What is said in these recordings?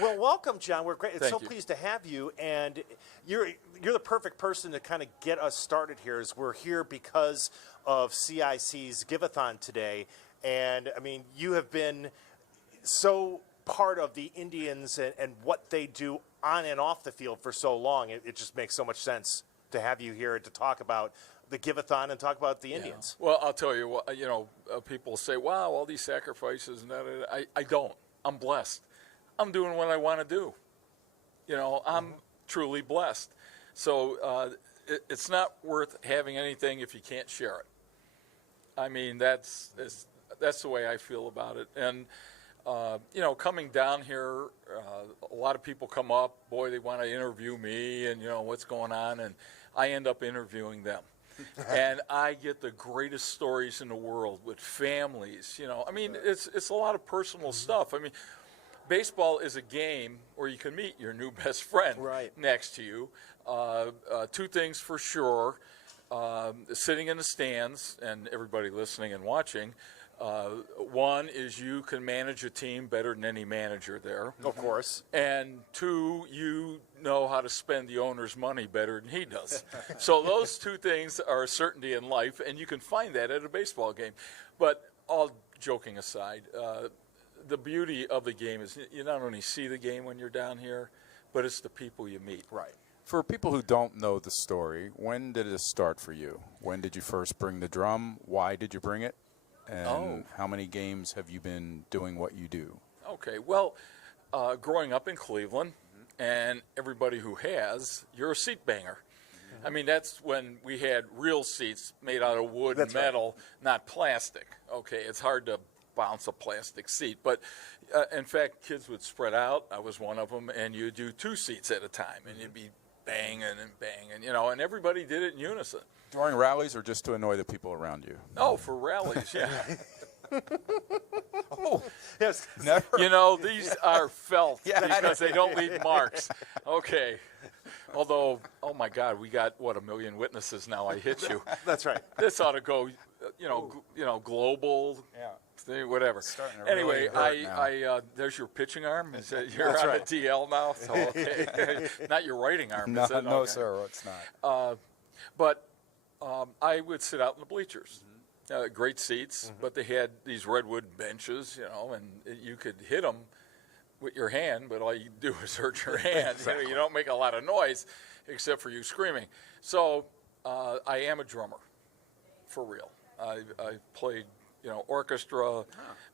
Well, welcome, John. We're great. Thank you. Pleased to have you, and you're the perfect person to kind of get us started here. As we're here because of CIC's Giveathon today, and I mean, you have been so part of the Indians and what they do on and off the field for so long. It just makes so much sense to have you here to talk about the Giveathon and talk about the Indians. Well, I'll tell you what, people say, wow, all these sacrifices. And that. I don't. I'm blessed. I'm doing what I want to do. I'm truly blessed. So it's not worth having anything if you can't share it. I mean, that's the way I feel about it. And, coming down here, a lot of people come up, boy, they want to interview me and, what's going on. And I end up interviewing them. And I get the greatest stories in the world with families. I mean, it's a lot of personal stuff. I mean, baseball is a game where you can meet your new best friend next to you. Two things for sure, sitting in the stands and everybody listening and watching. One is you can manage a team better than any manager there. Of course. And two, you know how to spend the owner's money better than he does. So those two things are a certainty in life, and you can find that at a baseball game. But all joking aside, the beauty of the game is you not only see the game when you're down here, but it's the people you meet. Right. For people who don't know the story, when did it start for you? When did you first bring the drum? Why did you bring it? And how many games have you been doing what you do? Okay, well, growing up in Cleveland, and everybody who has, you're a seat banger. I mean, that's when we had real seats made out of wood and metal, not plastic. Okay, it's hard to bounce a plastic seat. But, in fact, kids would spread out. I was one of them, and you'd do two seats at a time, and you'd be banging and banging, and everybody did it in unison. During rallies or just to annoy the people around you? Oh, for rallies, yeah. Oh, yes. Never. These are felt because they don't leave marks. Okay. Although, oh my God, we got, 1 million witnesses now. I hit you. That's right. This ought to go, global. Yeah. Whatever. Anyway, really there's your pitching arm. Is that you're on the DL now? So, okay. Not your writing arm. No, is it? no, Okay. sir, it's not. But I would sit out in the bleachers. Great seats, but they had these redwood benches, and you could hit them with your hand, but all you do is hurt your hand. Exactly. You don't make a lot of noise except for you screaming. So I am a drummer, for real. I played, orchestra,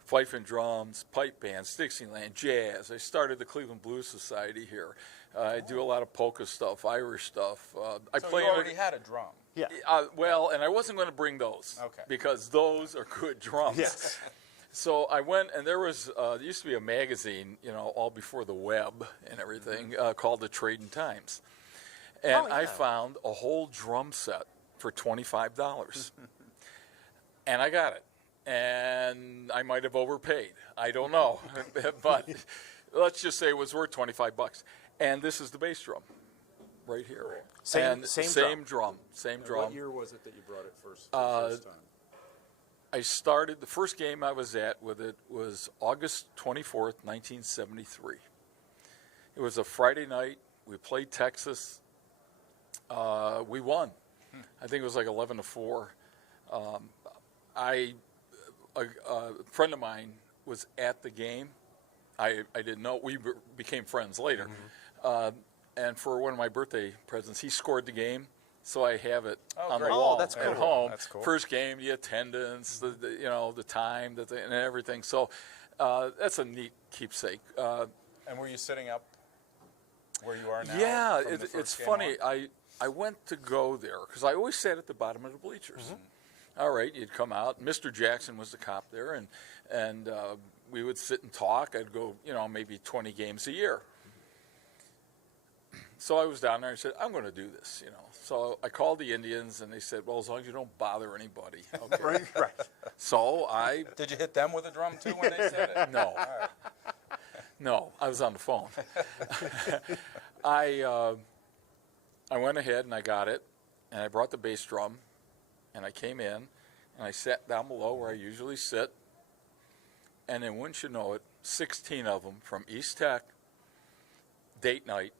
fife and drums, pipe band, Dixieland, jazz. I started the Cleveland Blues Society here. I do a lot of polka stuff, Irish stuff. I So play you already had a drum? Yeah. Well, and I wasn't going to bring those because those are good drums. Yes. So I went, and there used to be a magazine, all before the web and everything, called the Trading Times. And I found a whole drum set for $25. And I got it. And I might have overpaid. I don't know. But let's just say it was worth $25. And this is the bass drum right here. Same drum. What year was it that you brought it first time? I started, the first game I was at with it was August 24th, 1973. It was a Friday night. We played Texas. We won. I think it was like 11-4. A friend of mine was at the game. I didn't know. We became friends later. And for one of my birthday presents, he scored the game. So I have it on the wall that's at cool. home. That's cool. First game, the attendance, the time, and everything. So that's a neat keepsake. And were you sitting up where you are now? Yeah, from the first it's game funny. on? I went to go there because I always sat at the bottom of the bleachers. All right, you'd come out. Mr. Jackson was the cop there, and we would sit and talk. I'd go, maybe 20 games a year. So I was down there and said, I'm going to do this, So I called the Indians, and they said, well, as long as you don't bother anybody. Okay. Right. So Did you hit them with a drum, too, when they said it? No. No, I was on the phone. I went ahead, and I got it, and I brought the bass drum, and I came in, and I sat down below where I usually sit, and then wouldn't you know it, 16 of them from East Tech date night,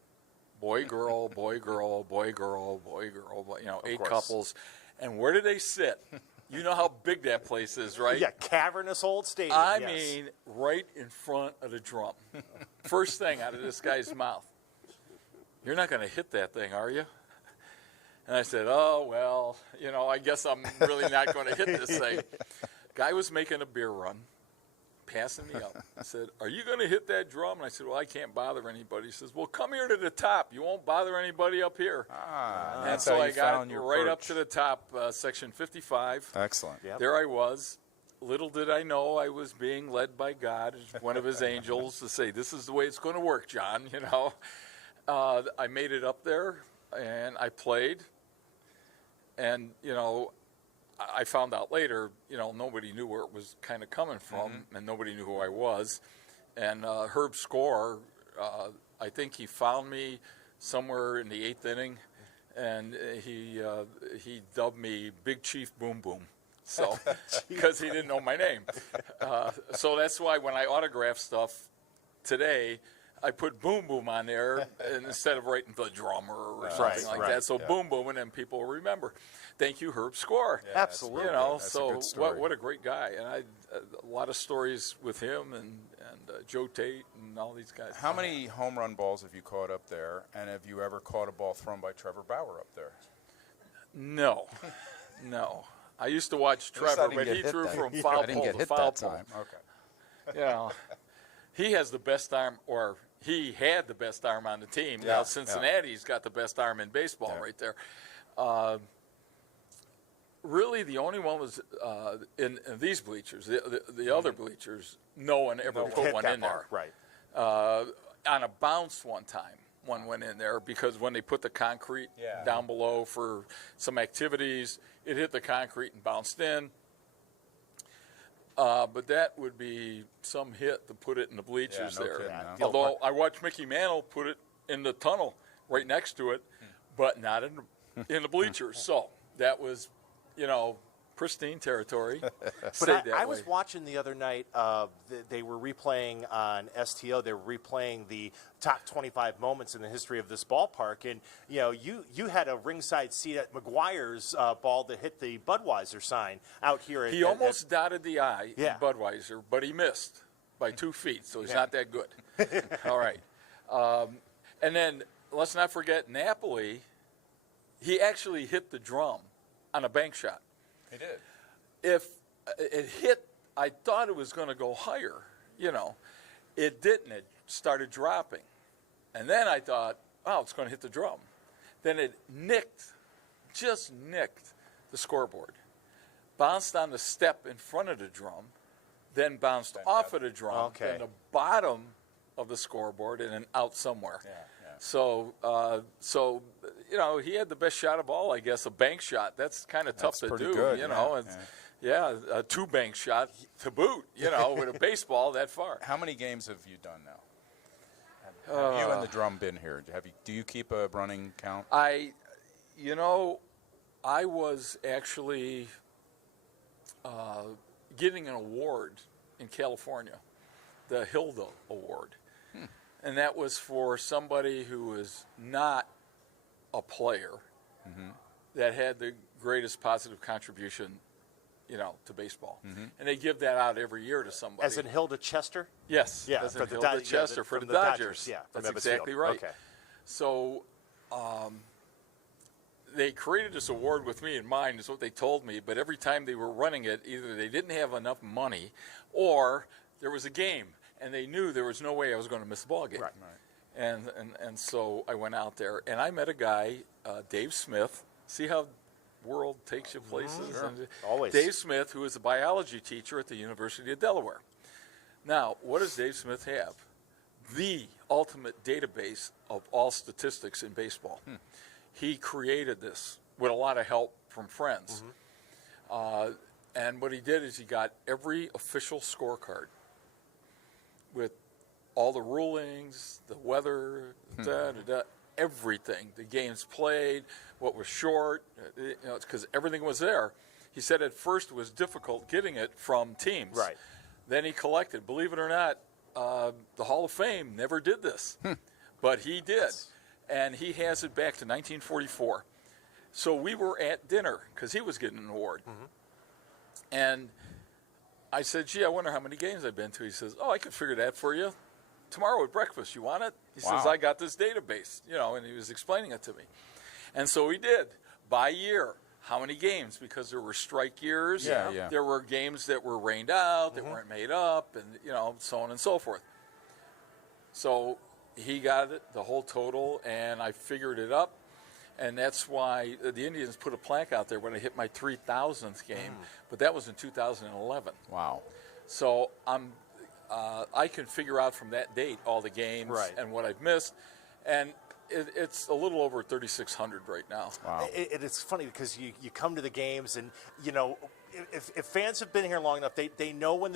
boy, girl, boy, girl, boy, girl, boy, girl, boy, 8 course. couples. And where do they sit? You know how big that place is, right? Yeah, cavernous old stadium. I yes. mean, right in front of the drum. First thing out of this guy's mouth, "You're not going to hit that thing, are you?" And I said, "Oh, well, I guess I'm really not going to hit this thing." Guy was making a beer run, passing me up. I said, "Are you going to hit that drum?" And I said, "Well, I can't bother anybody." He says, "Well, come here to the top. You won't bother anybody up here." And That's so how I you got found your right up perch. to the top, section 55. Excellent. Yep. There I was. Little did I know I was being led by God, one of his angels, to say, "This is the way it's going to work, John." I made it up there, and I played. And, I found out later, nobody knew where it was kind of coming from, and nobody knew who I was. And Herb Score, I think he found me somewhere in the 8th inning, and he dubbed me Big Chief Boom Boom. So, because he didn't know my name. So that's why when I autograph stuff today, I put Boom Boom on there instead of writing the drummer or something like that. So Boom Boom, and then people remember. Thank you, Herb Score. Yeah, absolutely. That's a So good story. what a great guy. And a lot of stories with him and Joe Tate and all these guys. How many home run balls have you caught up there, and have you ever caught a ball thrown by Trevor Bauer up there? No. I used to watch At least I Trevor, didn't but get he hit threw that- from I foul didn't pole get to hit foul that pole. time. Okay. He has the best arm, or he had the best arm on the team. Yeah, Now Cincinnati's got the best arm in baseball right there. Really, the only one was in these bleachers. The other bleachers, no one ever put Hit one that in there. bar, Right. On a bounce one time, one went in there because when they put the concrete down below for some activities, it hit the concrete and bounced in. But that would be some hit to put it in the bleachers no there. kidding, huh? Although I watched Mickey Mantle put it in the tunnel right next to it, but not in the bleachers. So that was, pristine territory. But I was watching the other night. They were replaying on STO. They were replaying the top 25 moments in the history of this ballpark, and you had a ringside seat at McGuire's ball that hit the Budweiser sign out here. He almost dotted the I Yeah. in Budweiser, but he missed by 2 feet, so he's not that good. All right. And then let's not forget Napoli. He actually hit the drum on a bank shot. He did. If it hit, I thought it was going to go higher, It didn't. It started dropping. And then I thought, oh, it's going to hit the drum. Then it just nicked the scoreboard. Bounced on the step in front of the drum, then bounced off of the drum, Okay. then the bottom of the scoreboard, and then out somewhere. So, he had the best shot of all, I guess, a bank shot. That's kind of tough to pretty do, good, a 2-bank shot to boot, with a baseball that far. How many games have you done now? Have you and the drum been here? Do you keep a running count? I was actually getting an award in California, the Hilda Award. And that was for somebody who was not a player that had the greatest positive contribution, to baseball. And they give that out every year to somebody. As in Hilda Chester? Yes. Yeah, as in for the Hilda Dodgers, Chester for the Dodgers. Yeah, from that's Ebbets exactly Field. right. Okay. So they created this award with me in mind, is what they told me. But every time they were running it, either they didn't have enough money or there was a game, and they knew there was no way I was going to miss the ball game. Right. And so I went out there, and I met a guy, Dave Smith. See how world takes you places? Sure. And Always. Dave Smith, who is a biology teacher at the University of Delaware. Now, what does Dave Smith have? The ultimate database of all statistics in baseball. He created this with a lot of help from friends. And what he did is he got every official scorecard with all the rulings, the weather, everything, the games played, what was short, because everything was there. He said at first it was difficult getting it from teams. Right. Then he collected. Believe it or not, the Hall of Fame never did this. But he did, and he has it back to 1944. So we were at dinner because he was getting an award. And I said, gee, I wonder how many games I've been to. He says, oh, I could figure that for you tomorrow at breakfast. You want it? He says, I got this database, and he was explaining it to me. And so we did, by year, how many games, because there were strike years. Yeah. There were games that were rained out, that weren't made up, and, so on and so forth. So he got it, the whole total, and I figured it up. And that's why the Indians put a plaque out there when I hit my 3,000th game, but that was in 2011. Wow. So I can figure out from that date all the games and what I've missed, and it's a little over 3,600 right now. Wow. It's funny because you come to the games and, if fans have been here long enough, they know when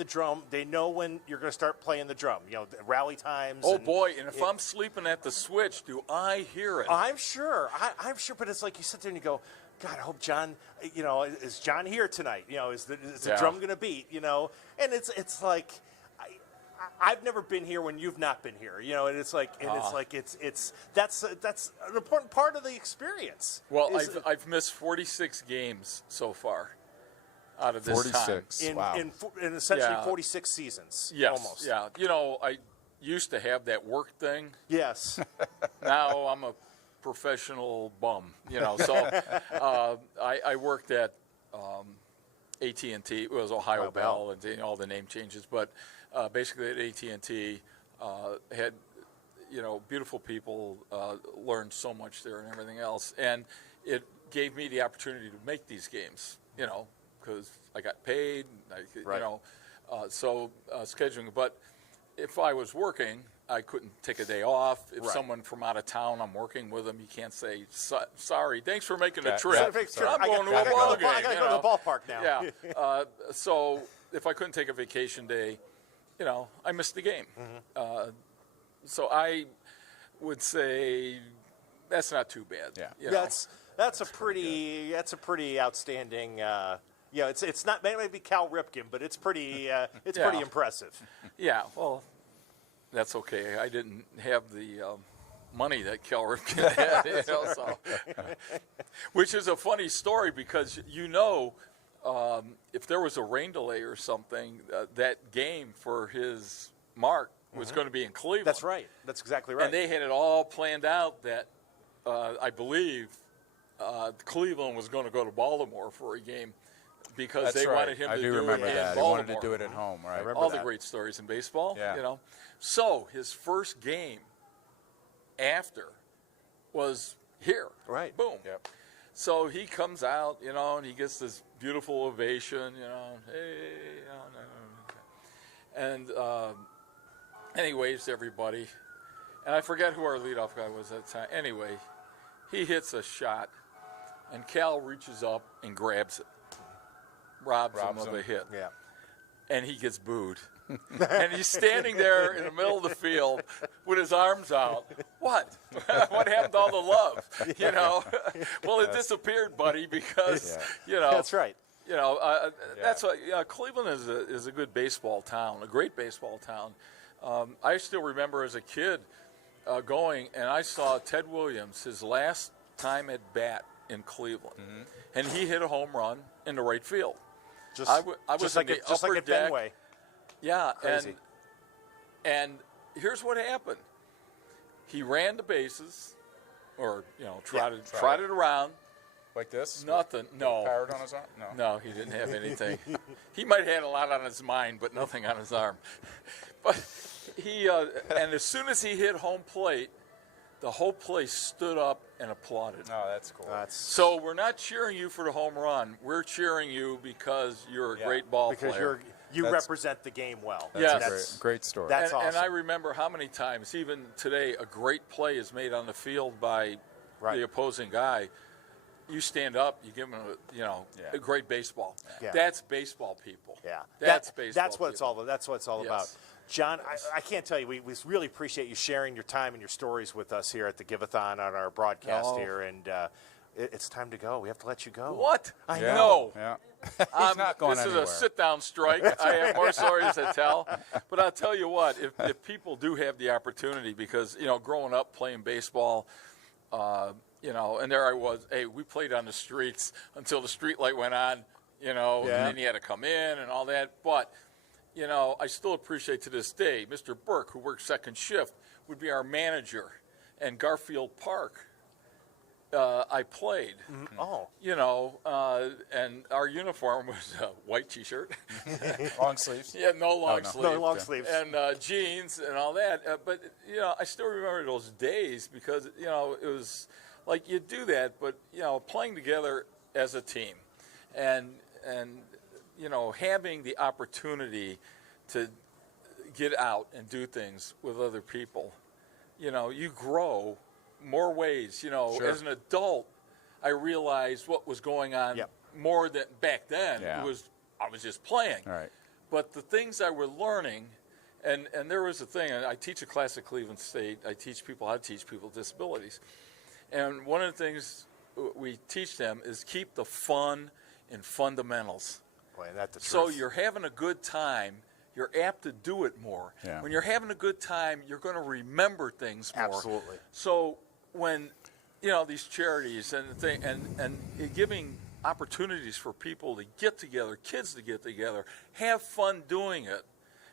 you're going to start playing the drum, the rally times. Oh, boy, and if I'm sleeping at the switch, do I hear it? I'm sure, but it's like you sit there and you go, God, I hope John, is John here tonight? Is the drum going to beat? And it's like, I've never been here when you've not been here, and it's like, that's an important part of the experience. Well, I've missed 46 games so far out of this 46. time. Wow. In essentially 46 seasons. Yes. Almost. Yeah. I used to have that work thing. Yes. Now I'm a professional bum, So I worked at AT&T. It was Ohio Bell and all the name changes, but basically at AT&T had beautiful people, learned so much there and everything else, and it gave me the opportunity to make these games, because I got paid, scheduling. But if I was working, I couldn't take a day off. If someone from out of town, I'm working with them, you can't say, sorry, thanks for making the trip. I'm going to a ball game. I got to go to the ballpark now. Yeah. So if I couldn't take a vacation day, I missed the game. So I would say that's not too bad. Yeah. That's a pretty outstanding. It's not maybe Cal Ripken, but it's pretty pretty impressive. Yeah, well, that's okay. I didn't have the money that Cal Ripken had, so. Which is a funny story because if there was a rain delay or something, that game for his mark was going to be in Cleveland. That's right. That's exactly right. And they had it all planned out that I believe Cleveland was going to go to Baltimore for a game because they wanted him to do it in Baltimore. He wanted to do it at home, right? All the great stories in baseball, So his first game after was here. Right. Boom. Yep. So he comes out, and he gets this beautiful ovation, hey, and he waves to everybody. And I forget who our leadoff guy was at the time. Anyway, he hits a shot, and Cal reaches up and grabs it. Robs him of a hit. Yeah. And he gets booed. And he's standing there in the middle of the field with his arms out. What? What happened to all the love? Well, it disappeared, buddy, because, That's right. That's what Cleveland is a good baseball town, a great baseball town. I still remember as a kid going, and I saw Ted Williams, his last time at bat in Cleveland, and he hit a home run in the right field. I was in the upper deck. Fenway. Yeah, Crazy. and here's what happened. He ran the bases, or trotted around. Like this? Nothing. No. Parrot on his arm? No. No, he didn't have anything. He might have had a lot on his mind, but nothing on his arm. But he, and as soon as he hit home plate, the whole place stood up and applauded. Oh, that's cool. So we're not cheering you for the home run. We're cheering you because you're a great ball player. Because you represent the game well. Yes. Great story. That's awesome. And I remember how many times, even today, a great play is made on the field by the opposing guy. You stand up, you give them a great baseball. Yeah. That's baseball people. Yeah, that's baseball. That's what it's all. That's what it's all about. John, I can't tell you. We really appreciate you sharing your time and your stories with us here at the Giveathon on our broadcast here, and it's time to go. We have to let you go. What? I Yeah. know. Yeah. He's not going This anywhere. is a sit-down strike. I have more stories to tell. But I'll tell you what, if people do have the opportunity, because, growing up playing baseball, and there I was, hey, we played on the streets until the street light went on, and then you had to come in and all that. But, I still appreciate to this day, Mr. Burke, who worked second shift, would be our manager. And Garfield Park, I played. Oh. And our uniform was a white T-shirt. Long sleeves. Yeah, no long no. sleeves. No long sleeves. And jeans and all that. But, I still remember those days because, it was like you do that, but, playing together as a team and having the opportunity to get out and do things with other people, you grow more ways. Sure. As an adult, I realized what was going on more than back then. Yeah. I was just playing. All right. But the things I were learning, and there was a thing, and I teach a class at Cleveland State. I teach people how to teach people with disabilities. And one of the things we teach them is keep the fun in fundamentals. Boy, that's the truth. So you're having a good time, you're apt to do it more. Yeah. When you're having a good time, you're going to remember things more. Absolutely. So when these charities and giving opportunities for people to get together, kids to get together, have fun doing it,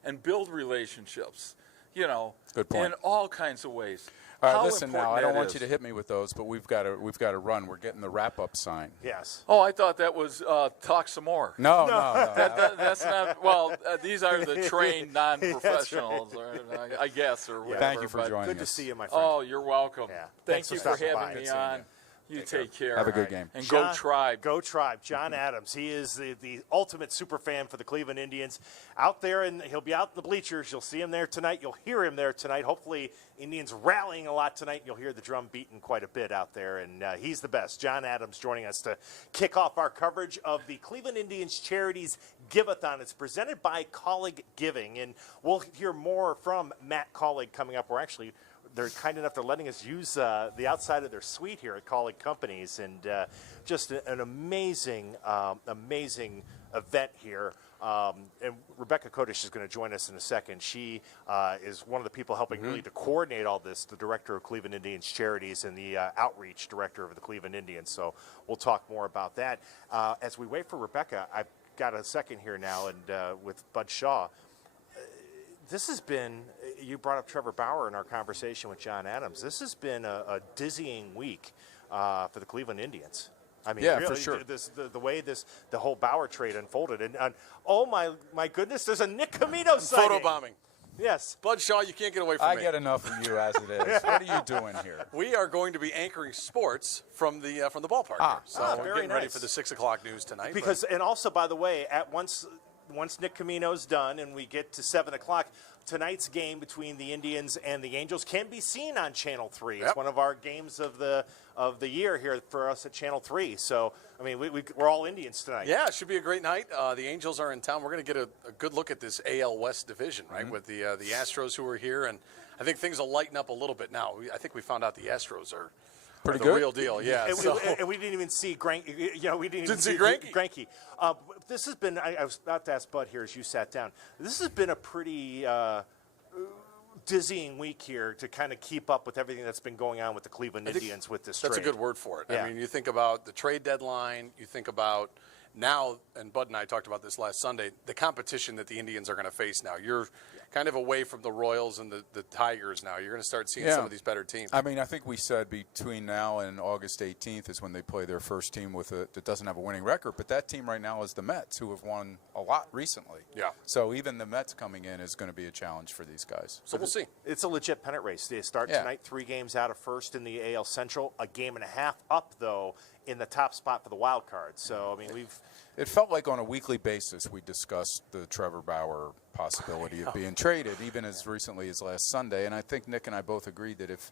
and build relationships, Good point. in all kinds of ways. All right, How listen now. I important don't that want is. you to hit me with those, but we've got to run. We're getting the wrap-up sign. Yes. Oh, I thought that was talk some more. No. That's not. Well, these are the trained non-professionals, I guess, or whatever. Thank you for but- joining Good to us. see you, my friend. Oh, you're welcome. Yeah. Thank Thanks you for for stopping having by. me Good seeing on. You take care. Have a good game. And go Tribe. Go Tribe. John Adams. He is the ultimate super fan for the Cleveland Indians. Out there, and he'll be out in the bleachers. You'll see him there tonight. You'll hear him there tonight. Hopefully, Indians rallying a lot tonight. You'll hear the drum beating quite a bit out there, and he's the best. John Adams joining us to kick off our coverage of the Cleveland Indians Charities Giveathon. It's presented by Kaulig Giving, and we'll hear more from Matt Kaulig coming up. They're kind enough to letting us use the outside of their suite here at Kaulig Companies, and just an amazing event here. And Rebecca Kodish is going to join us in a second. She is one of the people helping really to coordinate all this, the director of Cleveland Indians Charities and the outreach director of the Cleveland Indians. So we'll talk more about that. As we wait for Rebecca, I've got a second here now, and with Bud Shaw. This has been, you brought up Trevor Bauer in our conversation with John Adams. This has been a dizzying week for the Cleveland Indians. I mean, Yeah, really, for sure. The way the whole Bauer trade unfolded. And oh, my goodness, there's a Nick Camino sighting. Photobombing. Yes. Bud Shaw, you can't get away from I me. get enough of you as it is. What are you doing here? We are going to be anchoring sports from the ballpark. Ah. Here. So we're very getting ready nice. for the 6 o'clock news tonight. Because, and also, by the way, once Nick Camino's done and we get to 7 o'clock, tonight's game between the Indians and the Angels can be seen on Channel 3. It's Yep. one of our games of the year here for us at Channel 3. So, I mean, we're all Indians tonight. Yeah, it should be a great night. The Angels are in town. We're going to get a good look at this AL West division, right, with the Astros who are here. And I think things will lighten up a little bit now. I think we found out the Astros are Pretty the good. real deal. Yeah. And, so. we didn't even see Granky. We didn't even see Greinke. Greinke. This has been. I was about to ask Bud here as you sat down. This has been a pretty dizzying week here to kind of keep up with everything that's been going on with the Cleveland Indians with this trade. That's a good word for it. Yeah. I mean, you think about the trade deadline, you think about now, and Bud and I talked about this last Sunday, the competition that the Indians are going to face now. You're kind of away from the Royals and the Tigers now. You're going to start seeing some of these better teams. I mean, I think we said between now and August 18th is when they play their first team that doesn't have a winning record. But that team right now is the Mets, who have won a lot recently. Yeah. So even the Mets coming in is going to be a challenge for these guys. So we'll see. It's a legit pennant race. They start Yeah. tonight, 3 games out of first in the AL Central, a game and a half up, though, in the top spot for the wild card. So, I mean, It felt like on a weekly basis we discussed the Trevor Bauer possibility of being traded, even as recently as last Sunday. And I think Nick and I both agreed that if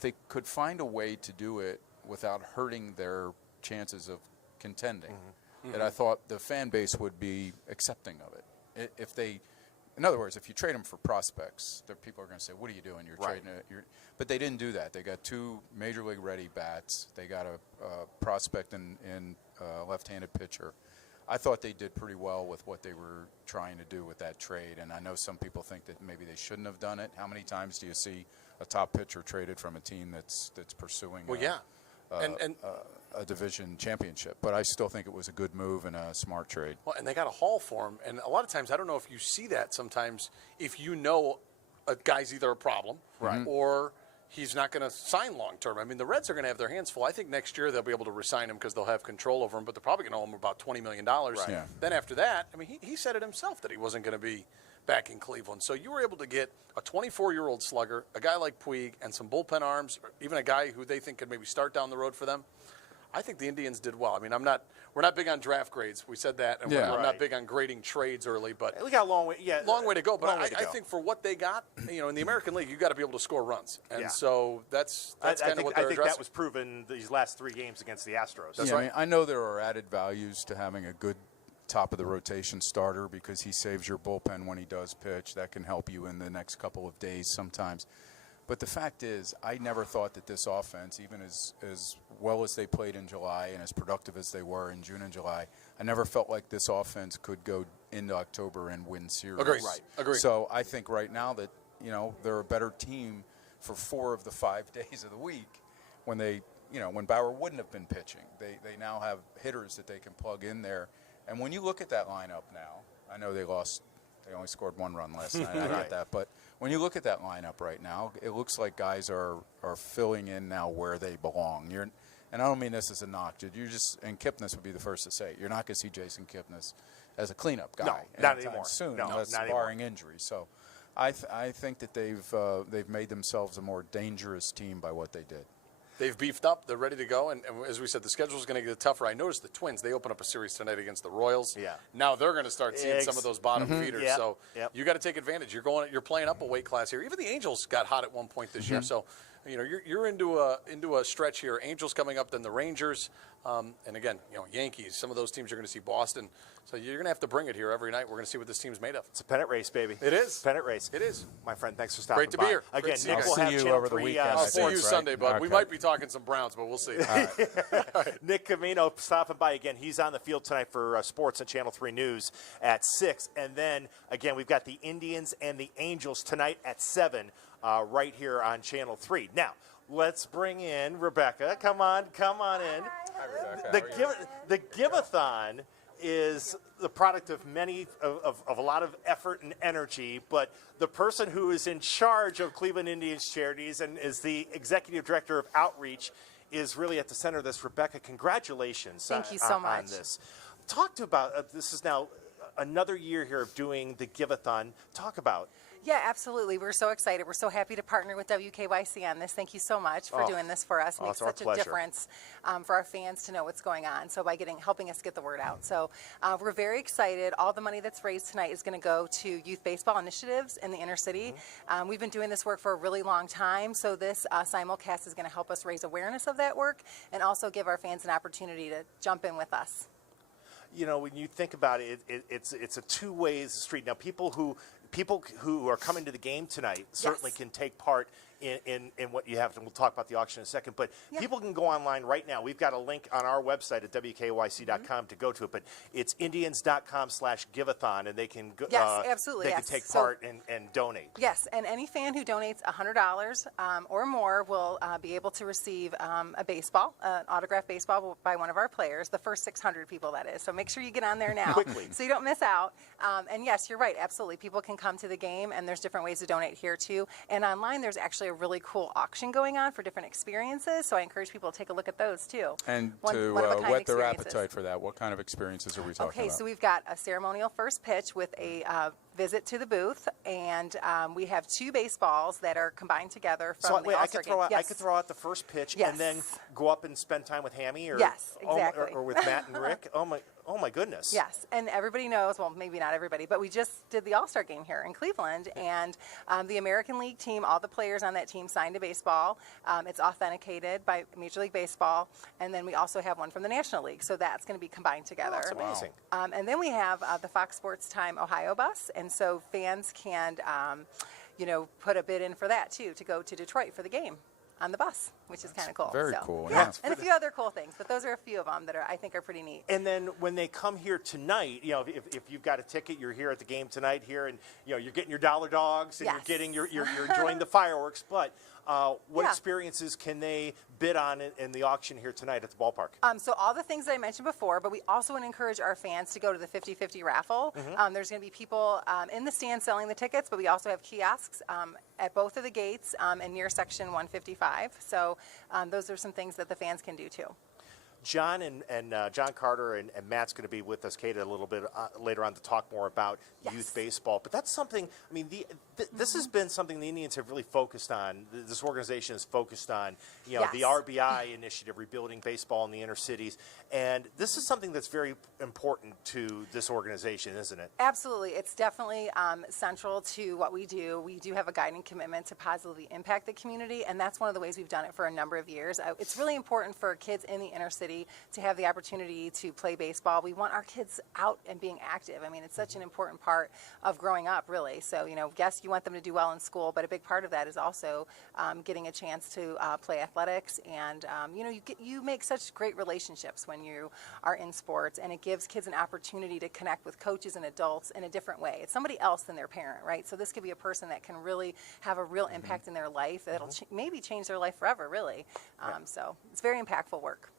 they could find a way to do it without hurting their chances of contending, that I thought the fan base would be accepting of it. If they in other words, if you trade them for prospects, people are going to say, "What are you doing? You're Right. trading it." But they didn't do that. They got 2 major league ready bats. They got a prospect in left-handed pitcher. I thought they did pretty well with what they were trying to do with that trade. And I know some people think that maybe they shouldn't have done it. How many times do you see a top pitcher traded from a team that's pursuing? Well, yeah. A division championship, but I still think it was a good move and a smart trade. Well, and they got a haul for him. And a lot of times, I don't know if you see that sometimes, if you know a guy's either a problem or he's not going to sign long term. I mean, the Reds are going to have their hands full. I think next year they'll be able to resign him because they'll have control over him, but they're probably going to owe him about $20 million. Right. Yeah. Then after that, I mean, he said it himself that he wasn't going to be back in Cleveland. So you were able to get a 24-year-old slugger, a guy like Puig, and some bullpen arms, or even a guy who they think could maybe start down the road for them. I think the Indians did well. I mean, we're not big on draft grades. We said that, and Yeah. I'm not big on grading trades early, but We got a long way. Yeah, long way to go. But long way to I go. think for what they got, in the American League, you got to be able to score runs, and Yeah. so that's I kind of think, what I they're think addressing. that was proven these last 3 games against the Astros. Yeah, I mean, I know there are added values to having a good top of the rotation starter because he saves your bullpen when he does pitch. That can help you in the next couple of days sometimes. But the fact is, I never thought that this offense, even as well as they played in July and as productive as they were in June and July, I never felt like this offense could go into October and win series. Agreed. Right. Agreed. So I think right now that, they're a better team for 4 of the 5 days of the week when when Bauer wouldn't have been pitching. They now have hitters that they can plug in there. And when you look at that lineup now, I know they only scored 1 run last night. I get that. But when you look at that lineup right now, it looks like guys are filling in now where they belong. And I don't mean this as a knock. And Kipnis would be the first to say it. You're not going to see Jason Kipnis as a cleanup guy. No, not anytime anymore. soon, No, unless not barring injury. So I think that they've made themselves a more dangerous team by what they did. They've beefed up. They're ready to go. And as we said, the schedule is going to get tougher. I noticed the Twins, they open up a series tonight against the Royals. Yeah. Now they're going to start seeing some of those bottom feeders. Yep. So Yep. you got to take advantage. You're playing up a weight class here. Even the Angels got hot at one point this year. So, you're into a stretch here. Angels coming up, then the Rangers. And again, Yankees, some of those teams you're going to see Boston. So you're going to have to bring it here every night. We're going to see what this team's made of. It's a pennant race, baby. It is. Pennant race. It is. My friend, thanks for stopping Great to by. be here. Again, Great to see Nick you will guys. have See you Channel over the 3, weekend. I'll see you right? Sunday, bud. We Okay. might be talking some Browns, but we'll see. Nick Camino stopping by again. He's on the field tonight for sports on Channel 3 News at 6. And then, again, we've got the Indians and the Angels tonight at 7 right here on Channel 3. Now, let's bring in Rebecca. Come on in. Hi, Rebecca. The Giveathon is the product of of a lot of effort and energy, but the person who is in charge of Cleveland Indians Charities and is the executive director of outreach is really at the center of this. Rebecca, congratulations. Thank you so on much. this. Talk to about this is now another year here of doing the Giveathon. Talk about. Yeah, absolutely. We're so excited. We're so happy to partner with WKYC on this. Thank you so much for doing this for us. It makes it's our such a pleasure. difference for our fans to know what's going on. So by helping us get the word out. So we're very excited. All the money that's raised tonight is going to go to youth baseball initiatives in the inner city. We've been doing this work for a really long time. So this simulcast is going to help us raise awareness of that work and also give our fans an opportunity to jump in with us. When you think about it, it's a two-way street. Now, people who are coming to the game tonight certainly can take part in what you have, and we'll talk about the auction in a second. But people can go online right now. We've got a link on our website at WKYC.com to go to it. But it's Indians.com/Giveathon, and they can go. Yes, absolutely, They yes. can take So- part and donate. Yes, and any fan who donates $100 or more will be able to receive a baseball, an autographed baseball by one of our players, the first 600 people, that is. So make sure you get on there now Quickly. so you don't miss out. And yes, you're right, absolutely. People can come to the game, and there's different ways to donate here, too. And online, there's actually a really cool auction going on for different experiences, so I encourage people to take a look at those, too. And to One-of-a-kind whet their experiences. appetite for that, what kind of experiences are we talking Okay, about? so we've got a ceremonial first pitch with a visit to the booth, and we have 2 baseballs that are combined together from So the wait, I All-Star could throw game. out. Yes. I could throw out the first pitch Yes. and then go up and spend time with Hammy, or Yes, exactly. or with Matt and Rick. Oh my goodness. Yes, and everybody knows, well, maybe not everybody, but we just did the All-Star game here in Cleveland, and the American League team, all the players on that team signed a baseball. It's authenticated by Major League Baseball, and then we also have one from the National League, so that's going to be combined together. That's amazing. And then we have the Fox Sports Time Ohio bus, and And so fans can, put a bid in for that too, to go to Detroit for the game on the bus, which is kind of cool. very So, cool, Yeah, yeah. and a few other cool things, but those are a few of them that I think are pretty neat. And then when they come here tonight, if you've got a ticket, you're here at the game tonight here, and you're getting your dollar dogs, and Yes. you're getting you're enjoying the fireworks. But what Yeah. experiences can they bid on in the auction here tonight at the ballpark? So all the things that I mentioned before, but we also want to encourage our fans to go to the 50-50 raffle. There's going to be people in the stand selling the tickets, but we also have kiosks at both of the gates and near section 155. So those are some things that the fans can do too. John and John Carter and Matt's going to be with us, Kate, a little bit later on to talk more about youth baseball. But that's something, I mean, this has been something the Indians have really focused on. This organization has focused on, the RBI initiative, rebuilding baseball in the inner cities. And this is something that's very important to this organization, isn't it? Absolutely. It's definitely central to what we do. We do have a guiding commitment to positively impact the community, and that's one of the ways we've done it for a number of years. It's really important for kids in the inner city to have the opportunity to play baseball. We want our kids out and being active. I mean, it's such an important part of growing up, really. So, yes, you want them to do well in school, but a big part of that is also getting a chance to play athletics. And, you make such great relationships when you are in sports, and it gives kids an opportunity to connect with coaches and adults in a different way. It's somebody else than their parent, right? So this could be a person that can really have a real impact in their life that'll maybe change their life forever, really. So it's very impactful work.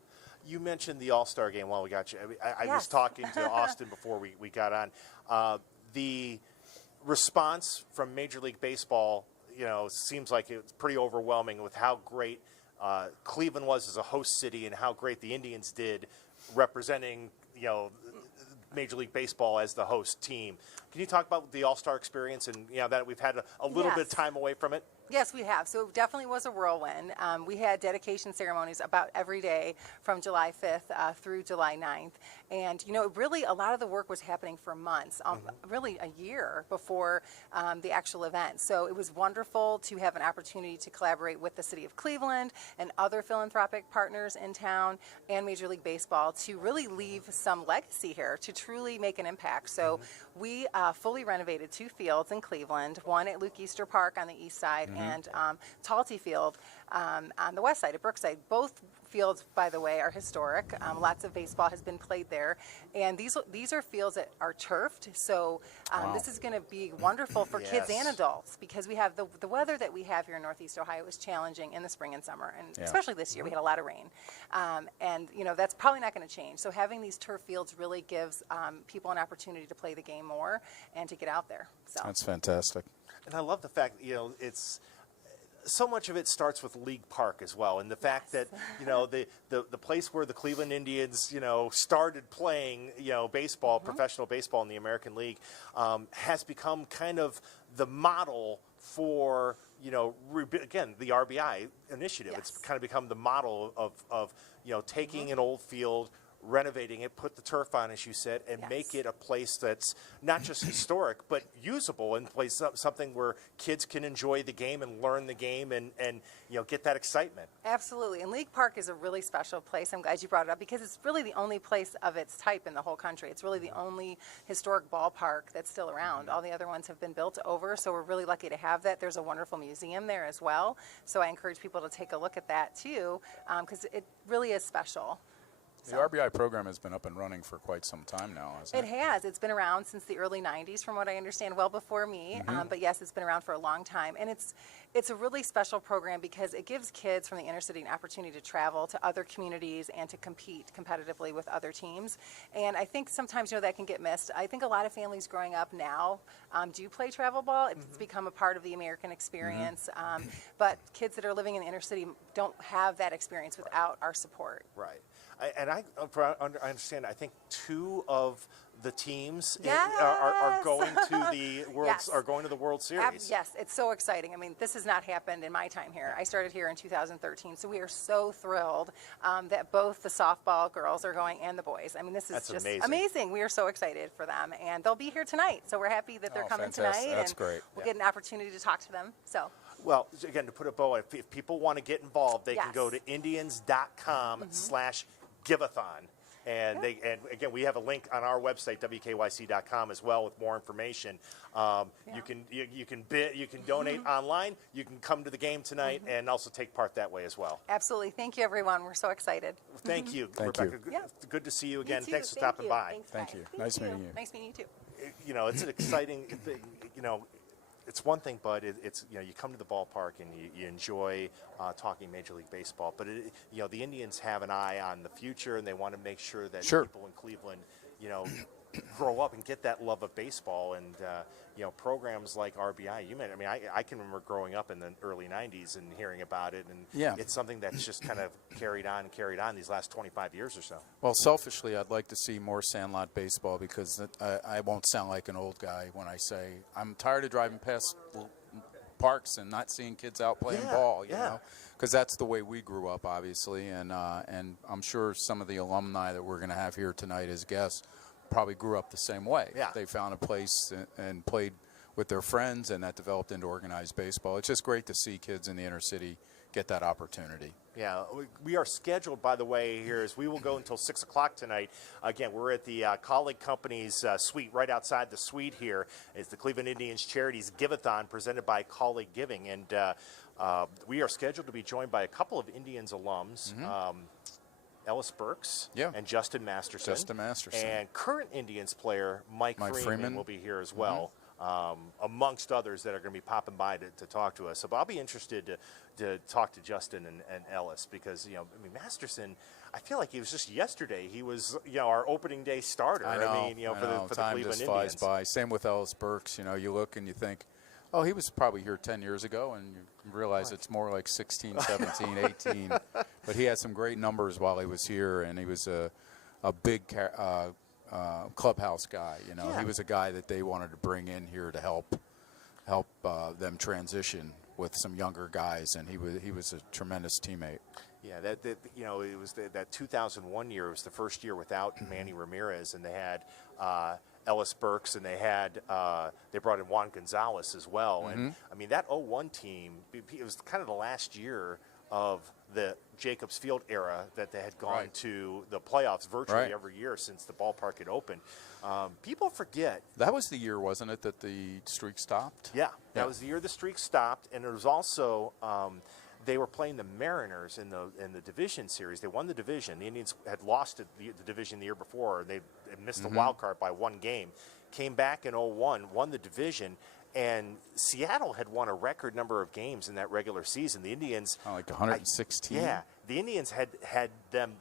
You mentioned the All-Star game while we got you. I was Yes. talking to Austin before we got on. The response from Major League Baseball, seems like it's pretty overwhelming with how great Cleveland was as a host city and how great the Indians did representing, Major League Baseball as the host team. Can you talk about the All-Star experience and, that we've had a little bit of time away from it? Yes, we have. So it definitely was a whirlwind. We had dedication ceremonies about every day from July 5th through July 9th. And, really a lot of the work was happening for months, really a year before the actual event. So it was wonderful to have an opportunity to collaborate with the city of Cleveland and other philanthropic partners in town and Major League Baseball to really leave some legacy here, to truly make an impact. So we fully renovated 2 fields in Cleveland, one at Luke Easter Park on the east side and Talty Field on the west side at Brookside. Both fields, by the way, are historic. Lots of baseball has been played there. And these are fields that are turfed. So this is going to be wonderful for kids and adults because we have the weather that we have here in Northeast Ohio is challenging in the spring and summer. And especially this year, we had a lot of rain. And, that's probably not going to change. So having these turf fields really gives people an opportunity to play the game more and to get out there. So That's fantastic. And I love the fact, it's so much of it starts with League Park as well, and the fact that the place where the Cleveland Indians started playing baseball, professional baseball in the American League, has become kind of the model for again the RBI initiative. Yes. It's kind of become the model of taking an old field, renovating it, put the turf on, as you said, and make it a place that's not just historic, but usable and place something where kids can enjoy the game and learn the game and get that excitement. Absolutely. And League Park is a really special place. I'm glad you brought it up because it's really the only place of its type in the whole country. It's really the only historic ballpark that's still around. All the other ones have been built over, so we're really lucky to have that. There's a wonderful museum there as well. So I encourage people to take a look at that too because it really is special. The RBI program has been up and running for quite some time now, hasn't it? It has. It's been around since the early 90s, from what I understand, well before me. But yes, it's been around for a long time. And it's a really special program because it gives kids from the inner city an opportunity to travel to other communities and to compete competitively with other teams. And I think sometimes, that can get missed. I think a lot of families growing up now do play travel ball. It's become a part of the American experience. But kids that are living in the inner city don't have that experience without our support. Right. I understand. I think 2 of the teams Yes. are going to the World Yes. are going to the World Series. Yes, it's so exciting. I mean, this has not happened in my time here. I started here in 2013, so we are so thrilled that both the softball girls are going and the boys. I mean, this is That's just amazing. We are so excited for them, and they'll be here tonight. So we're happy that they're coming fantastic. tonight. That's and great. We'll get an opportunity to talk to them. So. Well, again, to put a bow, if people want to get involved, they can Yes. go to Indians.com/Giveathon. And and again, we have a link on our website, WKYC.com, as well, with more information. You can donate online. You can come to the game tonight and also take part that way as well. Absolutely. Thank you, everyone. We're so excited. Thank you, Thank Rebecca. you. Yeah. Good to see you again. You too. Thanks for Thank stopping you. by. Thanks, Thank guys. you. Nice meeting you. Nice meeting you too. It's an exciting thing. It's one thing, but it's you come to the ballpark and you enjoy talking Major League Baseball. But the Indians have an eye on the future, and they want to make sure that people in Cleveland, grow up and get that love of baseball. And programs like RBI. I can remember growing up in the early '90s and hearing about it, and it's something that's just kind of carried on these last 25 years or so. Well, selfishly, I'd like to see more sandlot baseball because I won't sound like an old guy when I say I'm tired of driving past parks and not seeing kids out playing ball, you know, because that's the way we grew up, obviously, and I'm sure some of the alumni that we're going to have here tonight as guests probably grew up the same way. Yeah. They found a place and played with their friends, and that developed into organized baseball. It's just great to see kids in the inner city get that opportunity. Yeah, we are scheduled, by the way, here as we will go until 6 o'clock tonight. Again, we're at the Kaulig Company's suite, right outside the suite here. It's the Cleveland Indians Charities Giveathon presented by Kaulig Giving. And we are scheduled to be joined by a couple of Indians alums, Ellis Burks and Justin Masterson. And current Indians player Mike Freeman will be here as well. Amongst others that are going to be popping by to talk to us. So I'll be interested to talk to Justin and Ellis because, Masterson, I feel like he was just yesterday. He was, our opening day starter. I know, for the time Cleveland just flies Indians. by. Same with Ellis Burks. You look and you think, oh, he was probably here 10 years ago, and you realize it's more like 16, 17, 18. But he had some great numbers while he was here, and he was a big clubhouse guy. He was a guy that they wanted to bring in here to help them transition with some younger guys, and he was a tremendous teammate. Yeah, it was that 2001 year. It was the first year without Manny Ramirez, and they had Ellis Burks, and they brought in Juan Gonzalez as well. And that 01 team, it was kind of the last year of the Jacobs Field era that they had gone to the playoffs virtually every year since the ballpark had opened. People forget. That was the year, wasn't it, that the streak stopped? Yeah, that was the year the streak stopped, and it was also they were playing the Mariners in the division series. They won the division. The Indians had lost the division the year before. They missed the wild card by one game. Came back in 01, won the division. And Seattle had won a record number of games in that regular season. The Indians, like 116. The Indians had them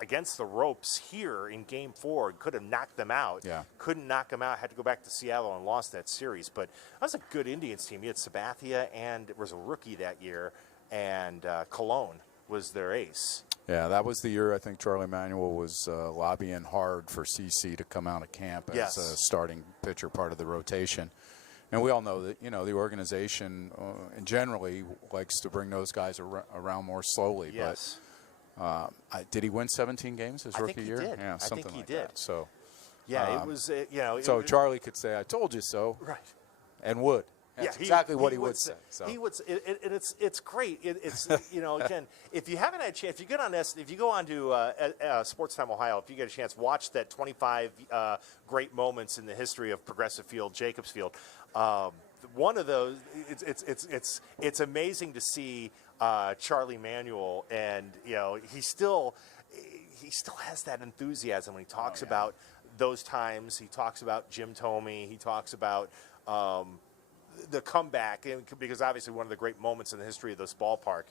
against the ropes here in Game 4. Could have knocked them out. Couldn't knock them out. Had to go back to Seattle and lost that series. But that was a good Indians team. You had Sabathia, and it was a rookie that year, and Colon was their ace. Yeah, that was the year I think Charlie Manuel was lobbying hard for CC to come out of camp as a starting pitcher, part of the rotation. And we all know that, the organization generally likes to bring those guys around more slowly. Yes. But did he win 17 games his rookie year? Did. Yeah, something like that. So, it was, So Charlie could say, I told you so. Right. And would. That's exactly what he would say. So. He would, and it's great. It's again, if you haven't had a chance, if you go on to Sports Time Ohio, if you get a chance, watch that 25 great moments in the history of Progressive Field, Jacobs Field. One of those, it's amazing to see Charlie Manuel, and he still has that enthusiasm when he talks about those times. He talks about Jim Thome. He talks about the comeback, because obviously one of the great moments in the history of this ballpark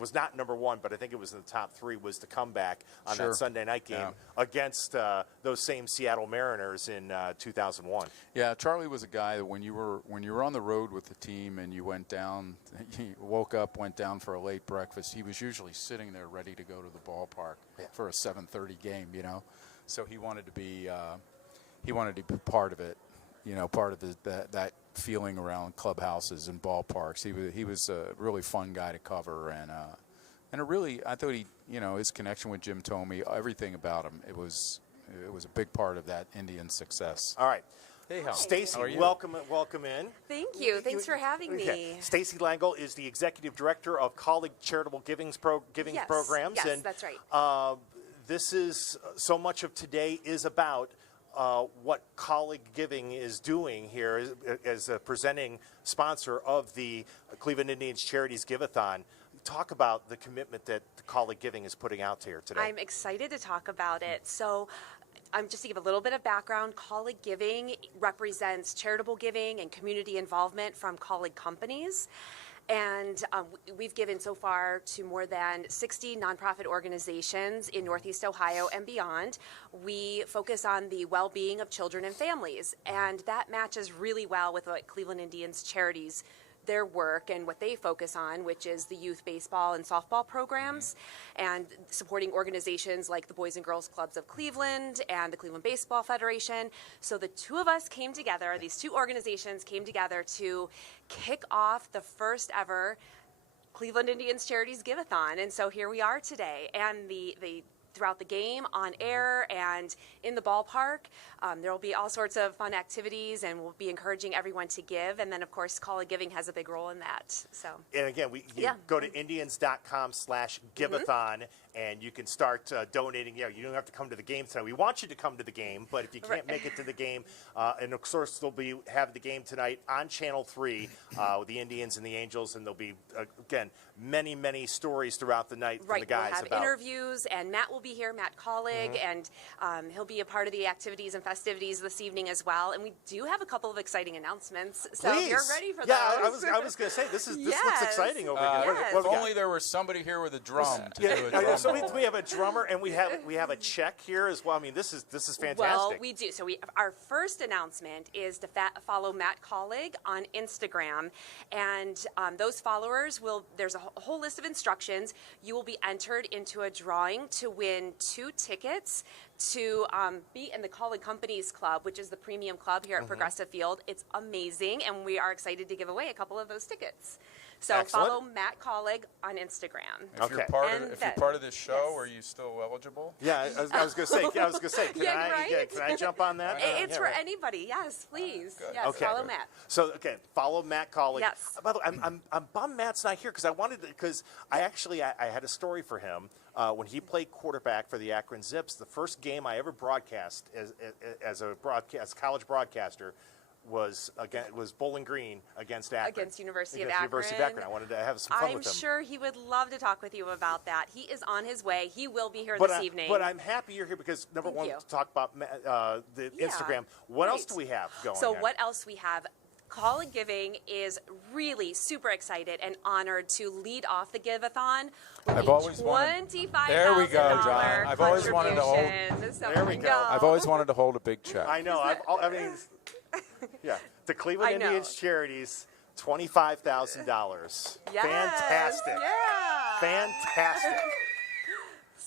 was not number one, but I think it was in the top three, was the comeback on that Sunday night game against those same Seattle Mariners in 2001. Yeah, Charlie was a guy that when you were on the road with the team and you went down, he woke up, went down for a late breakfast, he was usually sitting there ready to go to the ballpark for a 7:30 game, So he wanted to be part of it. Part of that feeling around clubhouses and ballparks. He was a really fun guy to cover, and I thought his connection with Jim Thome, everything about him, it was a big part of that Indian success. All right. Hey, Hal. Stacy, welcome in. Thank you. Thanks for having me. Stacy Langle is the executive director of Kaulig Charitable Giving programs. Yes, and that's right. this is so much of today is about what Kaulig Giving is doing here as a presenting sponsor of the Cleveland Indians Charities Giveathon. Talk about the commitment that Kaulig Giving is putting out here today. I'm excited to talk about it. So, just to give a little bit of background, Kaulig Giving represents charitable giving and community involvement from Kaulig companies. And we've given so far to more than 60 nonprofit organizations in Northeast Ohio and beyond. We focus on the well-being of children and families, and that matches really well with what Cleveland Indians Charities, their work and what they focus on, which is the youth baseball and softball programs, and supporting organizations like the Boys and Girls Clubs of Cleveland and the Cleveland Baseball Federation. So the two of us came together, these two organizations came together to kick off the first ever Cleveland Indians Charities Giveathon. And so here we are today. And the throughout the game, on air, and in the ballpark. There will be all sorts of fun activities, and we'll be encouraging everyone to give. And then, of course, Kaulig Giving has a big role in that. So. And again, you go to Indians.com/Giveathon, and you can start donating. You don't have to come to the game tonight. We want you to come to the game, but if you can't make it to the game, and of course they'll have the game tonight on Channel 3 with the Indians and the Angels, and there'll be again many stories throughout the night from the guys. We'll have interviews, and Matt will be here, Matt Kaulig, and he'll be a part of the activities and festivities this evening as well. And we do have a couple of exciting announcements, so if you're ready for those. I was going to say this looks exciting over here. If only there was somebody here with a drum to do a drum. So we have a drummer, and we have a check here as well. I mean, this is fantastic. Well, we do. So our first announcement is to follow Matt Kaulig on Instagram, and those followers there's a whole list of instructions. You will be entered into a drawing to win 2 tickets to be in the Kaulig Companies Club, which is the premium club here at Progressive Field. It's amazing, and we are excited to give away a couple of those tickets. So Excellent. Follow Matt Kaulig on Instagram. If you're part of this show, are you still eligible? Yeah, I was going to say. Can I jump on that? It's for anybody. Yes, please. Yes, okay. follow Matt. So follow Matt Kaulig. Yes. By the way, I'm bummed Matt's not here because I had a story for him when he played quarterback for the Akron Zips. The first game I ever broadcast as a college broadcaster was Bowling Green against Akron. Against University of Akron. I wanted to have some fun with him. I'm sure he would love to talk with you about that. He is on his way. He will be here this evening. But I'm happy you're here because, number one, to talk about the Instagram. What else do we have going on? So what else we have? Kaulig Giving is really super excited and honored to lead off the Giveathon with I've always $25,000. There we go, John. I've always wanted to hold. There we go. I've always wanted to hold a big check. I know. The Cleveland Indians Charities, $25,000. Yes. Fantastic. Yeah. Fantastic.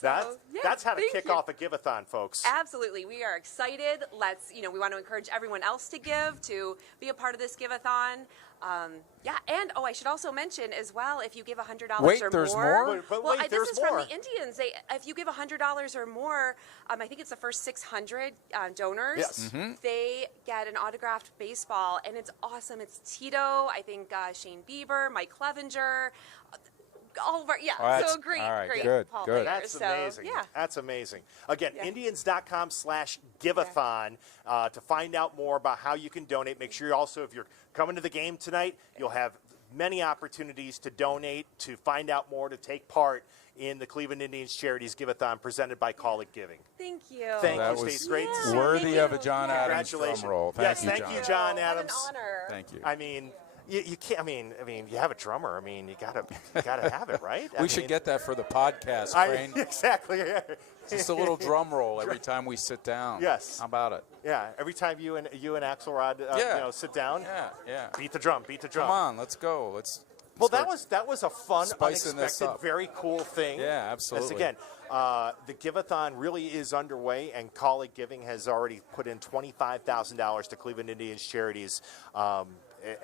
That's how to kick off a Giveathon, folks. Absolutely. We are excited. We want to encourage everyone else to give, to be a part of this Giveathon. And I should also mention as well, if you give $100 or more. There's more? But this is from the Indians. If you give $100 or more, I think it's the first 600 donors. Yes. They get an autographed baseball, and it's awesome. It's Tito, I think Shane Bieber, Mike Clevenger. All of our, great good. players. That's amazing. Yeah. That's amazing. Again, Indians.com/Giveathon to find out more about how you can donate. Make sure if you're coming to the game tonight, you'll have many opportunities to donate, to find out more, to take part in the Cleveland Indians Charities Giveathon presented by Kaulig Giving. Thank you. Thank you, Stacey. Great to see you. Worthy of a John Adams Congratulations. drum roll. Thank you, John Adams. What an honor. Thank you. I mean, you can't. I mean, you have a drummer. I mean, you gotta have it, right? We should get that for the podcast, Crane. Exactly. Just a little drum roll every time we sit down. Yes. How about it? Yeah. Every time you and Axelrod, sit down. Yeah. Beat the drum. Come on, let's go. Well, that was a fun, spicing this unexpected, up. very cool thing. Yeah, absolutely. Again, the Giveathon really is underway, and Kaulig Giving has already put in $25,000 to Cleveland Indians Charities.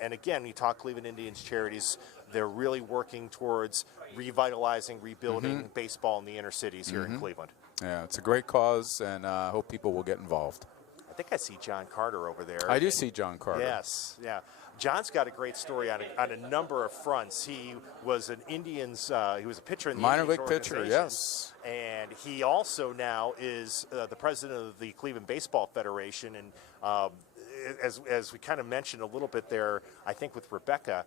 And again, we talk Cleveland Indians Charities. They're really working towards revitalizing, rebuilding baseball in the inner cities here in Cleveland. Yeah, it's a great cause, and I hope people will get involved. I think I see John Carter over there. I do see John Carter. Yes, yeah. John's got a great story on a number of fronts. He was an Indians. He was a pitcher in the minor Indians league pitcher. organization, Yes. And And he also now is the president of the Cleveland Baseball Federation. And as we kind of mentioned a little bit there, I think with Rebecca,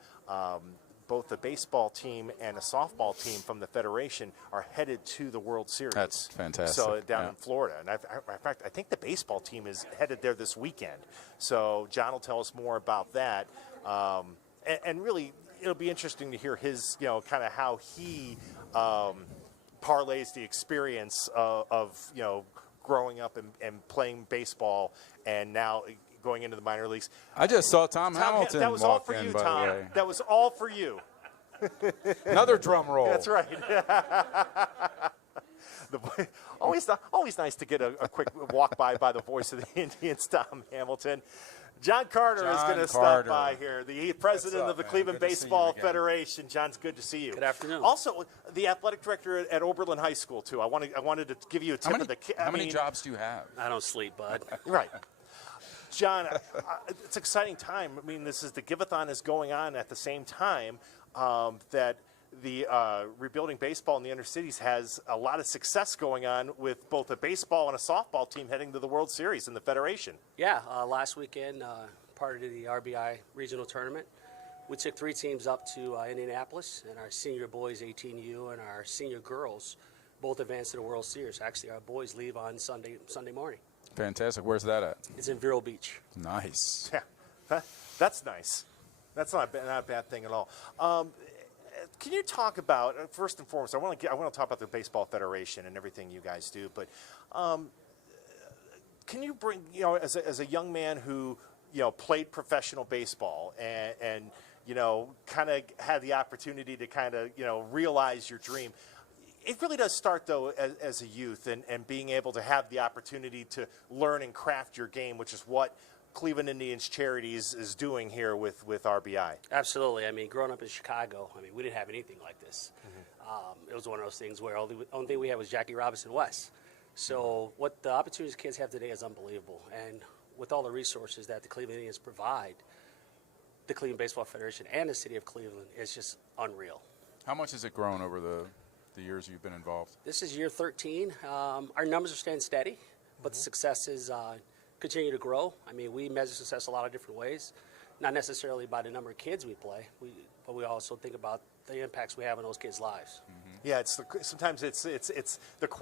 both the baseball team and a softball team from the Federation are headed to the World Series. That's fantastic. So down in Florida. And in fact, I think the baseball team is headed there this weekend. So John will tell us more about that. And really, it'll be interesting to hear his, kind of how he parlays the experience of growing up and playing baseball and now going into the minor leagues. I just saw Tom Hamilton that was all walk for in, you, by Tom. the way. That was all for you. Another drum roll. That's right. Always nice to get a quick walk by the voice of the Indians, Tom Hamilton. John Carter is going to stop by here, the president of the Cleveland Baseball Federation. John's good to see you. Good afternoon. Also, the athletic director at Oberlin High School, too. I wanted to give you a tip of the – How many jobs do you have? I don't sleep, bud. Right. John, it's an exciting time. I mean, this is the Giveathon is going on at the same time that the rebuilding baseball in the inner cities has a lot of success going on with both a baseball and a softball team heading to the World Series in the Federation. Yeah, last weekend, part of the RBI regional tournament, we took 3 teams up to Indianapolis, and our senior boys, 18U, and our senior girls both advanced to the World Series. Actually, our boys leave on Sunday morning. Fantastic. Where's that at? It's in Vero Beach. Nice. Yeah, that's nice. That's not a bad thing at all. Can you talk about, first and foremost, I want to talk about the Baseball Federation and everything you guys do, but can you bring, as a young man who, played professional baseball and kind of had the opportunity to kind of, realize your dream. It really does start, though, as a youth and being able to have the opportunity to learn and craft your game, which is what Cleveland Indians Charities is doing here with RBI. Absolutely. I mean, growing up in Chicago, we didn't have anything like this. It was one of those things where the only thing we had was Jackie Robinson West. So what the opportunities kids have today is unbelievable. And with all the resources that the Cleveland Indians provide, the Cleveland Baseball Federation and the city of Cleveland is just unreal. How much has it grown over the years you've been involved? This is year 13. Our numbers are staying steady, but the successes continue to grow. We measure success a lot of different ways, not necessarily by the number of kids we play, but we also think about the impacts we have on those kids' lives. Yeah, sometimes it's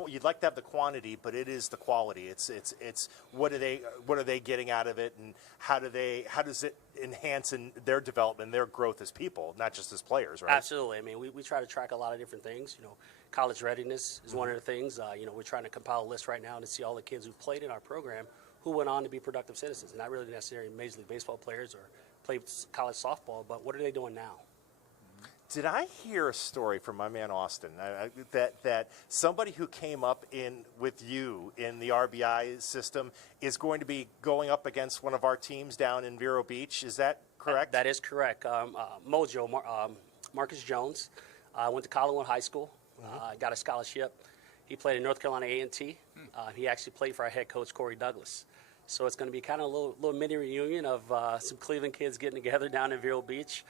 you'd like to have the quantity, but it is the quality. It's what are they getting out of it, and how does it enhance in their development, their growth as people, not just as players, right? Absolutely. We try to track a lot of different things. College readiness is one of the things. We're trying to compile a list right now to see all the kids who played in our program who went on to be productive citizens, not really necessarily Major League Baseball players or played college softball, but what are they doing now? Did I hear a story from my man Austin that somebody who came up with you in the RBI system is going to be going up against one of our teams down in Vero Beach? Is that correct? That is correct. Mojo, Marcus Jones, went to Collinwood High School, got a scholarship. He played in North Carolina A&T. He actually played for our head coach, Corey Douglas. So it's going to be kind of a little mini reunion of some Cleveland kids getting together down in Vero Beach.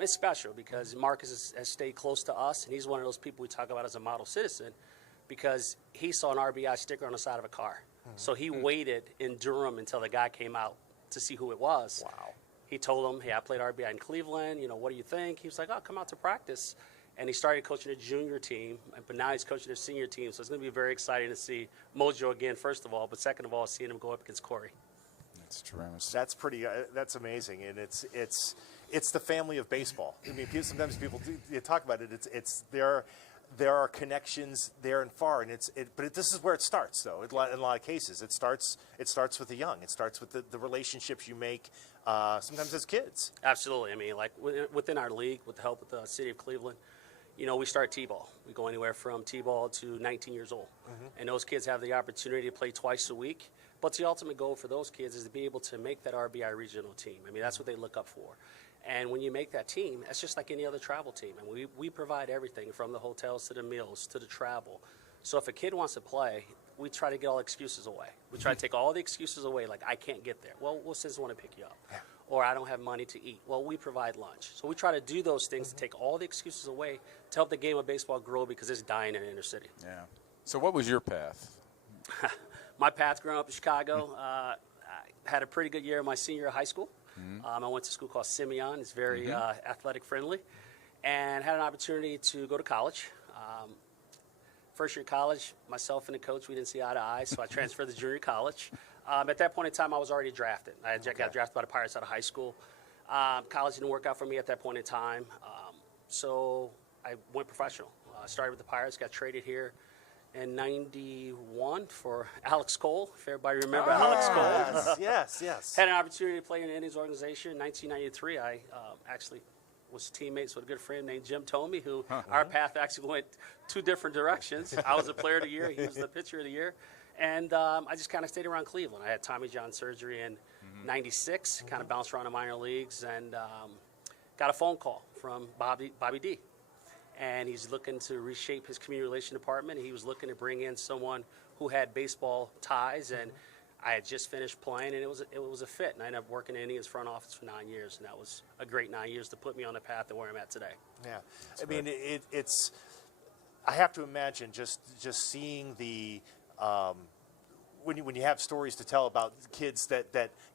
It's special because Marcus has stayed close to us, and he's one of those people we talk about as a model citizen because he saw an RBI sticker on the side of a car. So he waited in Durham until the guy came out to see who it was. Wow. He told him, hey, I played RBI in Cleveland. What do you think? He was like, oh, come out to practice. And he started coaching the junior team, but now he's coaching the senior team. So it's going to be very exciting to see Mojo again, first of all, but second of all, seeing him go up against Corey. That's tremendous. That's pretty. That's amazing, and it's the family of baseball. Sometimes people talk about it. There are connections there and far, and this is where it starts, though. In a lot of cases, it starts with the young. It starts with the relationships you make sometimes as kids. Absolutely. Like within our league, with the help of the city of Cleveland, we start T-ball. We go anywhere from T-ball to 19 years old, and those kids have the opportunity to play twice a week. But the ultimate goal for those kids is to be able to make that RBI regional team. That's what they look up for. And when you make that team, it's just like any other travel team. And we provide everything from the hotels to the meals to the travel. So if a kid wants to play, we try to get all excuses away. We try to take all the excuses away, like I can't get there. Well, citizens want to pick you up. Or I don't have money to eat. Well, we provide lunch. So we try to do those things to take all the excuses away to help the game of baseball grow because it's dying in the inner city. Yeah. So what was your path? My path growing up in Chicago, I had a pretty good year in my senior year of high school. I went to a school called Simeon. It's very athletic friendly, and had an opportunity to go to college. First year of college, myself and the coach, we didn't see eye to eye, so I transferred to junior college. At that point in time, I was already drafted. I got drafted by the Pirates out of high school. College didn't work out for me at that point in time, so I went professional. Started with the Pirates, got traded here in '91 for Alex Cole, if everybody remember Alex Cole. Yes. Had an opportunity to play in the Indians organization. In 1993, I actually was teammates with a good friend named Jim Tomey, who our path actually went two different directions. I was the player of the year, he was the pitcher of the year. And I just kind of stayed around Cleveland. I had Tommy John surgery in '96, kind of bounced around the minor leagues, and got a phone call from Bobby D. And he's looking to reshape his community relation department. He was looking to bring in someone who had baseball ties, and I had just finished playing, and it was a fit. And I ended up working in Indians front office for 9 years, and that was a great 9 years to put me on the path to where I'm at today. Yeah, I mean, it's. I have to imagine just seeing the. When you have stories to tell about kids that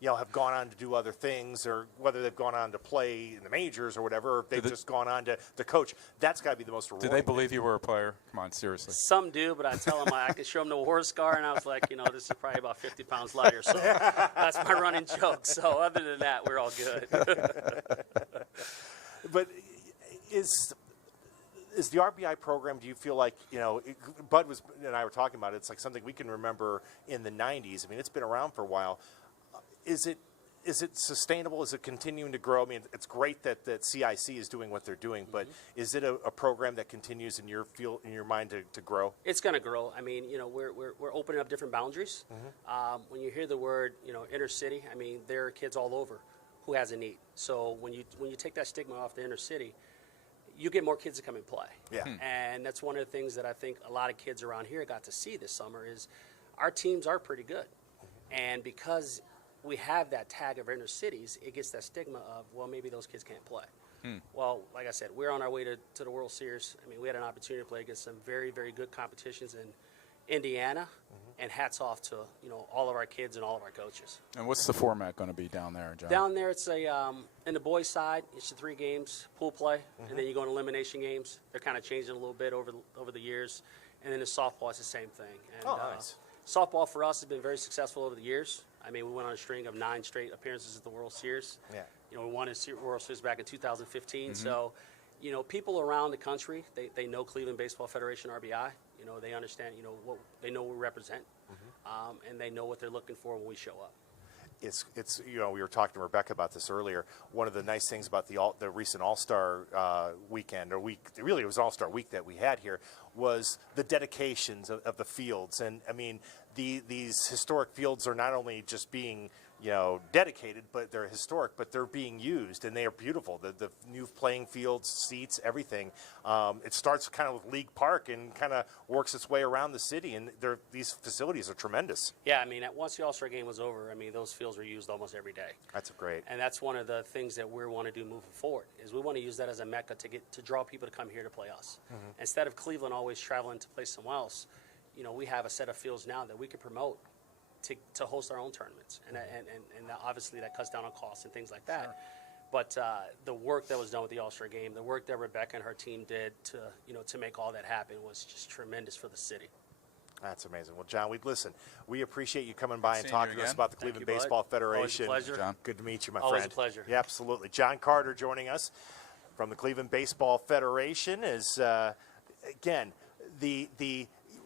have gone on to do other things, or whether they've gone on to play in the majors or whatever, or if they've just gone on to coach, that's got to be the most rewarding. Did they believe you were a player? Come on, seriously. Some do, but I tell them I could show them the war scar, and I was like, this is probably about 50 pounds lighter. So that's my running joke. So other than that, we're all good. But is the RBI program, do you feel like, Bud and I were talking about it, it's like something we can remember in the 90s. I mean, it's been around for a while. Is it sustainable? Is it continuing to grow? I mean, it's great that CIC is doing what they're doing, but is it a program that continues in your mind to grow? It's going to grow. I mean, we're opening up different boundaries. When you hear the word, inner city, I mean, there are kids all over who has a need. So when you take that stigma off the inner city, you get more kids to come and play. Yeah. And that's one of the things that I think a lot of kids around here got to see this summer is our teams are pretty good. And because we have that tag of inner cities, it gets that stigma of, well, maybe those kids can't play. Well, like I said, we're on our way to the World Series. I mean, we had an opportunity to play against some very, very good competitions in Indiana, and hats off to all of our kids and all of our coaches. And what's the format going to be down there, John? Down there, it's in the boys' side, it's the 3 games, pool play, and then you go in elimination games. They're kind of changing a little bit over the years. And then the softball is the same thing. And, nice. Softball for us has been very successful over the years. I mean, we went on a string of 9 straight appearances at the World Series. Yeah. We won the World Series back in 2015. So, people around the country, they know Cleveland Baseball Federation RBI. They understand, they know what we represent, and they know what they're looking for when we show up. It's we were talking to Rebecca about this earlier. One of the nice things about the recent All-Star weekend, really it was All-Star week that we had here, was the dedications of the fields. And I mean, these historic fields are not only just being dedicated, but they're historic, but they're being used, and they are beautiful. The new playing fields, seats, everything. It starts kind of with League Park and kind of works its way around the city, and these facilities are tremendous. Yeah, I mean, once the All-Star game was over, I mean, those fields were used almost every day. That's great. And that's one of the things that we want to do moving forward, is we want to use that as a mecca to draw people to come here to play us. Instead of Cleveland always traveling to play somewhere else, we have a set of fields now that we can promote to host our own tournaments, and obviously that cuts down on costs and things like that. Sure. But the work that was done with the All-Star game, the work that Rebecca and her team did to make all that happen was just tremendous for the city. That's amazing. Well, John, we appreciate you coming by and talking to us about the Cleveland Baseball Federation. Always a pleasure. John. Good to meet you, my Always friend. Always a pleasure. Yeah, absolutely. John Carter joining us from the Cleveland Baseball Federation is, again,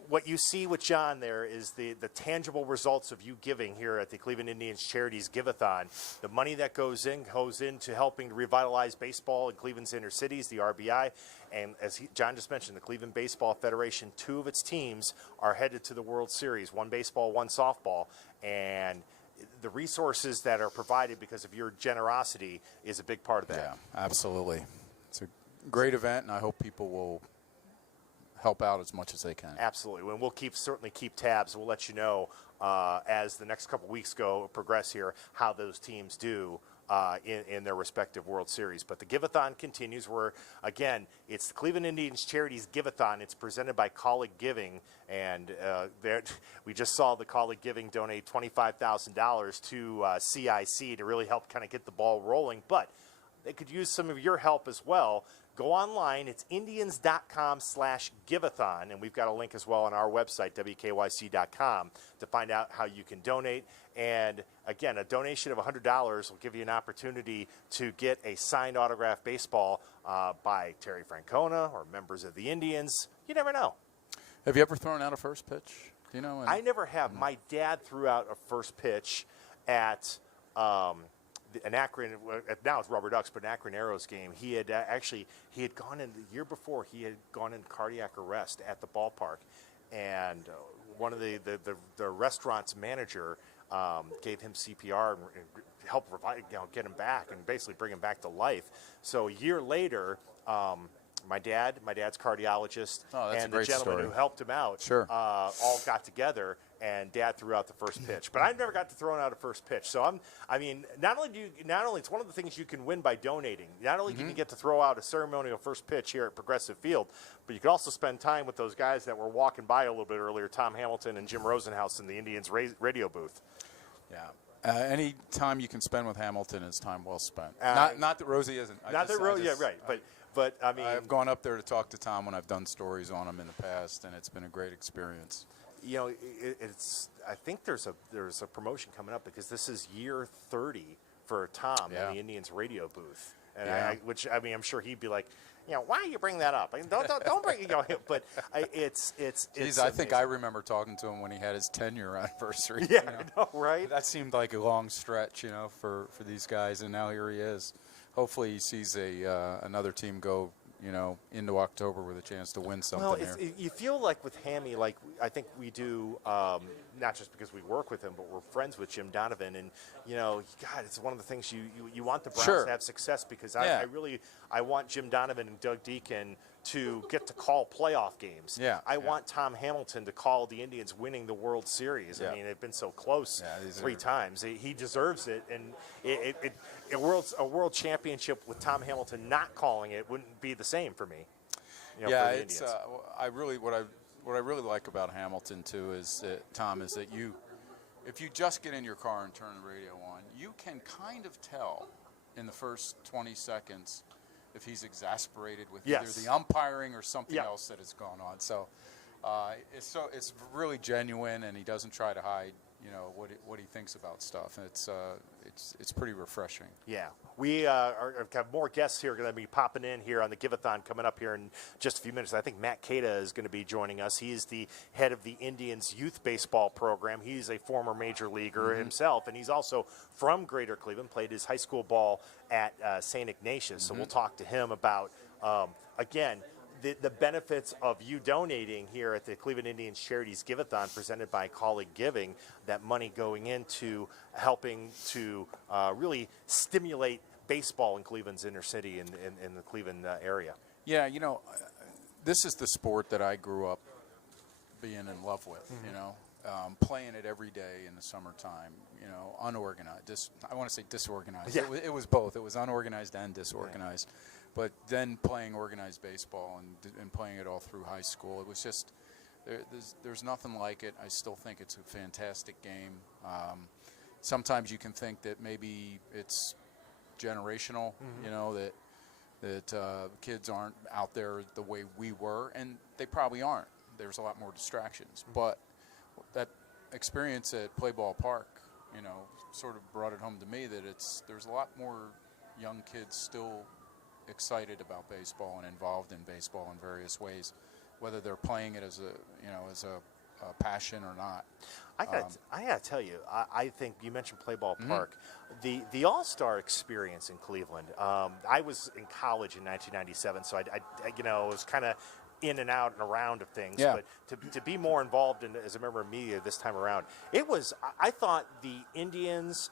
what you see with John there is the tangible results of you giving here at the Cleveland Indians Charities Giveathon. The money that goes into helping to revitalize baseball in Cleveland's inner cities, the RBI. And as John just mentioned, the Cleveland Baseball Federation, 2 of its teams are headed to the World Series, 1 baseball, 1 softball. And the resources that are provided because of your generosity is a big part of that. Yeah, absolutely. It's a great event, and I hope people will help out as much as they can. Absolutely. And we'll certainly keep tabs. We'll let you know as the next couple weeks progress here how those teams do in their respective World Series. But the Giveathon continues where, again, it's the Cleveland Indians Charities Giveathon. It's presented by Kaulig Giving, and we just saw the Kaulig Giving donate $25,000 to CIC to really help kind of get the ball rolling. But they could use some of your help as well. Go online. It's Indians.com/Giveathon, and we've got a link as well on our website, WKYC.com, to find out how you can donate. And again, a donation of $100 will give you an opportunity to get a signed autographed baseball by Terry Francona or members of the Indians. You never know. Have you ever thrown out a first pitch? Do you know? I never have. My dad threw out a first pitch at an Akron, now it's Rubber Ducks, but an Akron Arrows game. He had he had gone in the year before. He had gone in cardiac arrest at the ballpark, and one of the restaurant's manager gave him CPR and helped revive, get him back and basically bring him back to life. So a year later, my dad's cardiologist, and the gentleman who helped him out, all got together, and Dad threw out the first pitch. But I never got to throw out a first pitch. So not only it's one of the things you can win by donating. Not only can you get to throw out a ceremonial first pitch here at Progressive Field, but you can also spend time with those guys that were walking by a little bit earlier, Tom Hamilton and Jim Rosenhaus in the Indians radio booth. Yeah. Any time you can spend with Hamilton is time well spent. Not that Rosie isn't. But I mean, I've gone up there to talk to Tom when I've done stories on him in the past, and it's been a great experience. You know, I think there's a promotion coming up because this is year 30 for Tom in the Indians radio booth, and I'm sure he'd be like, why do you bring that up? I mean, don't bring but it's I think I remember talking to him when he had his 10-year anniversary. Yeah, I know, right? That seemed like a long stretch, for these guys, and now here he is. Hopefully he sees another team go, into October with a chance to win something. Well, you feel like with Hammy, like I think we do, not just because we work with him, but we're friends with Jim Donovan, and God, it's one of the things you want the Browns to have success because I want Jim Donovan and Doug Deacon to get to call playoff games. I want Tom Hamilton to call the Indians winning the World Series. I mean, they've been so close 3 times. He deserves it, and a world championship with Tom Hamilton not calling it wouldn't be the same for me. For the it's Indians. what I really like about Hamilton too is that if you just get in your car and turn the radio on, you can kind of tell in the first 20 seconds if he's exasperated with either the umpiring or something else that has gone on. So it's really genuine, and he doesn't try to hide what he thinks about stuff. And it's pretty refreshing. Yeah, we have more guests here going to be popping in here on the Giveathon coming up here in just a few minutes. I think Matt Cada is going to be joining us. He's the head of the Indians youth baseball program. He's a former major leaguer himself, and he's also from Greater Cleveland, played his high school ball at St. Ignatius. So we'll talk to him about, again, the benefits of you donating here at the Cleveland Indians Charities Giveathon presented by Kaulig Giving, that money going into helping to really stimulate baseball in Cleveland's inner city in the Cleveland area. Yeah, this is the sport that I grew up being in love with, playing it every day in the summertime, unorganized. I want to say disorganized. Yeah. It was both. It was unorganized and disorganized. Yeah. But then playing organized baseball and playing it all through high school, it was just there's nothing like it. I still think it's a fantastic game. Sometimes you can think that maybe it's generational, that kids aren't out there the way we were, and they probably aren't. There's a lot more distractions. But that experience at Play Ball Park, sort of brought it home to me that there's a lot more young kids still excited about baseball and involved in baseball in various ways, whether they're playing it as a passion or not. I gotta tell you, I think you mentioned Play Ball Park, the All-Star experience in Cleveland. I was in college in 1997, so I was kind of in and out and around of things. Yeah. But to be more involved as a member of media this time around, I thought the Indians,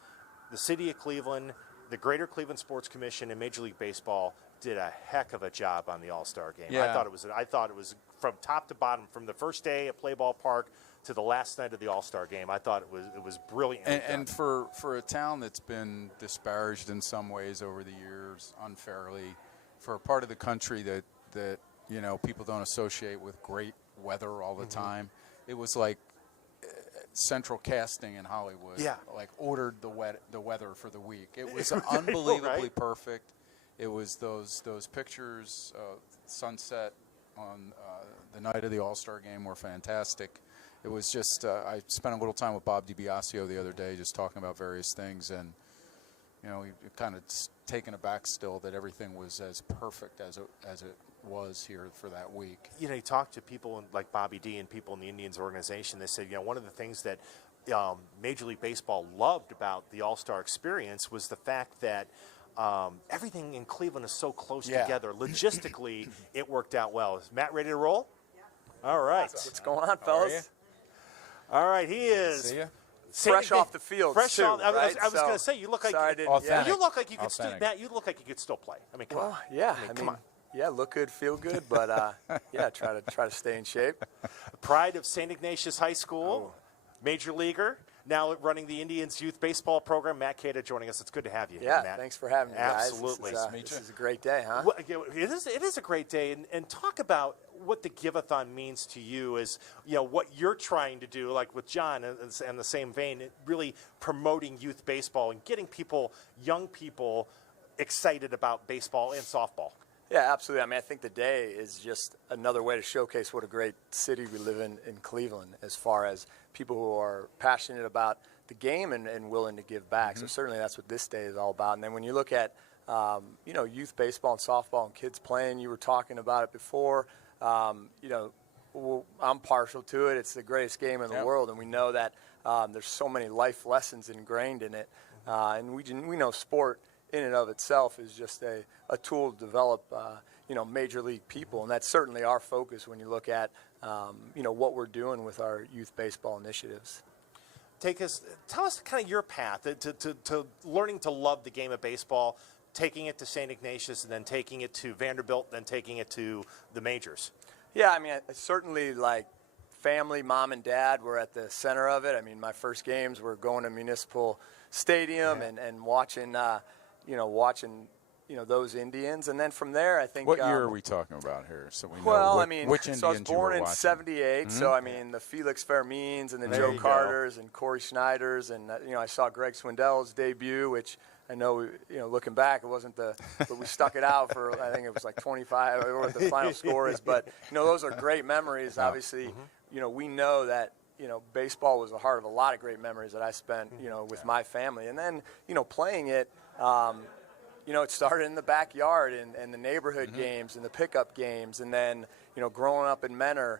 the city of Cleveland, the Greater Cleveland Sports Commission, and Major League Baseball did a heck of a job on the All-Star game. Yeah. I thought it was from top to bottom, from the first day at Play Ball Park to the last night of the All-Star game. I thought it was brilliant. And for a town that's been disparaged in some ways over the years unfairly, for a part of the country that you know, people don't associate with great weather all the time, it was like Central Casting in Hollywood. Yeah. Like ordered the weather for the week. It was unbelievably Right? perfect. It was those pictures, sunset on the night of the All-Star game were fantastic. It was just, I spent a little time with Bob DiBiasio the other day just talking about various things, and, you know, kind of taken aback still that everything was as perfect as it was here for that week. You know, you talk to people like Bobby D and people in the Indians organization. They said, you know, one of the things that Major League Baseball loved about the All-Star experience was the fact that everything in Cleveland is so close together. Logistically, it worked out well. Is Matt ready to roll? Yeah. All right. What's going on, fellas? All right, he is. See ya? Fresh off the field, Fresh too, off. I right? was going to say, you look like Sorry, I didn't- Authentic. you look like you could still. Authentic. Matt, you look like you could still play. I mean, come on. Well, yeah. I mean, come on. Yeah, look good, feel good, but yeah, try to stay in shape. Pride of St. Ignatius High School, major leaguer, now running the Indians youth baseball program. Matt Cada joining us. It's good to have you Yeah, here, Matt. thanks for having me, guys. Absolutely. This is a great day, huh? Well, it is a great day, and talk about what the Giveathon means to you. Is, you know, what you're trying to do, like with John, and the same vein, really promoting youth baseball and getting young people, excited about baseball and softball. Yeah, absolutely. I mean, I think the day is just another way to showcase what a great city we live in Cleveland, as far as people who are passionate about the game and willing to give back. So certainly that's what this day is all about. And then when you look at, you know, youth baseball and softball and kids playing, you were talking about it before, you know, I'm partial to it. It's the greatest game in the world, and we know that there's so many life lessons ingrained in it. And we know sport in and of itself is just a tool to develop, you know, major league people, and that's certainly our focus when you look at, you know, what we're doing with our youth baseball initiatives. Tell us kind of your path to learning to love the game of baseball, taking it to St. Ignatius, and then taking it to Vanderbilt, then taking it to the majors. Yeah, I mean, certainly, like, family, mom and dad were at the center of it. I mean, my first games were going to Municipal Stadium and watching, watching those Indians. And then from there, I think. What year are we talking about here? So we know well, which, I mean, which so Indians I was born you were in watching. '78. So, I mean, the Felix Fermins and the There Joe you go. Carters and Corey Schneiders. And, I saw Greg Swindell's debut, which I know, looking back, it wasn't but we stuck it out for, I think it was like 25, or what the final score is. But, those are great memories. Obviously, we know that, baseball was the heart of a lot of great memories that I spent, with my family. And then, playing it, it started in the backyard and the neighborhood games and the pickup games. And then, growing up in Menor,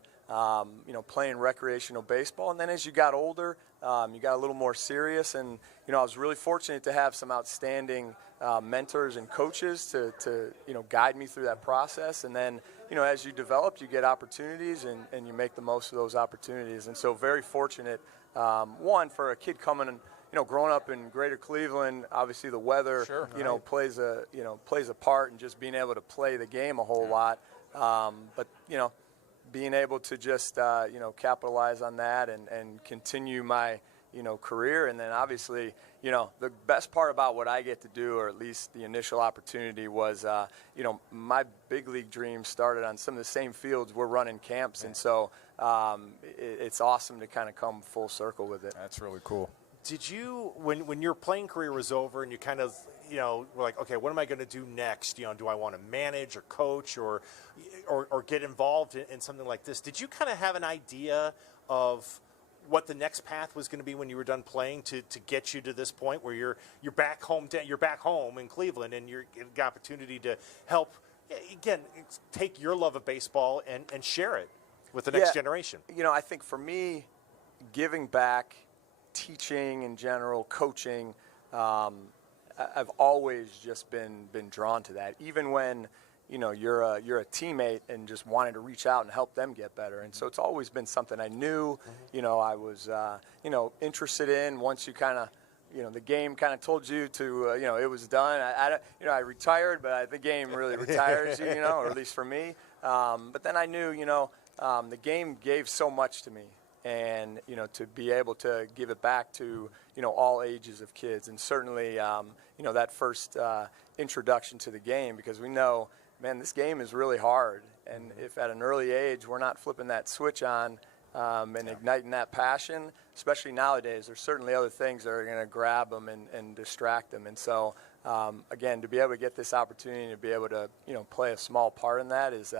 playing recreational baseball. And then as you got older, you got a little more serious. And, I was really fortunate to have some outstanding mentors and coaches to guide me through that process. And then, as you develop, you get opportunities and you make the most of those opportunities. And so very fortunate, one, for a kid coming and, growing up in Greater Cleveland, obviously the weather, plays a part in just being able to play the game a whole lot. But, being able to just, capitalize on that and continue my, career. And then obviously, the best part about what I get to do, or at least the initial opportunity, was, my big league dream started on some of the same fields we're running camps. And so it's awesome to kind of come full circle with it. That's really cool. Did you, when your playing career was over and you kind of, were like, okay, what am I going to do next? Do I want to manage or coach or get involved in something like this? Did you kind of have an idea of what the next path was going to be when you were done playing to get you to this point where you're back home in Cleveland and you're getting the opportunity to help, again, take your love of baseball and share it with the next generation? I think for me, giving back, teaching in general, coaching, I've always just been drawn to that. Even when you're a teammate and just wanting to reach out and help them get better. And so it's always been something I knew, I was interested in. Once you kind of the game kind of told you to, it was done. I retired, but the game really retires you, or at least for me. But then I knew, the game gave so much to me, and to be able to give it back to all ages of kids, and certainly that first introduction to the game, because we know, man, this game is really hard, and if at an early age we're not flipping that switch on and igniting that passion, especially nowadays, there's certainly other things that are going to grab them and distract them. And so, again, to be able to get this opportunity to be able to, play a small part in that is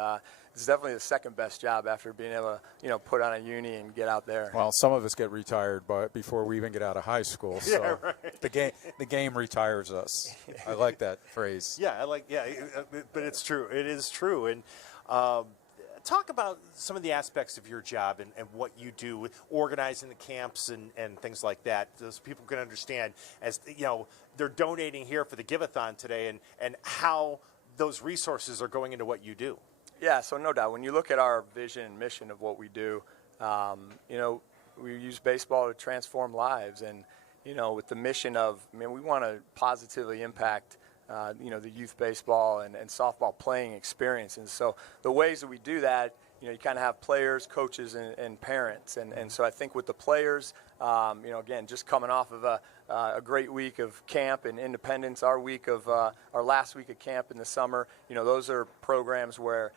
definitely the second best job after being able to, put on a uni and get out there. Well, some of us get retired before we even get out of high school. So Yeah, right. the game retires us. I like that phrase. Yeah, but it's true. It is true. And talk about some of the aspects of your job and what you do with organizing the camps and things like that, so people can understand, as they're donating here for the Giveathon today, and how those resources are going into what you do. Yeah, so no doubt. When you look at our vision and mission of what we do, we use baseball to transform lives, and with the mission of, we want to positively impact the youth baseball and softball playing experience. And so the ways that we do that, you kind of have players, coaches, and parents. And so I think with the players, again, just coming off of a great week of camp and Independence, our last week of camp in the summer, those are programs where,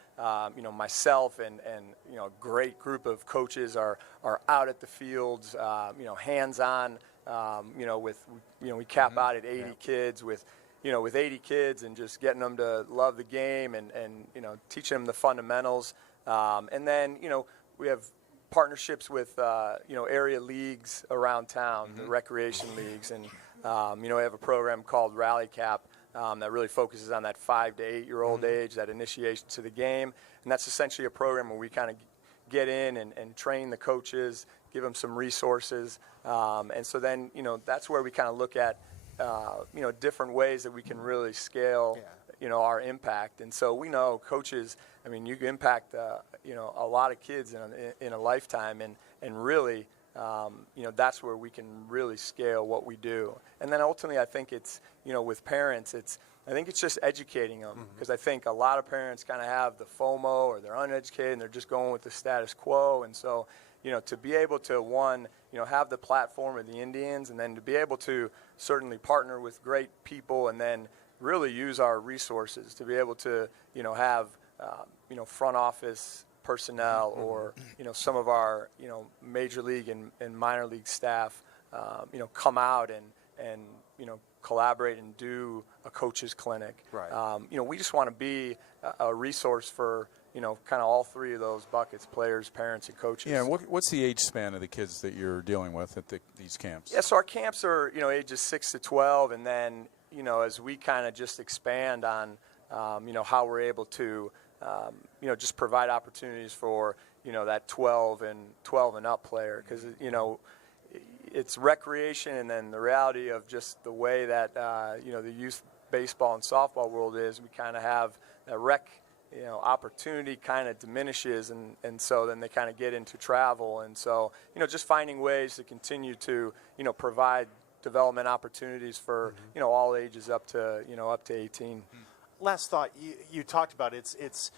myself and a great group of coaches are out at the fields, hands-on, we cap out at 80 kids with 80 kids, and just getting them to love the game and teaching them the fundamentals. And then, we have partnerships with, area leagues around town, the recreation leagues. And, we have a program called Rally Cap that really focuses on that 5 to 8 year old age, that initiation to the game. And that's essentially a program where we kind of get in and train the coaches, give them some resources. And so then, that's where we kind of look at, different ways that we can really scale, our impact. And so we know coaches, you can impact, a lot of kids in a lifetime, and really, that's where we can really scale what we do. And then ultimately, I think it's, with parents, I think it's just educating them, because I think a lot of parents kind of have the FOMO, or they're uneducated and they're just going with the status quo. And so, to be able to, one, have the platform of the Indians, and then to be able to certainly partner with great people, and then really use our resources to be able to, have, front office personnel, or, some of our, major league and minor league staff, come out and collaborate and do a coach's clinic. Right. We just want to be a resource for, kind of all three of those buckets: players, parents, and coaches. Yeah, what's the age span of the kids that you're dealing with at these camps? Yeah, so our camps are, ages 6 to 12, and then, as we kind of just expand on, how we're able to, just provide opportunities for, that 12 and up player, because, it's recreation, and then the reality of just the way that, the youth baseball and softball world is, we kind of have a rec opportunity kind of diminishes, and so then they kind of get into travel. And so, just finding ways to continue to, provide development opportunities for, all ages up to 18. Last thought, you talked about it's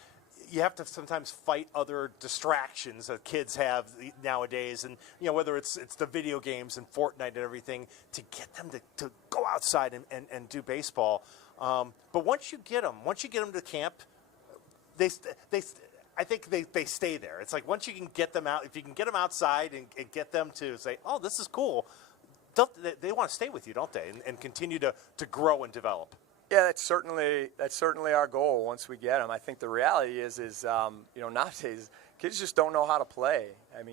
you have to sometimes fight other distractions that kids have nowadays, and whether it's the video games and Fortnite and everything, to get them to go outside and do baseball. But once you get them to camp, I think they stay there. It's like, once you can get them out, if you can get them outside and get them to say, oh, this is cool, they want to stay with you, don't they? And continue to grow and develop. Yeah, that's certainly our goal once we get them. I think the reality is nowadays kids just don't know how to play.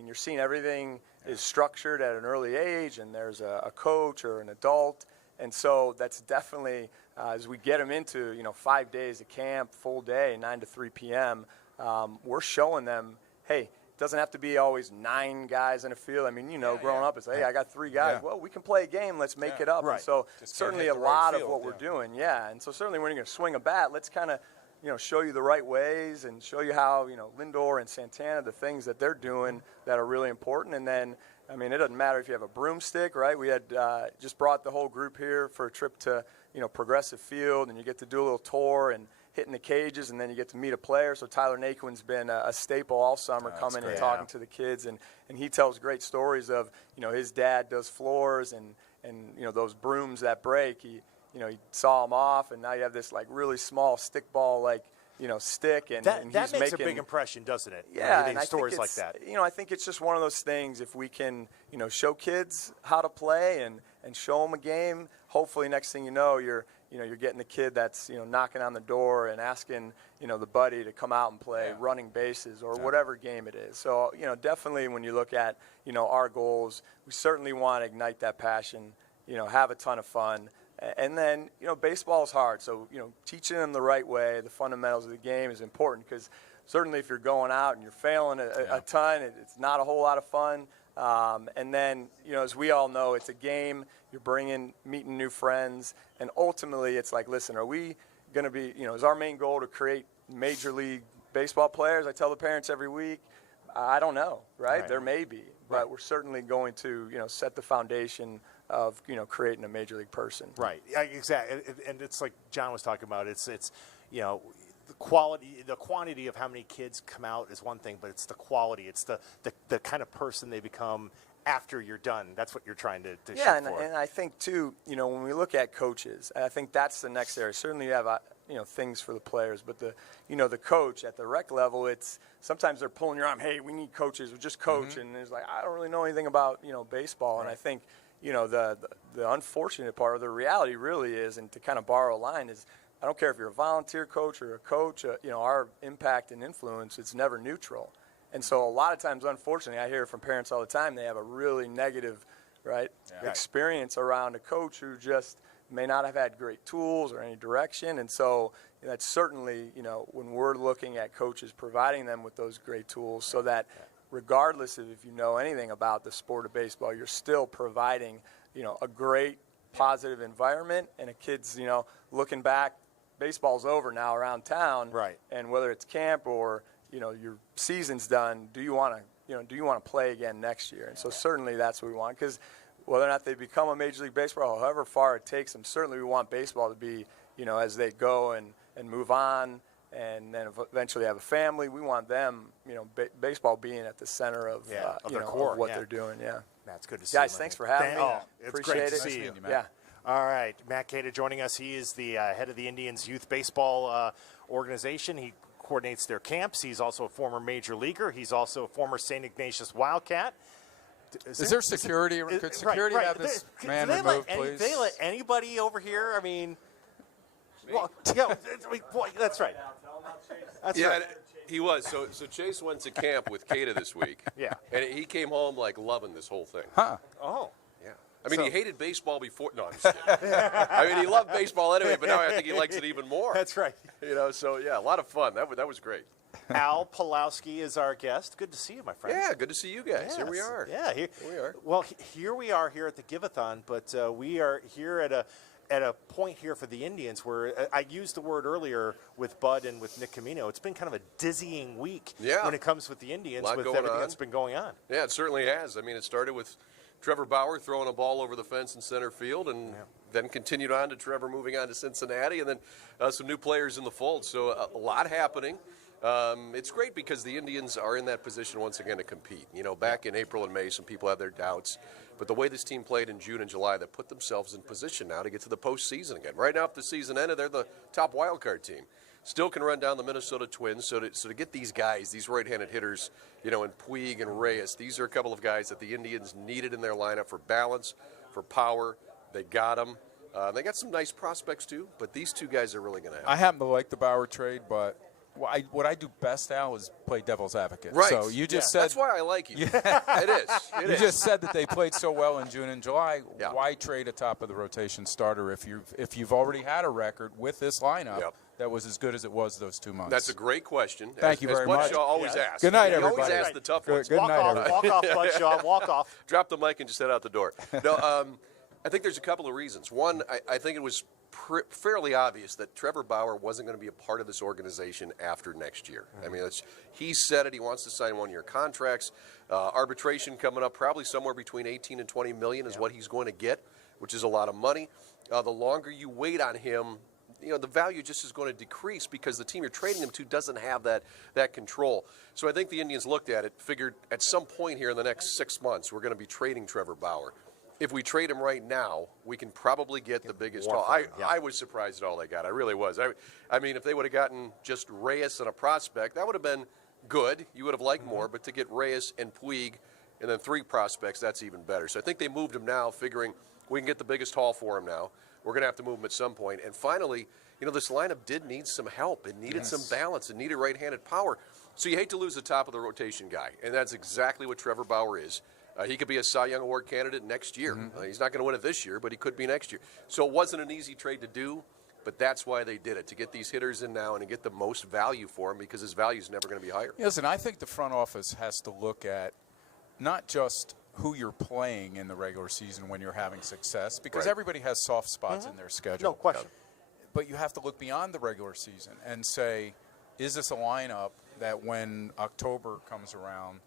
You're seeing everything is structured at an early age, and there's a coach or an adult. And so that's definitely, as we get them into, 5 days of camp, full day, 9 to 3 p.m., we're showing them, hey, it doesn't have to be always 9 guys in a field. Growing up, it's like, hey, I got 3 guys. Yeah. Well, we can play a game. Let's make it up. Right. And so Just certainly hit a the right lot of field, what we're doing, And so certainly when you're going to swing a bat, let's kind of, show you the right ways, and show you how, Lindor and Santana, the things that they're doing that are really important. And then, I mean, it doesn't matter if you have a broomstick, right? We had just brought the whole group here for a trip to, Progressive Field, and you get to do a little tour and hitting the cages, and then you get to meet a player. So Tyler Naquin's been a staple all summer, coming and talking to the kids, and he tells great stories of, his dad does floors and those brooms that break. He saw them off, and now you have this like really small stickball stick, and that he's makes making a big impression, doesn't it? Yeah, and stories like that. I think it's just one of those things. If we can, show kids how to play and show them a game, hopefully next thing you know, you're getting the kid that's knocking on the door and asking the buddy to come out and play running bases or whatever game it is. So definitely when you look at our goals, we certainly want to ignite that passion, have a ton of fun. And then, baseball is hard. So, teaching them the right way, the fundamentals of the game is important, because certainly if you're going out and you're failing a ton, it's not a whole lot of fun. And then, as we all know, it's a game. You're meeting new friends. And ultimately, it's like, listen, are we going to be, is our main goal to create Major League Baseball players? I tell the parents every week, I don't know, right? There may be. But we're certainly going to, set the foundation of creating a major league person. Right. Exactly. And it's like John was talking about. It's the quality, the quantity of how many kids come out is one thing, but it's the quality. It's the kind of person they become after you're done. That's what you're trying to shoot for. And I think too, when we look at coaches, I think that's the next area. Certainly you have things for the players, but the coach at the rec level, it's sometimes they're pulling your arm. Hey, we need coaches. We just coach, and it's like, I don't really know anything about baseball, and I think. The unfortunate part, or the reality really is, and to kind of borrow a line, is I don't care if you're a volunteer coach or a coach, our impact and influence, it's never neutral. And so a lot of times, unfortunately, I hear from parents all the time, they have a really negative, experience around a coach who just may not have had great tools or any direction. And so that's certainly, when we're looking at coaches, providing them with those great tools so that regardless of if you know anything about the sport of baseball, you're still providing, a great positive environment, and a kid's, looking back, baseball's over now around town. Right. And whether it's camp or, your season's done, do you want to play again next year? And so certainly that's what we want, because whether or not they become a Major League Baseball, however far it takes them, certainly we want baseball to be, as they go and move on, and then eventually have a family. We want them, baseball being at the center of their core, of what they're doing. Yeah, That's good to see. guys. Thanks for having me. It's Appreciate great to it. see you. Yeah. All right, Matt Cater joining us. He is the head of the Indians Youth Baseball organization. He coordinates their camps. He's also a former major leaguer. He's also a former St. Ignatius Wildcat. Is there security? Could security have this man removed, please? They let anybody over here? I mean, that's right. That's right. He was. So Chase went to camp with Kata this week. Yeah. And he came home like loving this whole thing. Huh. Oh. Yeah. I mean, he hated baseball before. No, I'm just kidding. I mean, he loved baseball anyway, but now I think he likes it even more. That's right. So yeah, a lot of fun. That was great. Al Pulowski is our guest. Good to see you, my friend. Yeah, good to see you guys. Here we are. Yeah, here we are. Well, here we are here at the Giveathon, but we are here at a point here for the Indians where I used the word earlier with Bud and with Nick Camino. It's been kind of a dizzying week when it comes with the Indians with everything that's been going on. Yeah, it certainly has. I mean, it started with Trevor Bauer throwing a ball over the fence in center field, and then continued on to Trevor moving on to Cincinnati, and then some new players in the fold. So a lot happening. It's great because the Indians are in that position once again to compete. Back in April and May, some people had their doubts. But the way this team played in June and July, they put themselves in position now to get to the postseason again. Right now, if the season ended, they're the top wild card team. Still can run down the Minnesota Twins. So to get these guys, these right-handed hitters, in Puig and Reyes, these are a couple of guys that the Indians needed in their lineup for balance, for power. They got them. They got some nice prospects too, but these two guys are really going to have. I happen to like the Bauer trade, but what I do best, Al, is play devil's advocate. Right. So you just said that's why I like you. It is. You just said that they played so well in June and July. Yeah. Why trade a top of the rotation starter if you've already had a record with this lineup that was as good as it was those 2 months? That's a great question. Thank you very much. Bud Shaw always asks. Good night, he everybody. always asks the tough ones. Good night, everybody. Walk off, Bud Shaw. Walk off. Drop the mic and just head out the door. No, I think there's a couple of reasons. One, I think it was fairly obvious that Trevor Bauer wasn't going to be a part of this organization after next year. I mean, he said it. He wants to sign one-year contracts. Arbitration coming up, probably somewhere between 18 and 20 million is what he's going to get, which is a lot of money. The longer you wait on him, the value just is going to decrease because the team you're trading him to doesn't have that control. So I think the Indians looked at it, figured at some point here in the next 6 months, we're going to be trading Trevor Bauer. If we trade him right now, we can probably get the biggest haul. I was surprised at all they got. I really was. I mean, if they would have gotten just Reyes and a prospect, that would have been good. You would have liked more. But to get Reyes and Puig and then 3 prospects, that's even better. So I think they moved him now, figuring we can get the biggest haul for him now. We're going to have to move him at some point. And finally, this lineup did need some help. It needed some balance. It needed right-handed power. So you hate to lose the top of the rotation guy. And that's exactly what Trevor Bauer is. He could be a Cy Young Award candidate next year. He's not going to win it this year, but he could be next year. So it wasn't an easy trade to do, but that's why they did it, to get these hitters in now and to get the most value for him because his value is never going to be higher. Listen, I think the front office has to look at not just who you're playing in the regular season when you're having success, because everybody has soft spots in their schedule. No question. But you have to look beyond the regular season and say, is this a lineup that when October comes around,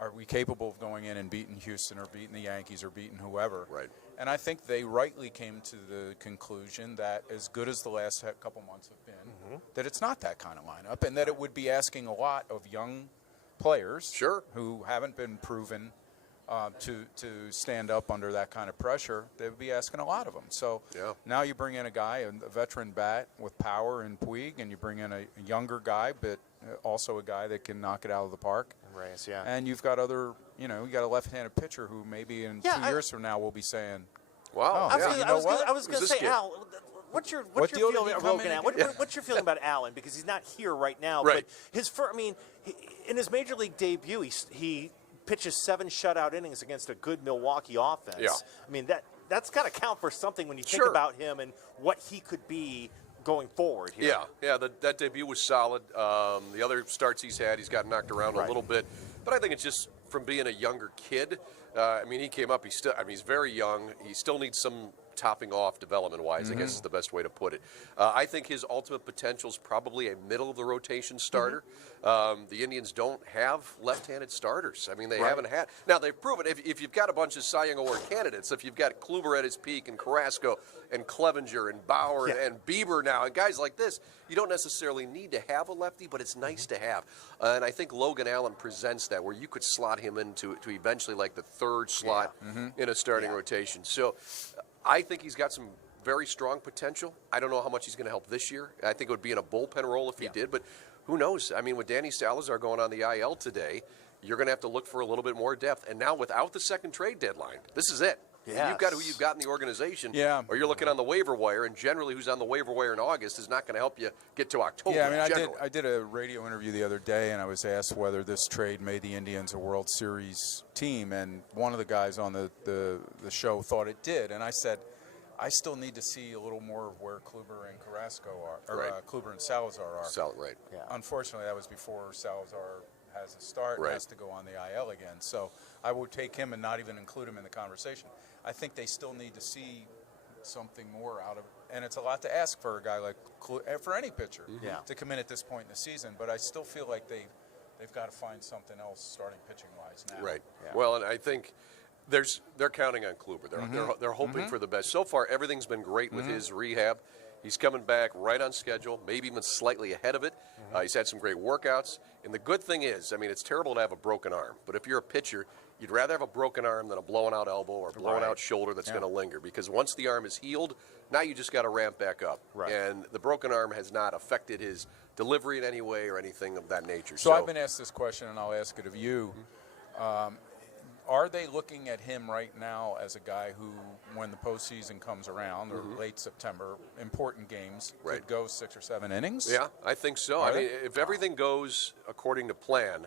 are we capable of going in and beating Houston or beating the Yankees or beating whoever? Right. And I think they rightly came to the conclusion that as good as the last couple months have been, that it's not that kind of lineup and that it would be asking a lot of young players who haven't been proven to stand up under that kind of pressure. They would be asking a lot of them. So now you bring in a guy, a veteran bat with power in Puig, and you bring in a younger guy, but also a guy that can knock it out of the park. Reyes, And you've got you got a left-handed pitcher who maybe in 2 years from now will be saying, wow. I was going to say, Al, what's your feeling about Logan Allen? What's your feeling about Allen? Because he's not here right now. Right. But in his major league debut, he pitches 7 shutout innings against a good Milwaukee offense. Yeah. I mean, that's got to count for something when you think about him and what he could be going forward here. That debut was solid. The other starts he's had, he's got knocked around a little bit. But I think it's just from being a younger kid. He came up, he's very young. He still needs some topping off development-wise, I guess is the best way to put it. I think his ultimate potential is probably a middle-of-the-rotation starter. The Indians don't have left-handed starters. I mean, they haven't had. Now, they've proven if you've got a bunch of Cy Young Award candidates, if you've got Kluber at his peak and Carrasco and Clevenger and Bauer and Bieber now and guys like this, you don't necessarily need to have a lefty, but it's nice to have. And I think Logan Allen presents that, where you could slot him into eventually like the 3rd slot in a starting rotation. So I think he's got some very strong potential. I don't know how much he's going to help this year. I think it would be in a bullpen role if he did, but who knows? I mean, with Danny Salazar going on the IL today, you're going to have to look for a little bit more depth. And now without the second trade deadline, this is it. Yes. You've got who you've got in the organization, or you're looking on the waiver wire, and generally who's on the waiver wire in August is not going to help you get to October. Yeah, I did a radio interview the other day, and I was asked whether this trade made the Indians a World Series team, and one of the guys on the show thought it did, and I said, I still need to see a little more of where Kluber and Carrasco are, or Kluber and Salazar are. Unfortunately, that was before Salazar has a start and has to go on the IL again. So I would take him and not even include him in the conversation. I think they still need to see something more out of it. And it's a lot to ask for a guy like for any pitcher to come in at this point in the season. But I still feel like they've got to find something else starting pitching-wise now. Right. Yeah. Well, and I think they're counting on Kluber. They're hoping for the best. So far, everything's been great with his rehab. He's coming back right on schedule, maybe even slightly ahead of it. He's had some great workouts. And the good thing is, I mean, it's terrible to have a broken arm. But if you're a pitcher, you'd rather have a broken arm than a blown out elbow or blown out shoulder that's going to linger. Because once the arm is healed, now you just got to ramp back up. Right. And the broken arm has not affected his delivery in any way or anything of that nature. So I've been asked this question, and I'll ask it of you. Are they looking at him right now as a guy who, when the postseason comes around, or late September, important games, could go 6 or 7 innings? Yeah, I think so. I mean, if everything goes according to plan,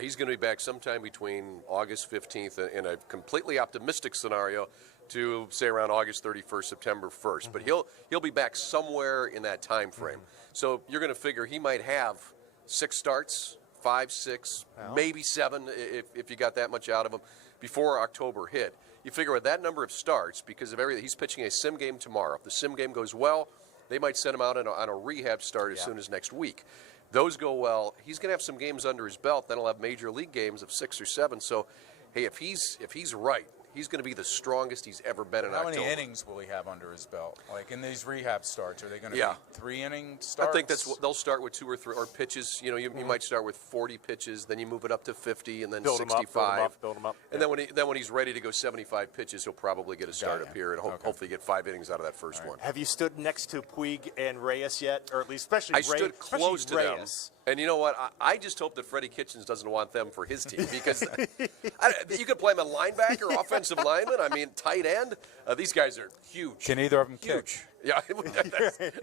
he's going to be back sometime between August 15th in a completely optimistic scenario to, say, around August 31st, September 1st. But he'll be back somewhere in that time frame. So you're going to figure he might have 6 starts, 5, 6, maybe 7 if you got that much out of him before October hit. You figure with that number of starts, because of everything, he's pitching a sim game tomorrow. If the sim game goes well, they might send him out on a rehab start as soon as next week. Those go well, he's going to have some games under his belt. Then he'll have major league games of 6 or 7. So, hey, if he's right, he's going to be the strongest he's ever been in October. How many innings will he have under his belt? Like in these rehab starts, are they going to be 3-inning starts? I think they'll start with 2 or 3 or pitches. You know, you might start with 40 pitches, then you move it up to 50, and then Build 'em 65. up, build 'em up. And then when he's ready to go 75 pitches, he'll probably get a start up here and hopefully get 5 innings out of that first one. Have you stood next to Puig and Reyes yet, or at least especially I stood close to them. Reyes? And you know what? I just hope that Freddie Kitchens doesn't want them for his team because you could play him a linebacker, offensive lineman. I mean, tight end. These guys are huge. Can either of them Huge. kick? Yeah,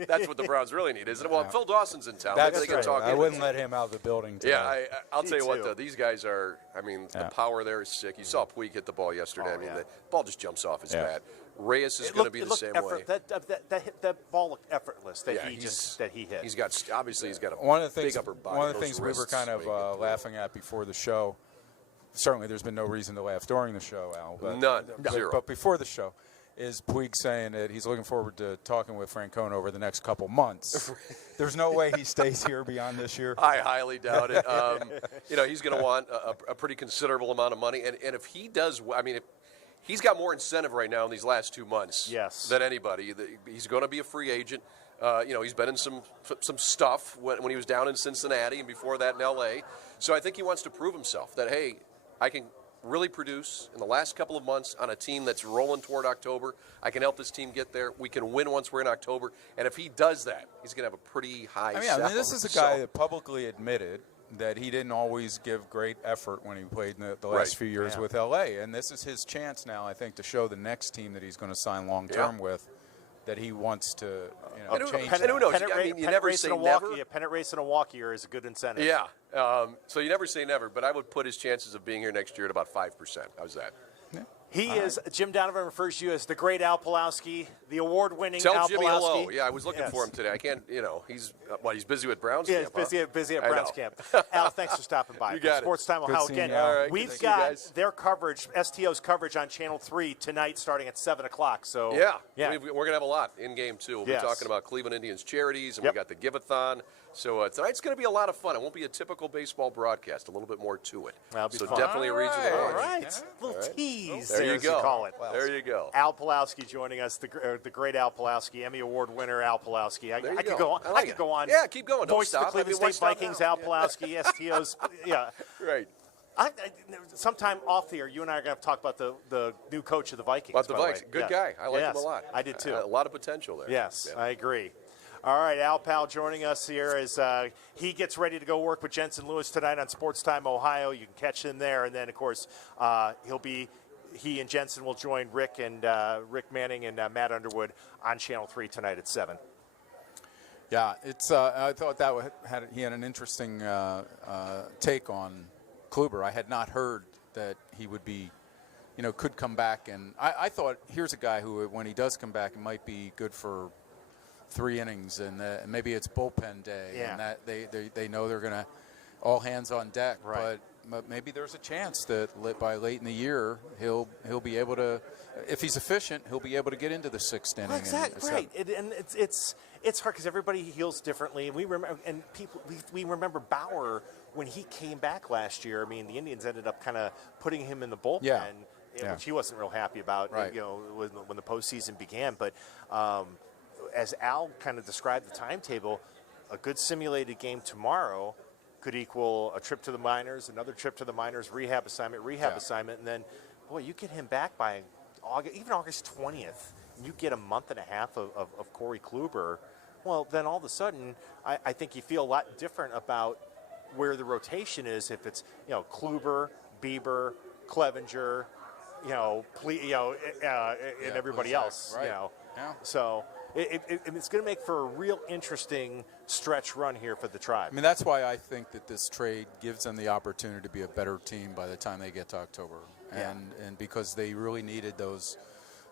that's what the Browns really need, isn't it? Well, Phil Dawson's in town. That's Maybe they can right. talk I him wouldn't into let him out of the building today. Yeah, I'll Me tell you what, too. though. These guys are, I mean, the power there is sick. You saw Puig hit the ball yesterday. I mean, the ball just jumps off his bat. Reyes is going to be the same way. That ball looked effortless that he hit. He's got, obviously, he's got a big upper body. One of the things we were kind of laughing at before the show, certainly there's been no reason to laugh during the show, Al. But, None. Zero. But before the show, is Puig saying that he's looking forward to talking with Francona over the next couple months. There's no way he stays here beyond this year. I highly doubt it. You know, he's going to want a pretty considerable amount of money. And if he does, I mean, he's got more incentive right now in these last 2 months than anybody. He's going to be a free agent. You know, he's been in some stuff when he was down in Cincinnati and before that in L.A. So I think he wants to prove himself that, hey, I can really produce in the last couple of months on a team that's rolling toward October. I can help this team get there. We can win once we're in October. And if he does that, he's going to have a pretty high I mean, this is a guy that publicly admitted that he didn't always give great effort when he played in the last few years with L.A. And this is his chance now, I think, to show the next team that he's going to sign long-term with that he wants to change. And who knows? I mean, you never say never. A pennant race in a walk year is a good incentive. Yeah. So you never say never, but I would put his chances of being here next year at about 5%. How's that? Yeah. He is, Jim Donovan refers to you as the great Al Pawlowski, the award-winning Tell Al Jimmy Pawlowski. hello. Yeah, I was looking for him today. I can't, you know, he's busy with Browns camp. Yeah, he's busy at Browns camp. Al, thanks for stopping by. You got it. Sports Time Ohio again. All right, We've got their coverage, STO's coverage on Channel 3 tonight starting at 7 o'clock. So we're going to have a lot in game too. We'll be talking about Cleveland Indians Charities, and we got the Giveathon. So tonight's going to be a lot of fun. It won't be a typical baseball broadcast. A little bit more to it. That'll be so fun. Definitely a reason to watch. All right. Little tease. There you go. Call it. There you go. Al Pawlowski joining us, the great Al Pawlowski, Emmy Award winner Al Pawlowski. I could go on. I could go on. Yeah, keep going. Don't Voice of the stop. Cleveland State Vikings, Al Pawlowski, STO's. Yeah. Right. Sometime off the air, you and I are going to talk about the new coach of the Vikings. About the Vikings. Good guy. I like him a lot. I did too. A lot of potential there. Yes, I agree. All right, Al Pal joining us here as he gets ready to go work with Jensen Lewis tonight on Sports Time Ohio. You can catch him there, and then of course he and Jensen will join Rick Manning and Matt Underwood on Channel 3 tonight at 7. Yeah, it's. I thought he had an interesting take on Kluber. I had not heard that he would be, could come back, and I thought here's a guy who, when he does come back, it might be good for 3 innings, and maybe it's bullpen day, and that they know they're going to all hands on deck. Right. But maybe there's a chance that by late in the year he'll be able to, if he's efficient, he'll be able to get into the 6th inning. Exactly right, and it's hard because everybody heals differently. We remember Bauer when he came back last year. I mean, the Indians ended up kind of putting him in the bullpen, which he wasn't real happy about. Right. When the postseason began, but. As Al kind of described the timetable, a good simulated game tomorrow could equal a trip to the minors, another trip to the minors, rehab assignment, and then, boy, you get him back by August 20th, and you get a month and a half of Corey Kluber. Well, then all of a sudden, I think you feel a lot different about where the rotation is if it's Kluber, Bieber, Clevenger, and everybody else. Right. So. It's going to make for a real interesting stretch run here for the Tribe. I mean, that's why I think that this trade gives them the opportunity to be a better team by the time they get to October, and because they really needed those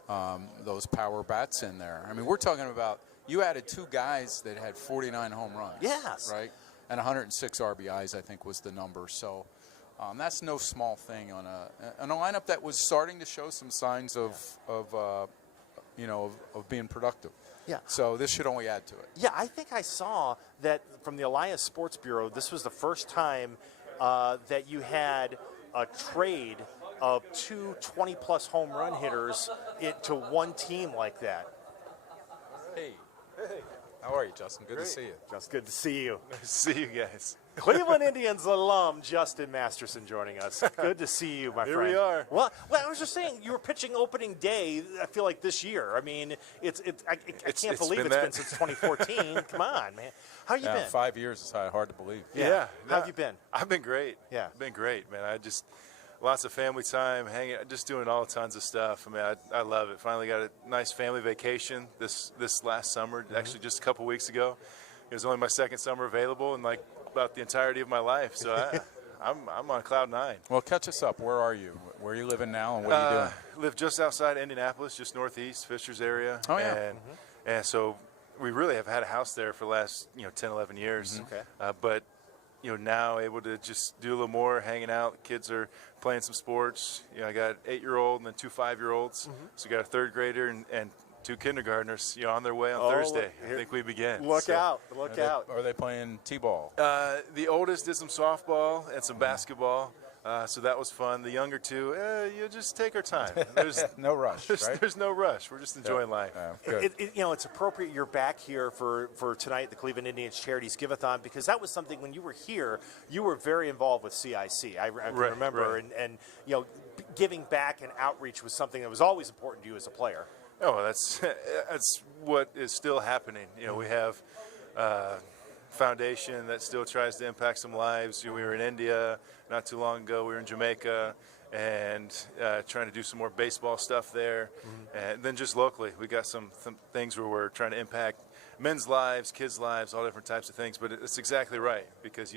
power bats in there. I mean, we're talking about you added 2 guys that had 49 home runs. Yes. Right. and 106 RBIs, I think, was the number. So that's no small thing on a lineup that was starting to show some signs of being productive. Yeah. So this should only add to it. Yeah, I think I saw that from the Alliance Sports Bureau, this was the first time that you had a trade of two 20-plus home run hitters to one team like that. Hey. How are you, Justin? Good to see you. Just good to see you. Nice to see you guys. Cleveland Indians alum Justin Masterson joining us. Good to see you, my Here friend. we are. Well, I was just saying, you were pitching opening day, I feel like this year. I mean, I can't believe it's been since 2014. Come on, man. How you been? 5 years is hard to believe. Yeah. How have you been? I've been great. Yeah. Been great, man. Lots of family time, hanging, just doing all tons of stuff. I mean, I love it. Finally got a nice family vacation this last summer, actually just a couple weeks ago. It was only my second summer available in like about the entirety of my life. So I'm on cloud nine. Well, catch us up. Where are you? Where are you living now, and what are you doing? Live just outside Indianapolis, just northeast, Fishers area. Oh, yeah. And so we really have had a house there for the last 10, 11 years. Okay. But now able to just do a little more, hanging out. Kids are playing some sports. I got an 8-year-old and then 2 5-year-olds. So we got a 3rd grader and 2 kindergartners, on their way on Thursday. I think we begin. Look out. Are they playing t-ball? The oldest did some softball and some basketball. So that was fun. The younger 2, you just take our time. There's no rush, right? There's no rush. We're just enjoying life. Good. It's appropriate you're back here for tonight, the Cleveland Indians Charities Giveathon, because that was something when you were here, you were very involved with CIC. I can remember. Right. And giving back and outreach was something that was always important to you as a player. Oh, that's what is still happening. We have a foundation that still tries to impact some lives. We were in India not too long ago. We were in Jamaica and trying to do some more baseball stuff there. And then just locally, we got some things where we're trying to impact men's lives, kids' lives, all different types of things. But it's exactly right, because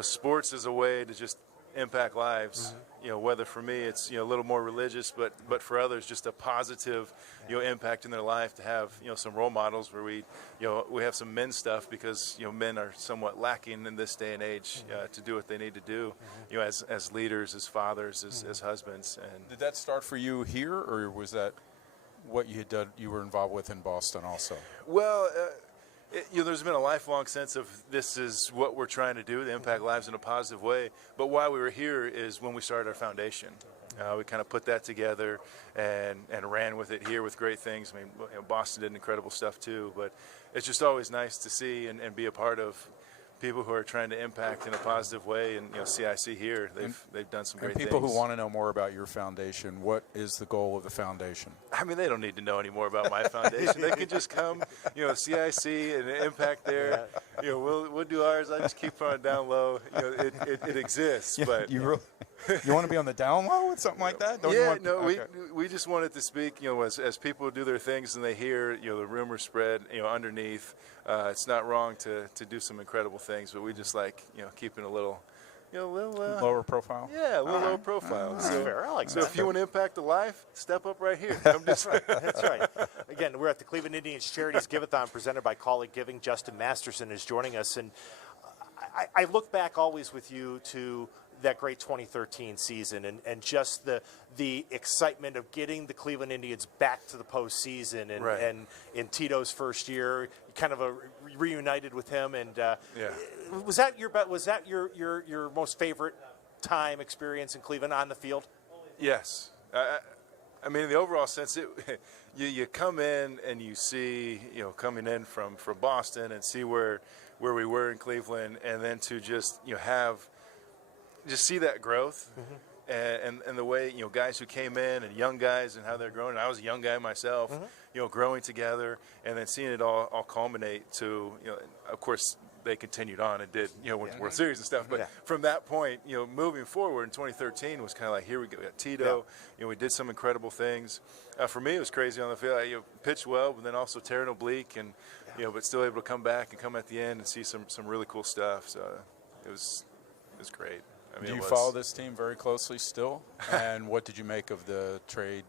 sports is a way to just impact lives. Whether for me it's a little more religious, but for others just a positive impact in their life, to have some role models where we have some men stuff, because men are somewhat lacking in this day and age to do what they need to do as leaders, as fathers, as husbands. And Did that start for you here, or was that what you had done, you were involved with in Boston also? well, there's been a lifelong sense of this is what we're trying to do, to impact lives in a positive way. But why we were here is when we started our foundation. We kind of put that together and ran with it here with great things. I mean, Boston did incredible stuff too, but it's just always nice to see and be a part of people who are trying to impact in a positive way. And CIC here, they've done some great things. And people who want to know more about your foundation, what is the goal of the foundation? I mean, they don't need to know any more about my foundation. They can just come, CIC and impact there. We'll do ours. I just keep on down low. It exists, but you want to be on the down low with something like that? We just wanted to speak. As people do their things and they hear, the rumors spread, underneath. It's not wrong to do some incredible things, but we just like, keeping a little. Lower profile? Yeah, a little lower profile. So, fair. I like so that. if you want to impact a life, step up right here. Come That's right. Again, we're at the Cleveland Indians Charities Giveathon presented by Kaulig Giving. Justin Masterson is joining us. And I look back always with you to that great 2013 season and just the excitement of getting the Cleveland Indians back to the postseason and in Tito's first year, kind of reunited with him. And was that your most favorite time experience in Cleveland on the field? Yes. I mean, in the overall sense, you come in and you see, coming in from Boston and see where we were in Cleveland, and then to just, just see that growth and the way, guys who came in and young guys and how they're growing. And I was a young guy myself, growing together, and then seeing it all culminate to, of course, they continued on and did, went to World Series and stuff. But from that point, moving forward in 2013 was kind of like, here we go. We got Tito. We did some incredible things. For me, it was crazy on the field. I pitched well, but then also tearing oblique, and but still able to come back and come at the end and see some really cool stuff. So it was great. I mean, Do you follow this team very closely still? And what did you make of the trade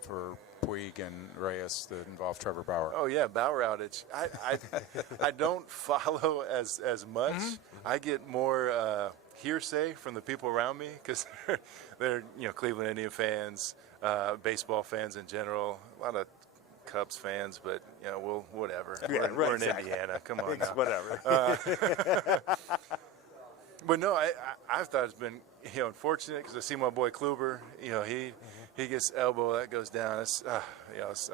for Puig and Reyes that involve Trevor Bauer? Oh yeah, Bauer outage. I don't follow as much. I get more hearsay from the people around me because they're Cleveland Indian fans, baseball fans in general, a lot of Cubs fans, but whatever. Yeah, we're in exactly. Indiana. Come on now. Whatever. But no, I thought it's been unfortunate because I see my boy Kluber. He gets elbow that goes down. It's, I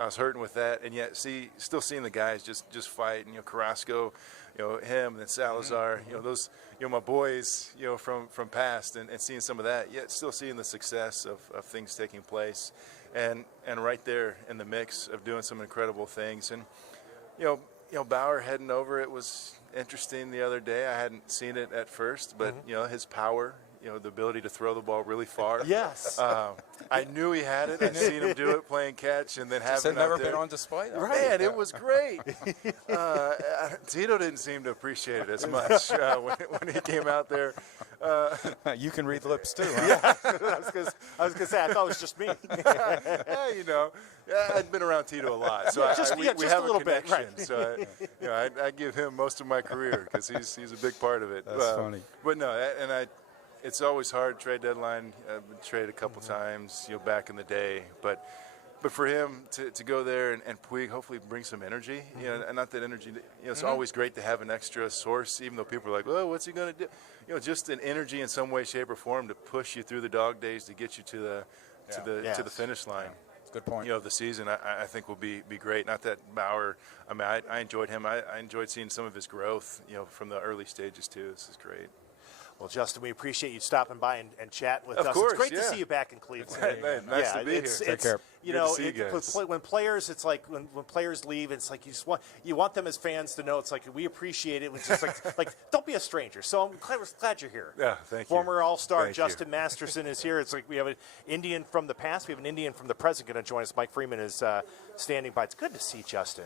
was hurting with that, and yet still seeing the guys just fight. And Carrasco, him and then Salazar. Those my boys from past, and seeing some of that. Yet still seeing the success of things taking place, and right there in the mix of doing some incredible things. And Bauer heading over, it was interesting the other day. I hadn't seen it at first, but his power, the ability to throw the ball really far. Yes. I knew he had it. I'd seen him do it playing catch, and then having it never out there. been on display. Though. Man, it was great. Tito didn't seem to appreciate it as much when he came out there. You can read lips too, huh? I was gonna say I thought it was just me. I'd been around Tito a lot, so we just have a little bit, connection. right. So I give him most of my career because he's a big part of it. That's funny. But no, it's always hard. Trade deadline. I've been traded a couple times, back in the day. But for him to go there and Puig hopefully bring some energy, and not that energy. It's always great to have an extra source, even though people are like, "Oh, what's he going to do?" Just an energy in some way, shape, or form to push you through the dog days to get you to the finish line. Good point. The season I think will be great. Not that Bauer. I mean, I enjoyed him. I enjoyed seeing some of his growth. From the early stages too. This is great. Well, Justin, we appreciate you stopping by and chatting with Of us. course, it's great to yeah. see you back in Cleveland. Nice to be here. Take care. You Good know, to see you guys. when players, it's like when players leave, it's like you want them as fans to know. It's like we appreciate it. It's just like don't be a stranger. So I'm glad you're here. Yeah, thank you. Former All-Star Thank you. Justin Masterson is here. It's like we have an Indian from the past. We have an Indian from the present going to join us. Mike Freeman is standing by. It's good to see Justin.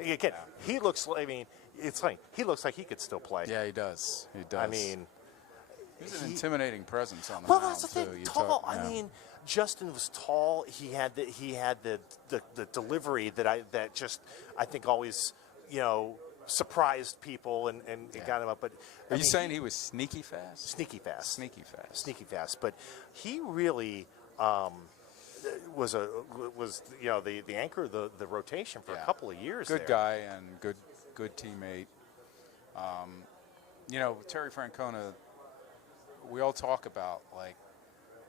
Again, he looks. I mean, it's like he looks like he could still play. Yeah, he does. He does. I mean. He's an intimidating presence on the Well, mound, that's the thing. too. Tall. I mean, Justin was tall. He had the delivery that just I think always surprised people and got him up. But Are you saying he was sneaky fast? sneaky fast? Sneaky fast. Sneaky fast. But he really was the anchor of the rotation for a couple of years. Good there. guy and good teammate. Terry Francona. We all talk about,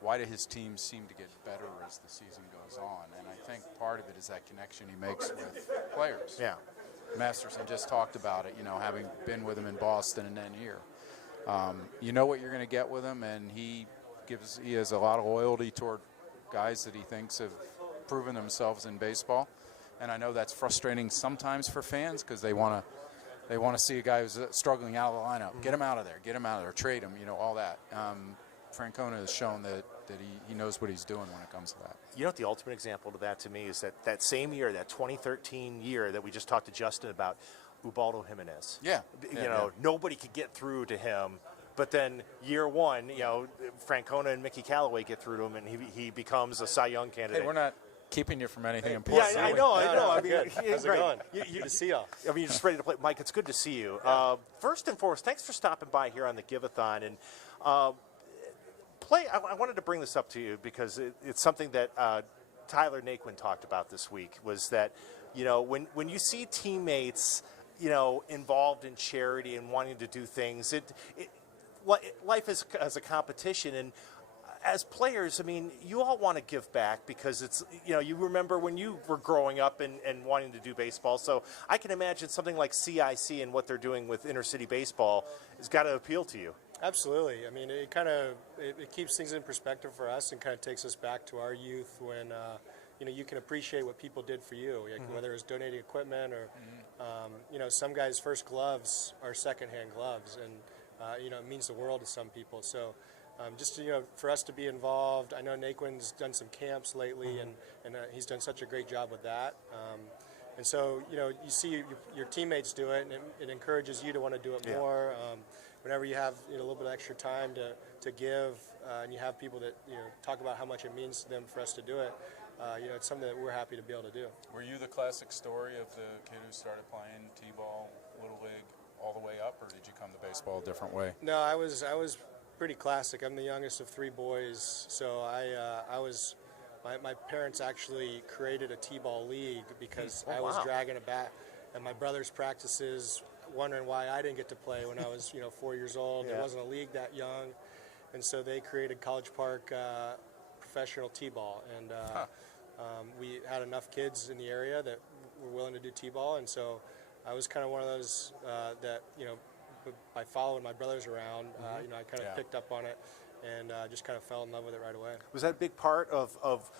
why do his teams seem to get better as the season goes on? And I think part of it is that connection he makes with players. Yeah. Masterson just talked about it, having been with him in Boston and then here. You know what you're going to get with him, and he has a lot of loyalty toward guys that he thinks have proven themselves in baseball. And I know that's frustrating sometimes for fans because they want to see a guy who's struggling out of the lineup. Get him out of there, trade him, all that. Francona has shown that he knows what he's doing when it comes to that. You know what the ultimate example of that to me is that same year, that 2013 year that we just talked to Justin about, Ubaldo Jimenez. Yeah. Nobody could get through to him. But then year one, Francona and Mickey Callaway get through to him, and he becomes a Cy Young candidate. Hey, we're not keeping you from anything important. Yeah, I know. I mean, How's it going? Good to see y'all. I mean, you're just ready to play. Mike, it's good to see you. First and foremost, thanks for stopping by here on the Giveathon. And I wanted to bring this up to you because it's something that Tyler Naquin talked about this week, was that, when you see teammates, involved in charity and wanting to do things, life is as a competition. And as players, I mean, you all want to give back because it's, you remember when you were growing up and wanting to do baseball. So I can imagine something like CIC and what they're doing with inner city baseball has got to appeal to you. Absolutely. I mean, it kind of it keeps things in perspective for us and kind of takes us back to our youth when you can appreciate what people did for you, whether it's donating equipment or some guys' first gloves are secondhand gloves, and it means the world to some people. So. For us to be involved, I know Naquin's done some camps lately, and he's done such a great job with that. And so, you see your teammates do it, and it encourages you to want to do it more. whenever you have a little bit of extra time to give, and you have people that talk about how much it means to them for us to do it, it's something that we're happy to be able to do. Were you the classic story of the kid who started playing T-ball, Little League, all the way up, or did you come to baseball a different way? No, I was pretty classic. I'm the youngest of 3 boys, so my parents actually created a T-ball league because I was dragging a bat at my brother's practices, wondering why I didn't get to play when I was 4 years old. There wasn't a league that young, and so they created College Park professional T-ball, and we had enough kids in the area that were willing to do T-ball, and so I was kind of one of those that by following my brothers around, I kind of picked up on it and just kind of fell in love with it right away. Was that a big part of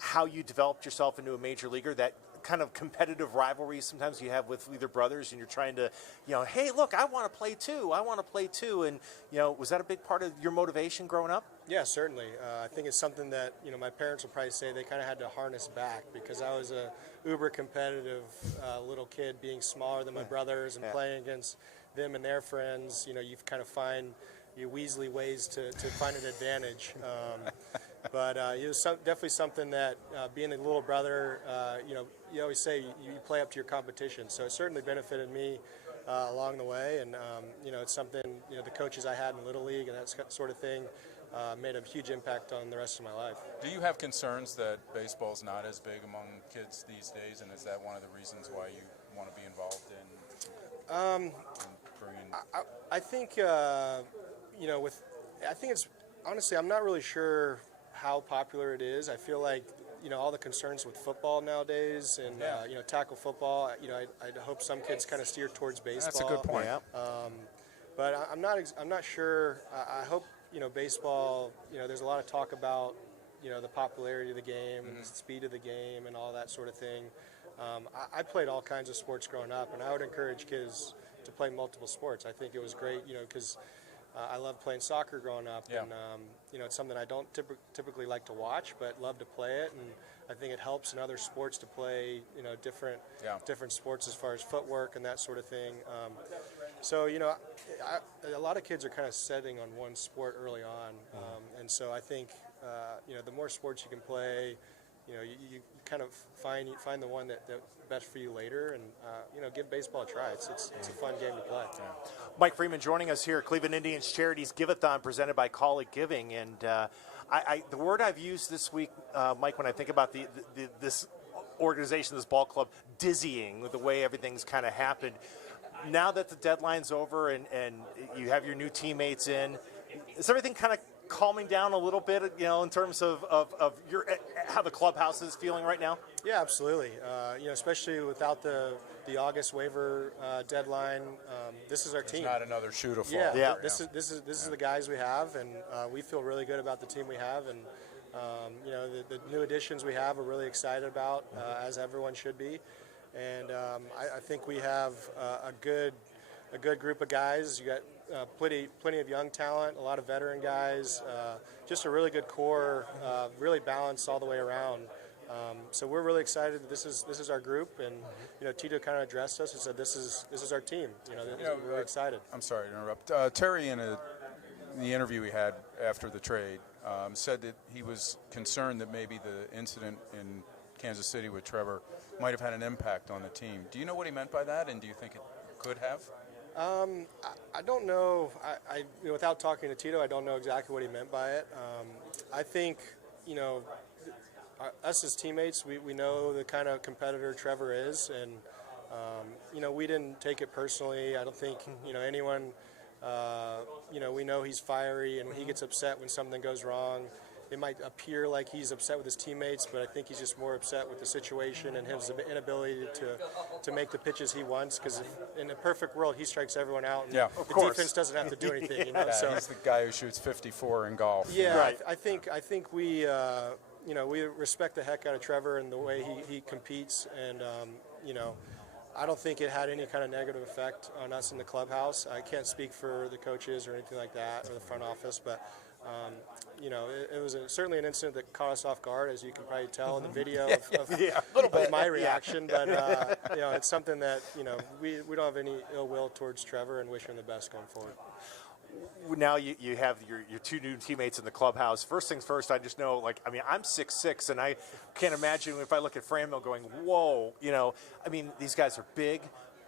how you developed yourself into a major leaguer, that kind of competitive rivalry sometimes you have with either brothers, and you're trying to, hey, look, I want to play too. And, was that a big part of your motivation growing up? Yeah, certainly. I think it's something that, my parents will probably say they kind of had to harness back, because I was a uber competitive little kid, being smaller than my brothers and playing against them and their friends. You kind of find your Weasley ways to find an advantage. But it was definitely something that, being a little brother, you always say you play up to your competition. So it certainly benefited me along the way. And, it's something, the coaches I had in Little League and that sort of thing made a huge impact on the rest of my life. Do you have concerns that baseball's not as big among kids these days, and is that one of the reasons why you want to be involved in bringing... I think, I think it's, honestly, I'm not really sure how popular it is. I feel like, all the concerns with football nowadays and, tackle football, I hope some kids kind of steer towards baseball. That's a good point. But I'm not sure. I hope, baseball, there's a lot of talk about, the popularity of the game and the speed of the game and all that sort of thing. I played all kinds of sports growing up, and I would encourage kids to play multiple sports. I think it was great, because I loved playing soccer growing up, and it's something I don't typically like to watch, but love to play it, and I think it helps in other sports to play, different sports as far as footwork and that sort of thing. So, a lot of kids are kind of setting on one sport early on, and so I think, the more sports you can play, you kind of find the one that's best for you later, and give baseball a try. It's a fun game to play. Mike Freeman joining us here, Cleveland Indians Charities Giveathon presented by Kaulig Giving, and the word I've used this week, Mike, when I think about this organization, this ball club, dizzying with the way everything's kind of happened. Now that the deadline's over and you have your new teammates in, is everything kind of calming down a little bit, in terms of how the clubhouse is feeling right now? Yeah, absolutely. Especially without the August waiver deadline, this is our team. There's not another shoe to fall. Yeah. This is the guys we have, and we feel really good about the team we have, and the new additions we have, we're really excited about, as everyone should be. And I think we have a good group of guys. You got plenty of young talent, a lot of veteran guys, just a really good core, really balanced all the way around. So we're really excited that this is our group, and Tito kind of addressed us and said this is our team. We're really excited. I'm sorry to interrupt. Terry, in the interview we had after the trade, said that he was concerned that maybe the incident in Kansas City with Trevor might have had an impact on the team. Do you know what he meant by that, and do you think it could have? I don't know. I without talking to Tito, I don't know exactly what he meant by it. I think, us as teammates, we know the kind of competitor Trevor is, and we didn't take it personally. I don't think anyone. We know he's fiery, and he gets upset when something goes wrong. It might appear like he's upset with his teammates, but I think he's just more upset with the situation and his inability to make the pitches he wants. Because in a perfect world, he strikes everyone out, and the defense doesn't have to do anything. So he's the guy who shoots 54 in golf. Yeah, right. I think we we respect the heck out of Trevor and the way he competes, and I don't think it had any kind of negative effect on us in the clubhouse. I can't speak for the coaches or anything like that, or the front office, but. It was certainly an incident that caught us off guard, as you can probably tell in the video of my reaction. But it's something that we don't have any ill will towards Trevor and wish him the best going forward. now you have your two new teammates in the clubhouse. First things first, I just know, I'm 6'6", and I can't imagine if I look at Franmil going, whoa, these guys are big,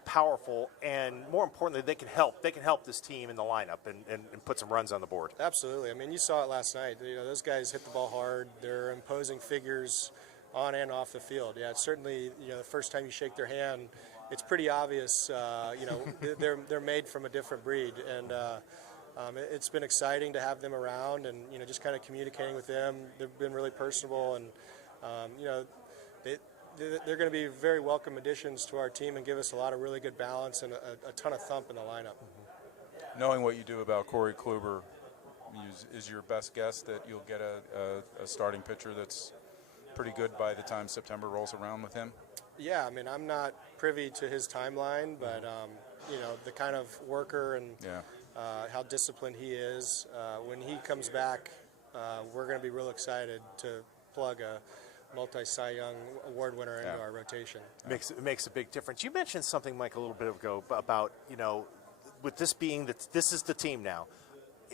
powerful, and more importantly, they can help. They can help this team in the lineup and put some runs on the board. Absolutely. I mean, you saw it last night. Those guys hit the ball hard. They're imposing figures on and off the field. Yeah, it's certainly, the first time you shake their hand, it's pretty obvious, they're made from a different breed. And it's been exciting to have them around and, just kind of communicating with them. They've been really personable and, they're going to be very welcome additions to our team and give us a lot of really good balance and a ton of thump in the lineup. Knowing what you do about Corey Kluber, is your best guess that you'll get a starting pitcher that's pretty good by the time September rolls around with him? Yeah, I mean, I'm not privy to his timeline, but, the kind of worker and how disciplined he is, when he comes back, we're going to be real excited to plug a multi-Cy Young award winner into our rotation. It makes a big difference. You mentioned something, Mike, a little bit ago about, with this being that this is the team now,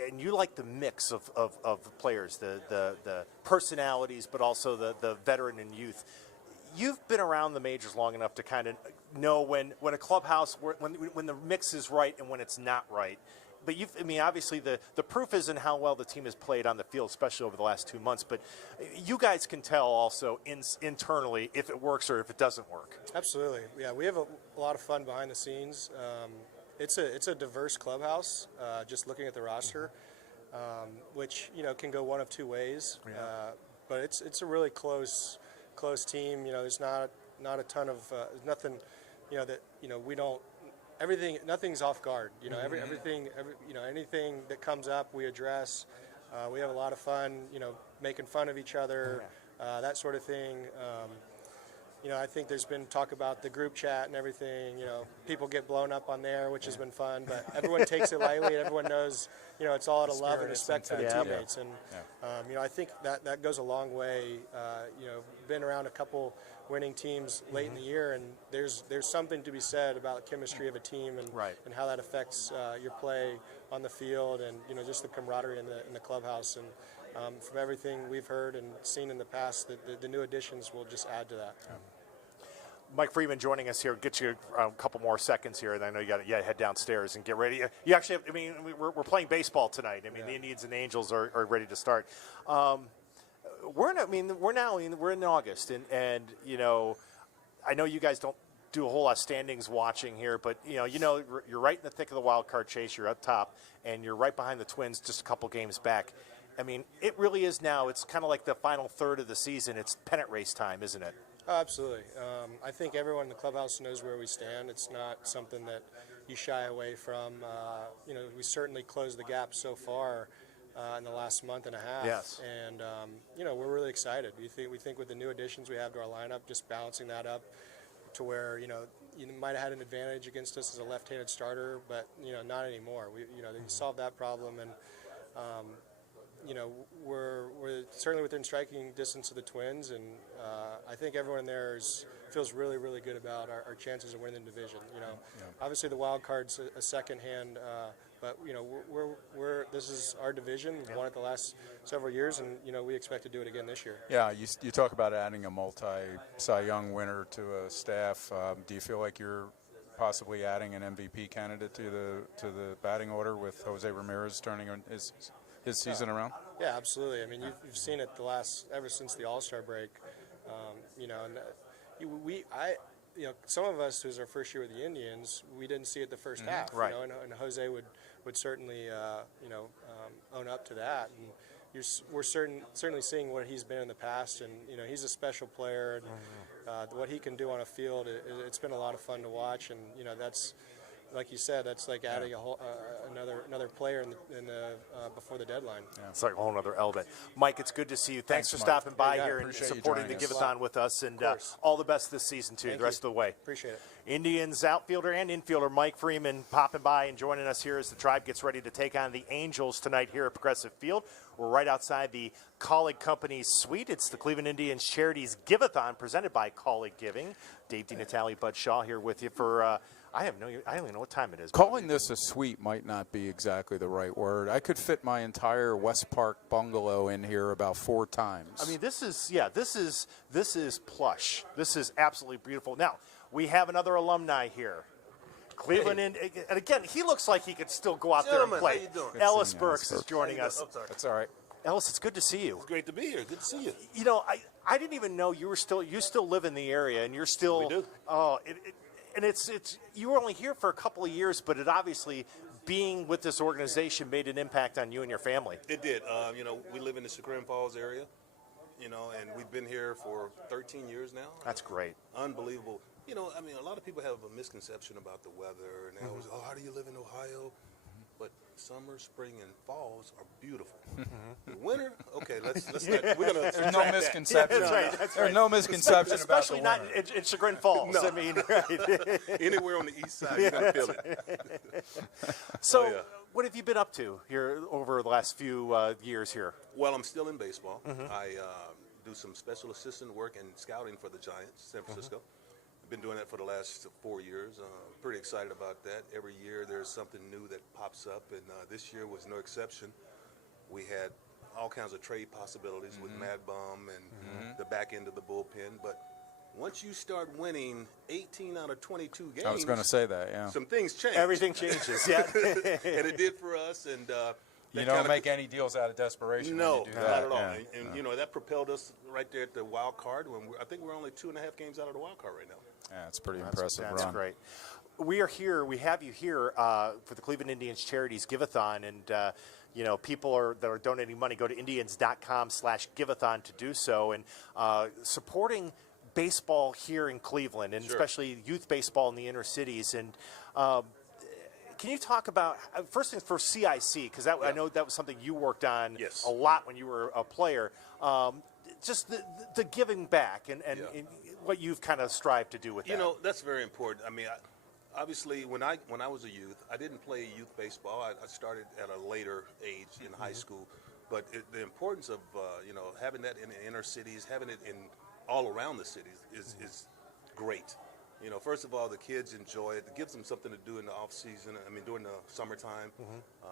and you like the mix of players, the personalities, but also the veteran and youth. You've been around the majors long enough to kind of know when a clubhouse, when the mix is right and when it's not right. But obviously the proof is in how well the team has played on the field, especially over the last 2 months. But you guys can tell also internally if it works or if it doesn't work. Absolutely. Yeah, we have a lot of fun behind the scenes. It's a diverse clubhouse, just looking at the roster, which, can go one of two ways. But it's a really close team. There's not a ton of nothing, we don't. Nothing's off guard. Everything. Anything that comes up, we address. We have a lot of fun. Making fun of each other, that sort of thing. I think there's been talk about the group chat and everything. People get blown up on there, which has been fun. But everyone takes it lightly, and everyone knows, it's all out of love and respect for the teammates. And I think that goes a long way. Been around a couple winning teams late in the year, and there's something to be said about the chemistry of a team and how that affects your play on the field and just the camaraderie in the clubhouse. And from everything we've heard and seen in the past, the new additions will just add to that. Mike Freeman joining us here. Get you a couple more seconds here, and I know you got to head downstairs and get ready. You actually have, we're playing baseball tonight. The Indians and Angels are ready to start. We're in August, and I know you guys don't do a whole lot of standings watching here, but you're right in the thick of the wild card chase. You're up top, and you're right behind the Twins, just a couple games back. It really is now. It's kind of like the final third of the season. It's pennant race time, isn't it? Oh, absolutely. I think everyone in the clubhouse knows where we stand. It's not something that you shy away from. We certainly closed the gap so far in the last month and a half. Yes. And, we're really excited. We think with the new additions we have to our lineup, just balancing that up to where, you might have had an advantage against us as a left-handed starter, but, not anymore. They solved that problem, and, we're certainly within striking distance of the Twins, and I think everyone there feels really, really good about our chances of winning the division. Obviously the wild card's a second hand, but this is our division. We've won it the last several years, and we expect to do it again this year. Yeah, you talk about adding a multi-Cy Young winner to a staff. Do you feel like you're possibly adding an MVP candidate to the batting order with Jose Ramirez turning his season around? Yeah, absolutely. You've seen it ever since the All-Star break. Some of us, who's our first year with the Indians, we didn't see it the first half. Right. And Jose would certainly own up to that. And we're certainly seeing what he's been in the past, and he's a special player. And, what he can do on a field, it's been a lot of fun to watch. And that's, like you said, that's like adding another player in the before the deadline. Yeah. It's like a whole other element. Mike, it's good to see you. Thanks for stopping by here and supporting the Giveathon with us, and all the best this season too. Thank the rest you. of the way. Appreciate it. Indians outfielder and infielder Mike Freeman popping by and joining us here as the Tribe gets ready to take on the Angels tonight here at Progressive Field. We're right outside the Kaulig Company's suite. It's the Cleveland Indians Charities Giveathon presented by Kaulig Giving. Dave DeNatale, Bud Shaw here with you for I don't even know what time it is. Calling this a suite might not be exactly the right word. I could fit my entire West Park bungalow in here about 4 times. I mean, this is plush. This is absolutely beautiful. Now, we have another alumni here. Cleveland, and again, he looks like he could still go out there and play. How you doing? Ellis seeing you, Burks Ellis is joining us. That's all right. Ellis, it's good to see you. It's great to be here. Good to see you. You know, I didn't even know you still live in the area, and you're still. We do. Oh, and it's you were only here for a couple of years, but it obviously being with this organization made an impact on you and your family. It did. You know, we live in the Chagrin Falls area, you know, and we've been here for 13 years now. That's great. Unbelievable. You know, I mean, a lot of people have a misconception about the weather, and they always, oh, how do you live in Ohio? But summer, spring, and falls are beautiful. The winter, okay, let's not, we're gonna. There's no misconception. That's right. That's There's right. no misconception Especially about not the winter. in Chagrin Falls. No. I mean, right. Anywhere on the east side, you're gonna feel it. So, Oh, yeah. what have you been up to here over the last few years here? Well, I'm still in baseball. I do some special assistant work and scouting for the Giants, San Francisco. I've been doing that for the last 4 years. Pretty excited about that. Every year there's something new that pops up, and this year was no exception. We had all kinds of trade possibilities with Mad Bum and the back end of the bullpen. But once you start winning 18 out of 22 games, I was going to say that, yeah. some things change. Everything changes, yeah. And it did for us. And You don't make any deals out of desperation no, when you do that. not at all. Yeah. And you know, that propelled us right there at the wild card. When I think we're only 2.5 games out of the wild card right now. Yeah, it's pretty impressive That's run. great. We are here. We have you here for the Cleveland Indians Charities Giveathon, and you know, people that are donating money go to Indians.com/Giveathon to do so, and supporting baseball here in Cleveland, and especially youth baseball in the inner cities. And can you talk about first thing for CIC, because I know that was something you worked on a lot when you were a player. Just the giving back and what you've kind of strived to do with that. You know, that's very important. I mean, obviously, when I was a youth, I didn't play youth baseball. I started at a later age in high school. But the importance of you know, having that in the inner cities, having it in all around the cities is great. You know, first of all, the kids enjoy it. It gives them something to do in the off season. I mean, during the summertime,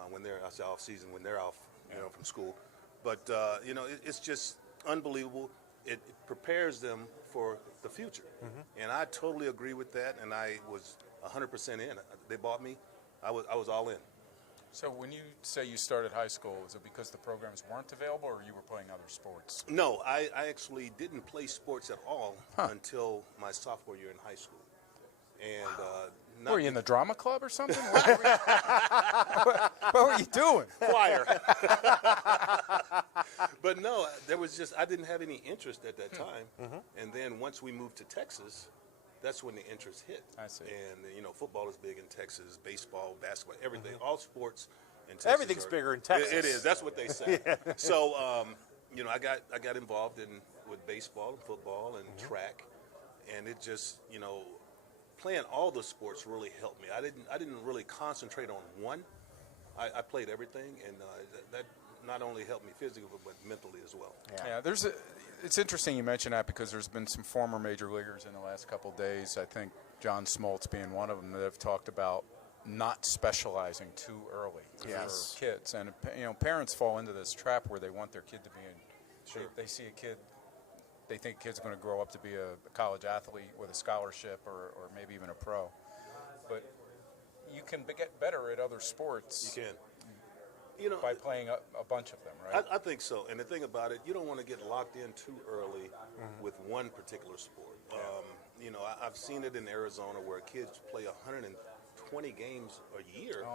when they're off season, when they're off, you know, from school. But you know, it's just unbelievable. It prepares them for the future, and I totally agree with that. And I was 100% in. They bought me. I was all in. So when you say you started high school, is it because the programs weren't available, or you were playing other sports? No, I actually didn't play sports at all until my sophomore year in high school. And Were you in the drama club or something? What were you doing? Choir. But no, there was just, I didn't have any interest at that time. And then once we moved to Texas, that's when the interest hit. I see. And, you know, football is big in Texas, baseball, basketball, everything, all sports in Texas. Everything's bigger in Texas. It is. That's what they say. So, you know, I got involved with baseball and football and track. And it just, you know, playing all the sports really helped me. I didn't really concentrate on one. I played everything, and that not only helped me physically but mentally as well. Yeah, it's interesting you mention that, because there's been some former major leaguers in the last couple of days. I think John Smoltz being one of them, that have talked about not specializing too early for kids. And you know, parents fall into this trap where they want their kid to be in. They see a kid. They think a kid's going to grow up to be a college athlete with a scholarship or maybe even a pro. But you can get better at other sports. You can. You know, by playing a bunch of them, right? I think so. And the thing about it, you don't want to get locked in too early with one particular sport. You know, I've seen it in Arizona where kids play 120 games a year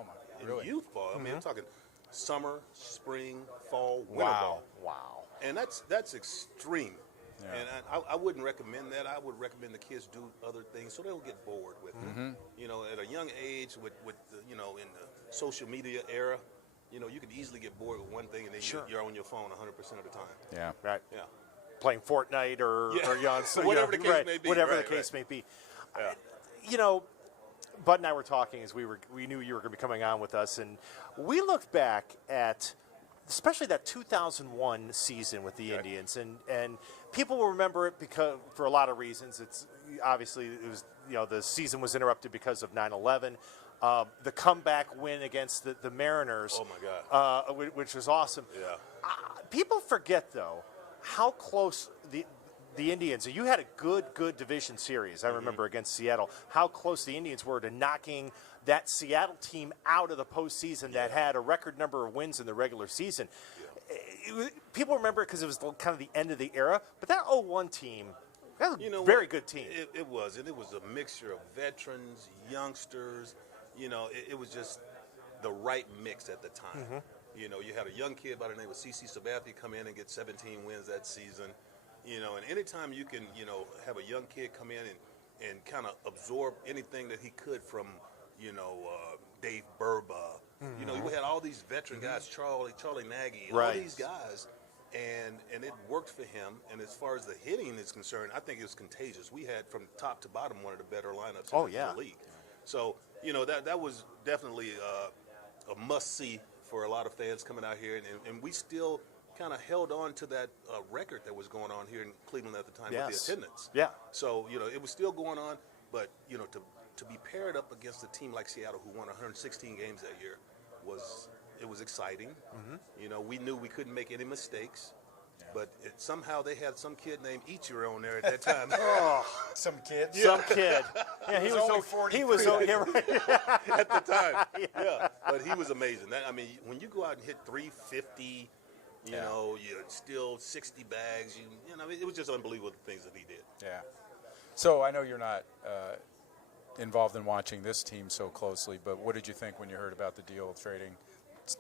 in youth ball. I mean, I'm talking summer, spring, fall, winter ball. Wow. And that's extreme. Yeah. And I wouldn't recommend that. I would recommend the kids do other things so they don't get bored with it. You know, at a young age, with the, you know, in the social media era, you know, you could easily get bored with one thing, and then you're on your phone 100% of the time. Yeah. Right. Yeah. Playing Fortnite or whatever the case may be. Whatever the case may be. Yeah. You know, Bud and I were talking as we knew you were going to be coming on with us, and we looked back at especially that 2001 season with the Indians, and people will remember it because for a lot of reasons. It's obviously it was, the season was interrupted because of 9/11. The comeback win against the Mariners. Oh my God. Which was awesome. Yeah. People forget though how close the Indians. You had a good division series. I remember against Seattle. How close the Indians were to knocking that Seattle team out of the postseason that had a record number of wins in the regular season. People remember it because it was kind of the end of the era. But that 0-1 team, that was a very good team. It was, and it was a mixture of veterans, youngsters. It was just the right mix at the time. You had a young kid by the name of C.C. Sabathia come in and get 17 wins that season. And anytime you can, have a young kid come in and kind of absorb anything that he could from, Dave Burba. We had all these veteran guys, Charlie Nagy, all these guys, and it worked for him. And as far as the hitting is concerned, I think it was contagious. We had from top to bottom one of the better lineups in the league. So, that was definitely a must-see for a lot of fans coming out here. And we still kind of held on to that record that was going on here in Cleveland at the time with the attendance. Yeah. So, it was still going on, but, to be paired up against a team like Seattle who won 116 games that year was exciting. We knew we couldn't make any mistakes, but somehow they had some kid named Ichiro on there at that time. Some kid. Some kid. Yeah, he was only only 40. He was only at the time. Yeah, but he was amazing. When you go out and hit 350, you steal 60 bags. It was just unbelievable the things that he did. Yeah. So I know you're not involved in watching this team so closely, but what did you think when you heard about the deal of trading?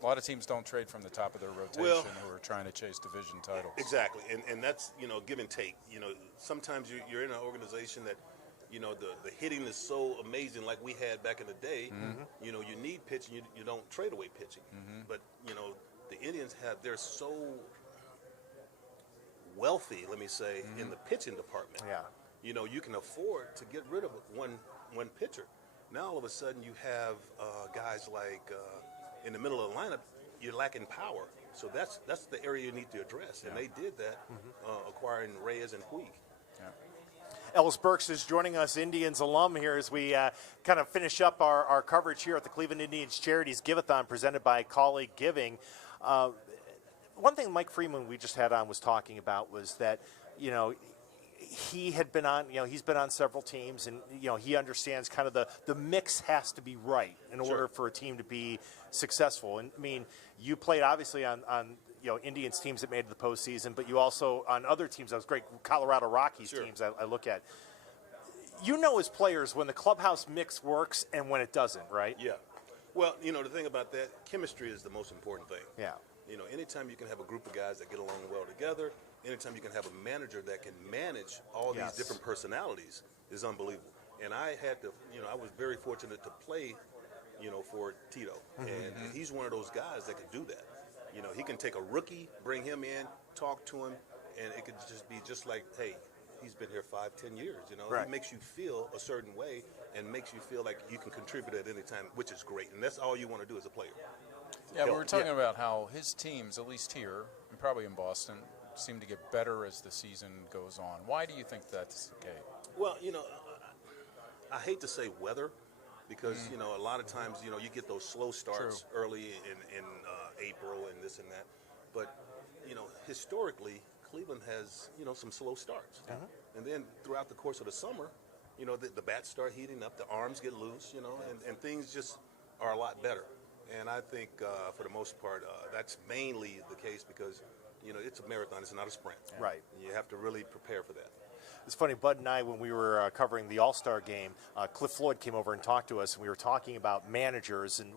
A lot of teams don't trade from the top of their rotation who are trying to chase division titles. Exactly, and that's give and take. Sometimes you're in an organization that the hitting is so amazing, like we had back in the day. You need pitching, you don't trade away pitching. But the Indians they're so wealthy, let me say, in the pitching department. Yeah. You can afford to get rid of one pitcher. Now all of a sudden you have guys like in the middle of the lineup, you're lacking power. So that's the area you need to address, and they did that, acquiring Reyes and Puig. Ellis Burks is joining us, Indians alum, here as we kind of finish up our coverage here at the Cleveland Indians Charities Giveathon presented by Kaulig Giving. One thing Mike Freeman we just had on was talking about was that, he had been on, he's been on several teams, and, he understands kind of the mix has to be right in order for a team to be successful. And, you played obviously on Indians teams that made it to the postseason, but you also on other teams, those great Colorado Rockies teams I look at. As players when the clubhouse mix works and when it doesn't, right? Yeah. Well, the thing about that, chemistry is the most important thing. Yeah. Anytime you can have a group of guys that get along well together, anytime you can have a manager that can manage all these different personalities is unbelievable. And I had to, I was very fortunate to play, for Tito. And he's one of those guys that can do that. He can take a rookie, bring him in, talk to him, and it could just be just like, hey, he's been here 5-10 years, Right. It makes you feel a certain way and makes you feel like you can contribute at any time, which is great. And that's all you want to do as a player. Yeah, we were talking about how his teams, at least here, and probably in Boston, seem to get better as the season goes on. Why do you think that's the case? Well, I hate to say weather because, a lot of times, you get those slow starts early in April and this and that. But, historically, Cleveland has, some slow starts. And then throughout the course of the summer, the bats start heating up, the arms get loose, and things just are a lot better. And I think, for the most part, that's mainly the case because, it's a marathon. It's not a sprint. Right. You have to really prepare for that. It's funny, Bud and I, when we were covering the All-Star game, Cliff Floyd came over and talked to us, and we were talking about managers and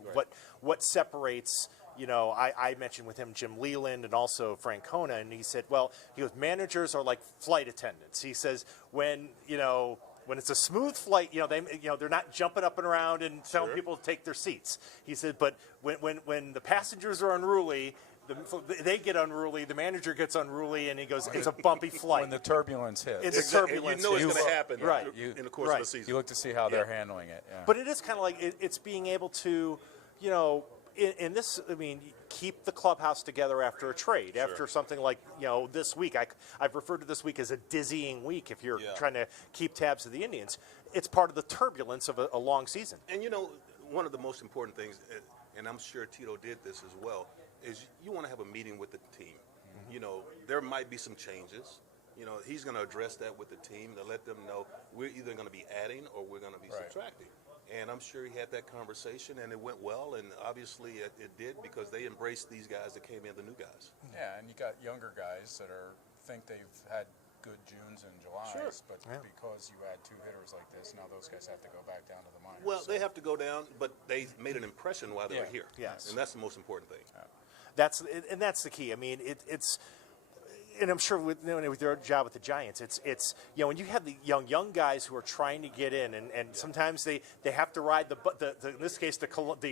what separates, I mentioned with him Jim Leland and also Francona, and he said, managers are like flight attendants. He says when it's a smooth flight, they're not jumping up and around and telling people to take their seats. He said, but when the passengers are unruly, they get unruly, the manager gets unruly, and he goes, it's a bumpy flight. When the turbulence hits. It's a turbulence. You know it's going to happen in the course of the season. You look to see how they're handling it. Yeah. But it is kind of like it's being able to, in this, I mean, keep the clubhouse together after a trade, after something like, this week. I've referred to this week as a dizzying week if you're trying to keep tabs of the Indians. It's part of the turbulence of a long season. And one of the most important things, and I'm sure Tito did this as well, is you want to have a meeting with the team. There might be some changes. He's going to address that with the team to let them know we're either going to be adding or we're going to be subtracting. And I'm sure he had that conversation, and it went well, and obviously it did because they embraced these guys that came in, the new guys. Yeah, and you got younger guys that think they've had good Junes and Julys, but because you had two hitters like this, now those guys have to go back down to the minors. Well, they have to go down, but they made an impression while they were here. Yes. And that's the most important thing. That's the key. I mean, it's. And I'm sure with their job with the Giants, it's when you have the young guys who are trying to get in, and sometimes they have to ride the in this case the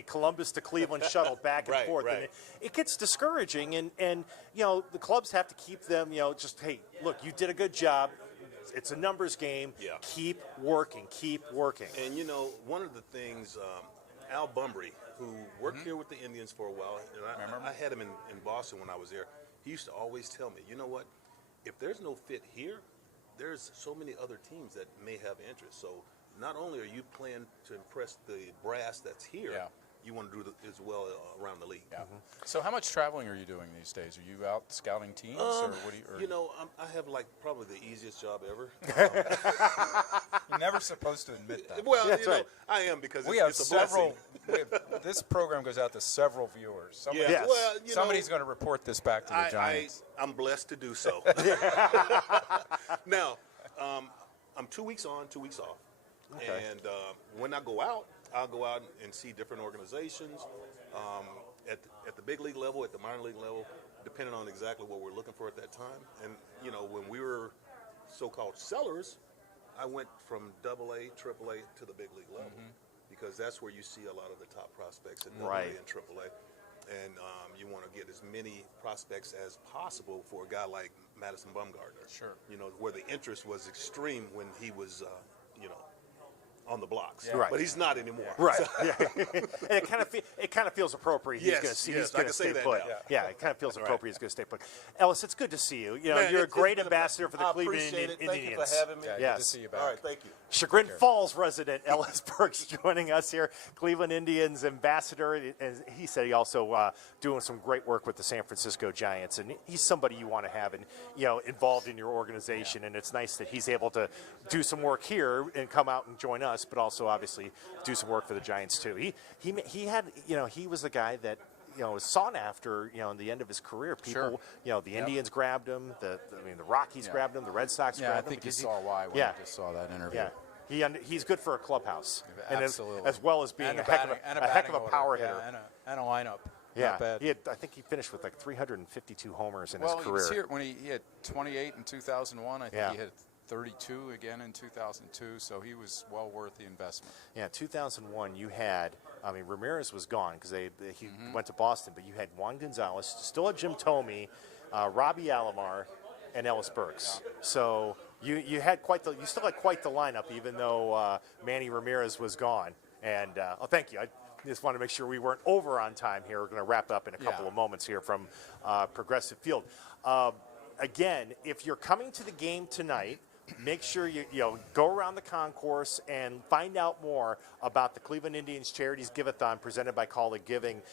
Columbus to Cleveland shuttle back and forth, and it gets discouraging, and the clubs have to keep them just, hey, look, you did a good job. It's a numbers game. Yeah. Keep working. And one of the things, Al Bumbry, who worked here with the Indians for a while, and I had him in Boston when I was there. He used to always tell me, you know what, if there's no fit here, there's so many other teams that may have interest. So not only are you playing to impress the brass that's here, you want to do it as well around the league. Yeah. So how much traveling are you doing these days? Are you out scouting teams, or what do you? I have probably the easiest job ever. You're never supposed to admit that. Well, I am because it's a blessing. This program goes out to several viewers. Somebody's going to report this back to the Giants. I'm blessed to do so. Now, I'm 2 weeks on, 2 weeks off. Okay. And when I go out, I'll go out and see different organizations at the big league level, at the minor league level, depending on exactly what we're looking for at that time. And, when we were so-called sellers, I went from AA, AAA to the big league level because that's where you see a lot of the top prospects in AA and AAA. And you want to get as many prospects as possible for a guy like Madison Bumgarner. Sure. Where the interest was extreme when he was, on the blocks. Yeah. Right. But he's not anymore. Right. So. And it kind of feels appropriate. He's going to stay put. Yeah, it kind of feels appropriate. He's going to stay put. Ellis, it's good to see you. You're a great ambassador for the Cleveland Indians. Thank you for having me. Yes. Good to see you back. All right, thank you. Chagrin Falls resident Ellis Burks joining us here, Cleveland Indians ambassador. And he said he also doing some great work with the San Francisco Giants, and he's somebody you want to have involved in your organization. And it's nice that he's able to do some work here and come out and join us, but also obviously do some work for the Giants too. He had he was the guy that was sought after in the end of his career. People the Indians grabbed him, the Rockies grabbed him, the Red Sox grabbed him. I think you saw why when you just saw that interview. Yeah. He's good for a clubhouse, absolutely, and as well as being a heck of a power hitter and a lineup. Yeah, I think he finished with like 352 homers in his career. He was here when he had 28 in 2001. I think he had 32 again in 2002, so he was well worth the investment. Yeah, 2001 you had, Ramirez was gone because he went to Boston, but you had Juan Gonzalez, still had Jim Thome, Robbie Alomar, and Ellis Burks. So you still had quite the lineup, even though Manny Ramirez was gone. And thank you. I just want to make sure we weren't over on time here. We're going to wrap up in a couple of moments here from Progressive Field. Again, if you're coming to the game tonight, make sure you go around the concourse and find out more about the Cleveland Indians Charities Giveathon presented by Kaulig Giving.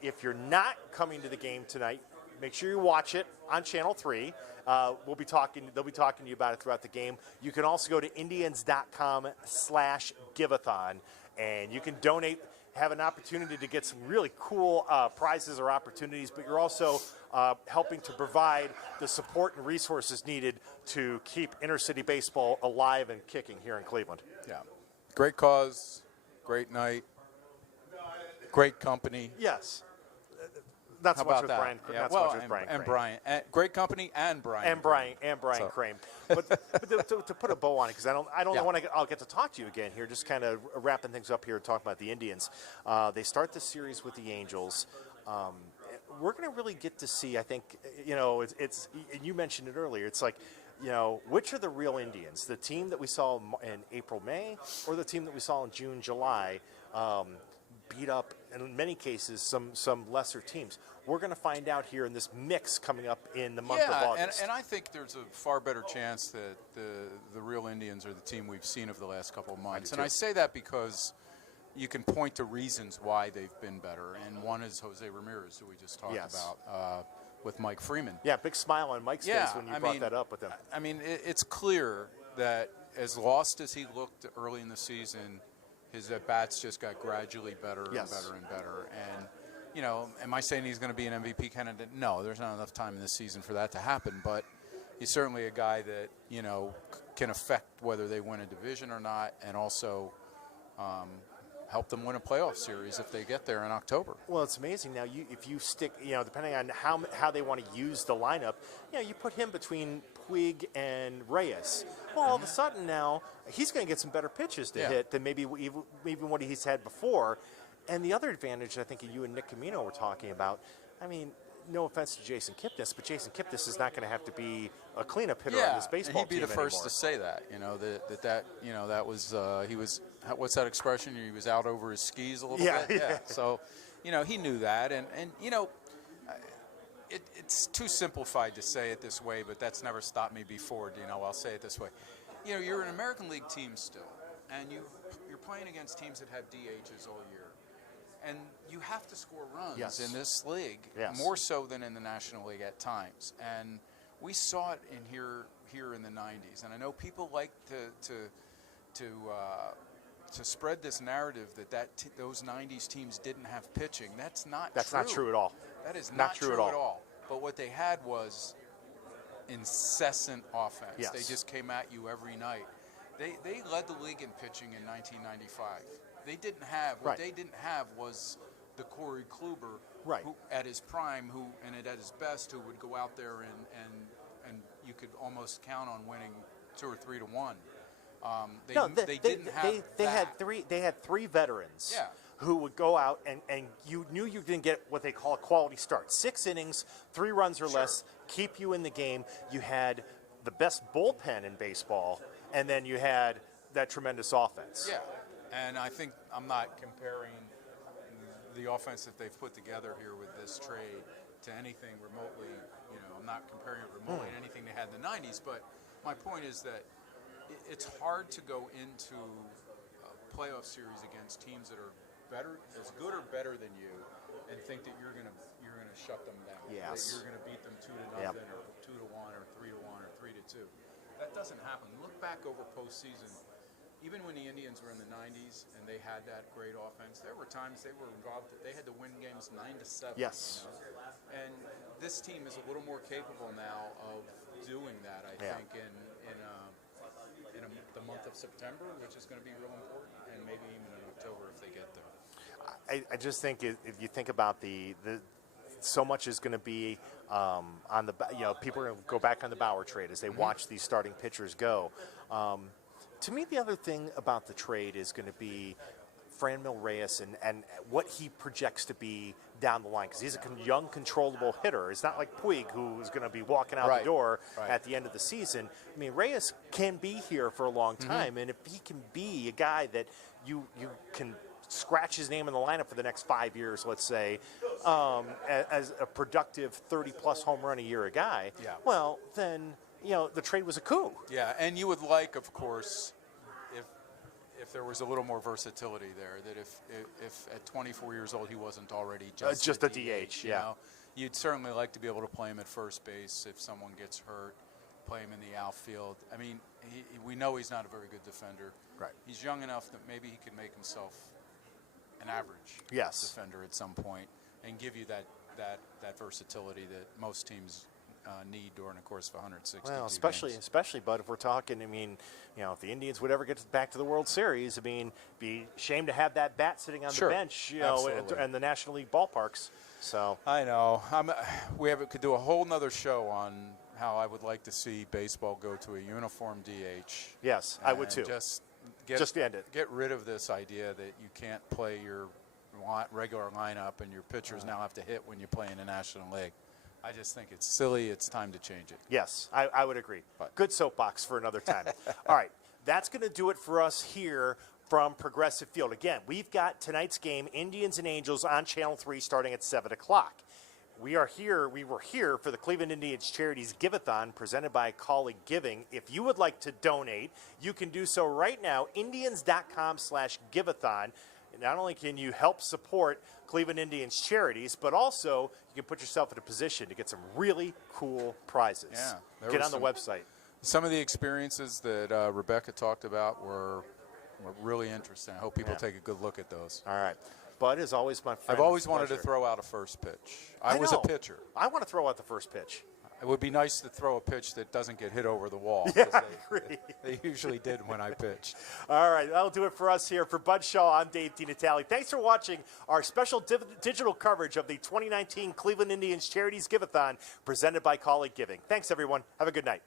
If you're not coming to the game tonight, make sure you watch it on Channel 3. They'll be talking to you about it throughout the game. You can also go to Indians.com/Giveathon, and you can donate. Have an opportunity to get some really cool prizes or opportunities, but you're also helping to provide the support and resources needed to keep inner-city baseball alive and kicking here in Cleveland. Yeah. Great cause, great night, great company. Yes. Not so much with Brian. Yeah. Not so much with Brian. And Brian. Great company and Brian. And Brian Crane. But to put a bow on it, because I don't know when I'll get to talk to you again here. Just kind of wrapping things up here, talking about the Indians. They start the series with the Angels. We're going to really get to see. I think it's and you mentioned it earlier. It's like which are the real Indians? The team that we saw in April, May, or the team that we saw in June, July? beat up, in many cases, some lesser teams. We're going to find out here in this mix coming up in the month of August. And I think there's a far better chance that the real Indians are the team we've seen over the last couple of months. And I say that because you can point to reasons why they've been better, and one is Jose Ramirez, who we just talked about, with Mike Freeman. Yeah, big smile on Mike's face when you brought that up with him. I mean, it's clear that as lost as he looked early in the season, his at-bats just got gradually better and better and better. And, you know, am I saying he's going to be an MVP candidate? No, there's not enough time in this season for that to happen. But he's certainly a guy that, you know, can affect whether they win a division or not, and also help them win a playoff series if they get there in October. Well, it's amazing now. If you stick, you know, depending on how they want to use the lineup, you know, you put him between Puig and Reyes. Well, all of a sudden now he's going to get some better pitches to hit than maybe even what he's had before. And the other advantage I think you and Nick Camino were talking about, I mean, no offense to Jason Kipnis, but Jason Kipnis is not going to have to be a cleanup hitter on this baseball team he'd be the first anymore. to say that. You know that was he was, what's that expression? He was out over his skis a little bit. Yeah. So, you know, he knew that, and you know, it's too simplified to say it this way, but that's never stopped me before. You know, I'll say it this way. You know, you're an American League team still, and you're playing against teams that have DHs all year. And you have to score runs in this league, more so than in the National League at times. And we saw it in here in the 90s. And I know people like to spread this narrative that those 90s teams didn't have pitching. That's not true at all. That is not true at all. But what they had was incessant offense. Yes. They just came at you every night. They led the league in pitching in 1995. They didn't have what they didn't have was the Corey Kluber, who at his prime, and at his best, who would go out there and you could almost count on winning 2 or 3 to 1. They didn't have. They had three veterans. Who would go out and you knew you didn't get what they call a quality start. 6 innings, 3 runs or less, keep you in the game. You had the best bullpen in baseball, and then you had that tremendous offense. Yeah. And I think I'm not comparing the offense that they've put together here with this trade to anything remotely, you know, I'm not comparing it remotely to anything they had in the 90s, but my point is that it's hard to go into a playoff series against teams that are better, as good or better than you, and think that you're gonna shut them down. That you're gonna beat them 2-0 or 2-1 or 3-1 or 3-2. That doesn't happen. Look back over postseason. Even when the Indians were in the 90s and they had that great offense, there were times they were involved that they had to win games 9-7. Yes. You know? And this team is a little more capable now of doing that, I think, in the month of September, which is going to be real important, and maybe even in October if they get there. I just think if you think about the so much is going to be on the, you know, people are going to go back on the Bauer trade as they watch these starting pitchers go. To me, the other thing about the trade is going to be Franmil Reyes and what he projects to be down the line, because he's a young, controllable hitter. It's not like Puig, who's going to be walking out the door at the end of the season. I mean, Reyes can be here for a long time, and if he can be a guy that you can scratch his name in the lineup for the next 5 years, let's say, as a productive 30-plus home run a year guy, well, then, you know, the trade was a coup. Yeah, and you would like, of course, if there was a little more versatility there, that if at 24 years old he wasn't already just a DH, you know, you'd certainly like to be able to play him at first base if someone gets hurt, play him in the outfield. I mean, we know he's not a very good defender. Right. He's young enough that maybe he could make himself an average defender at some point and give you that versatility that most teams need during a course of 160. Well, especially, Bud, if we're talking, I mean, you know, if the Indians would ever get back to the World Series, I mean, be shame to have that bat sitting on the bench, you know, in the National League ballparks. So I know could do a whole nother show on how I would like to see baseball go to a uniform DH. Yes, I would too. Just end it. Get rid of this idea that you can't play your regular lineup and your pitchers now have to hit when you play in the National League. I just think it's silly. It's time to change it. Yes, I would agree. Good soapbox for another time. All right, that's going to do it for us here from Progressive Field. Again, we've got tonight's game, Indians and Angels, on Channel 3 starting at 7 o'clock. We were here for the Cleveland Indians Charities Giveathon presented by Kaulig Giving. If you would like to donate, you can do so right now, Indians.com/Giveathon. Not only can you help support Cleveland Indians Charities, but also you can put yourself in a position to get some really cool prizes. Yeah, get on the website. Some of the experiences that Rebecca talked about were really interesting. I hope people take a good look at those. All right. Bud, is always my friend. I've always wanted to throw out a first pitch. I was a pitcher. I want to throw out the first pitch. It would be nice to throw a pitch that doesn't get hit over the wall. Yeah, I agree. They usually did when I pitched. All right, that'll do it for us here. For Bud Shaw, I'm Dave DeNatale. Thanks for watching our special digital coverage of the 2019 Cleveland Indians Charities Giveathon presented by Kaulig Giving. Thanks, everyone. Have a good night.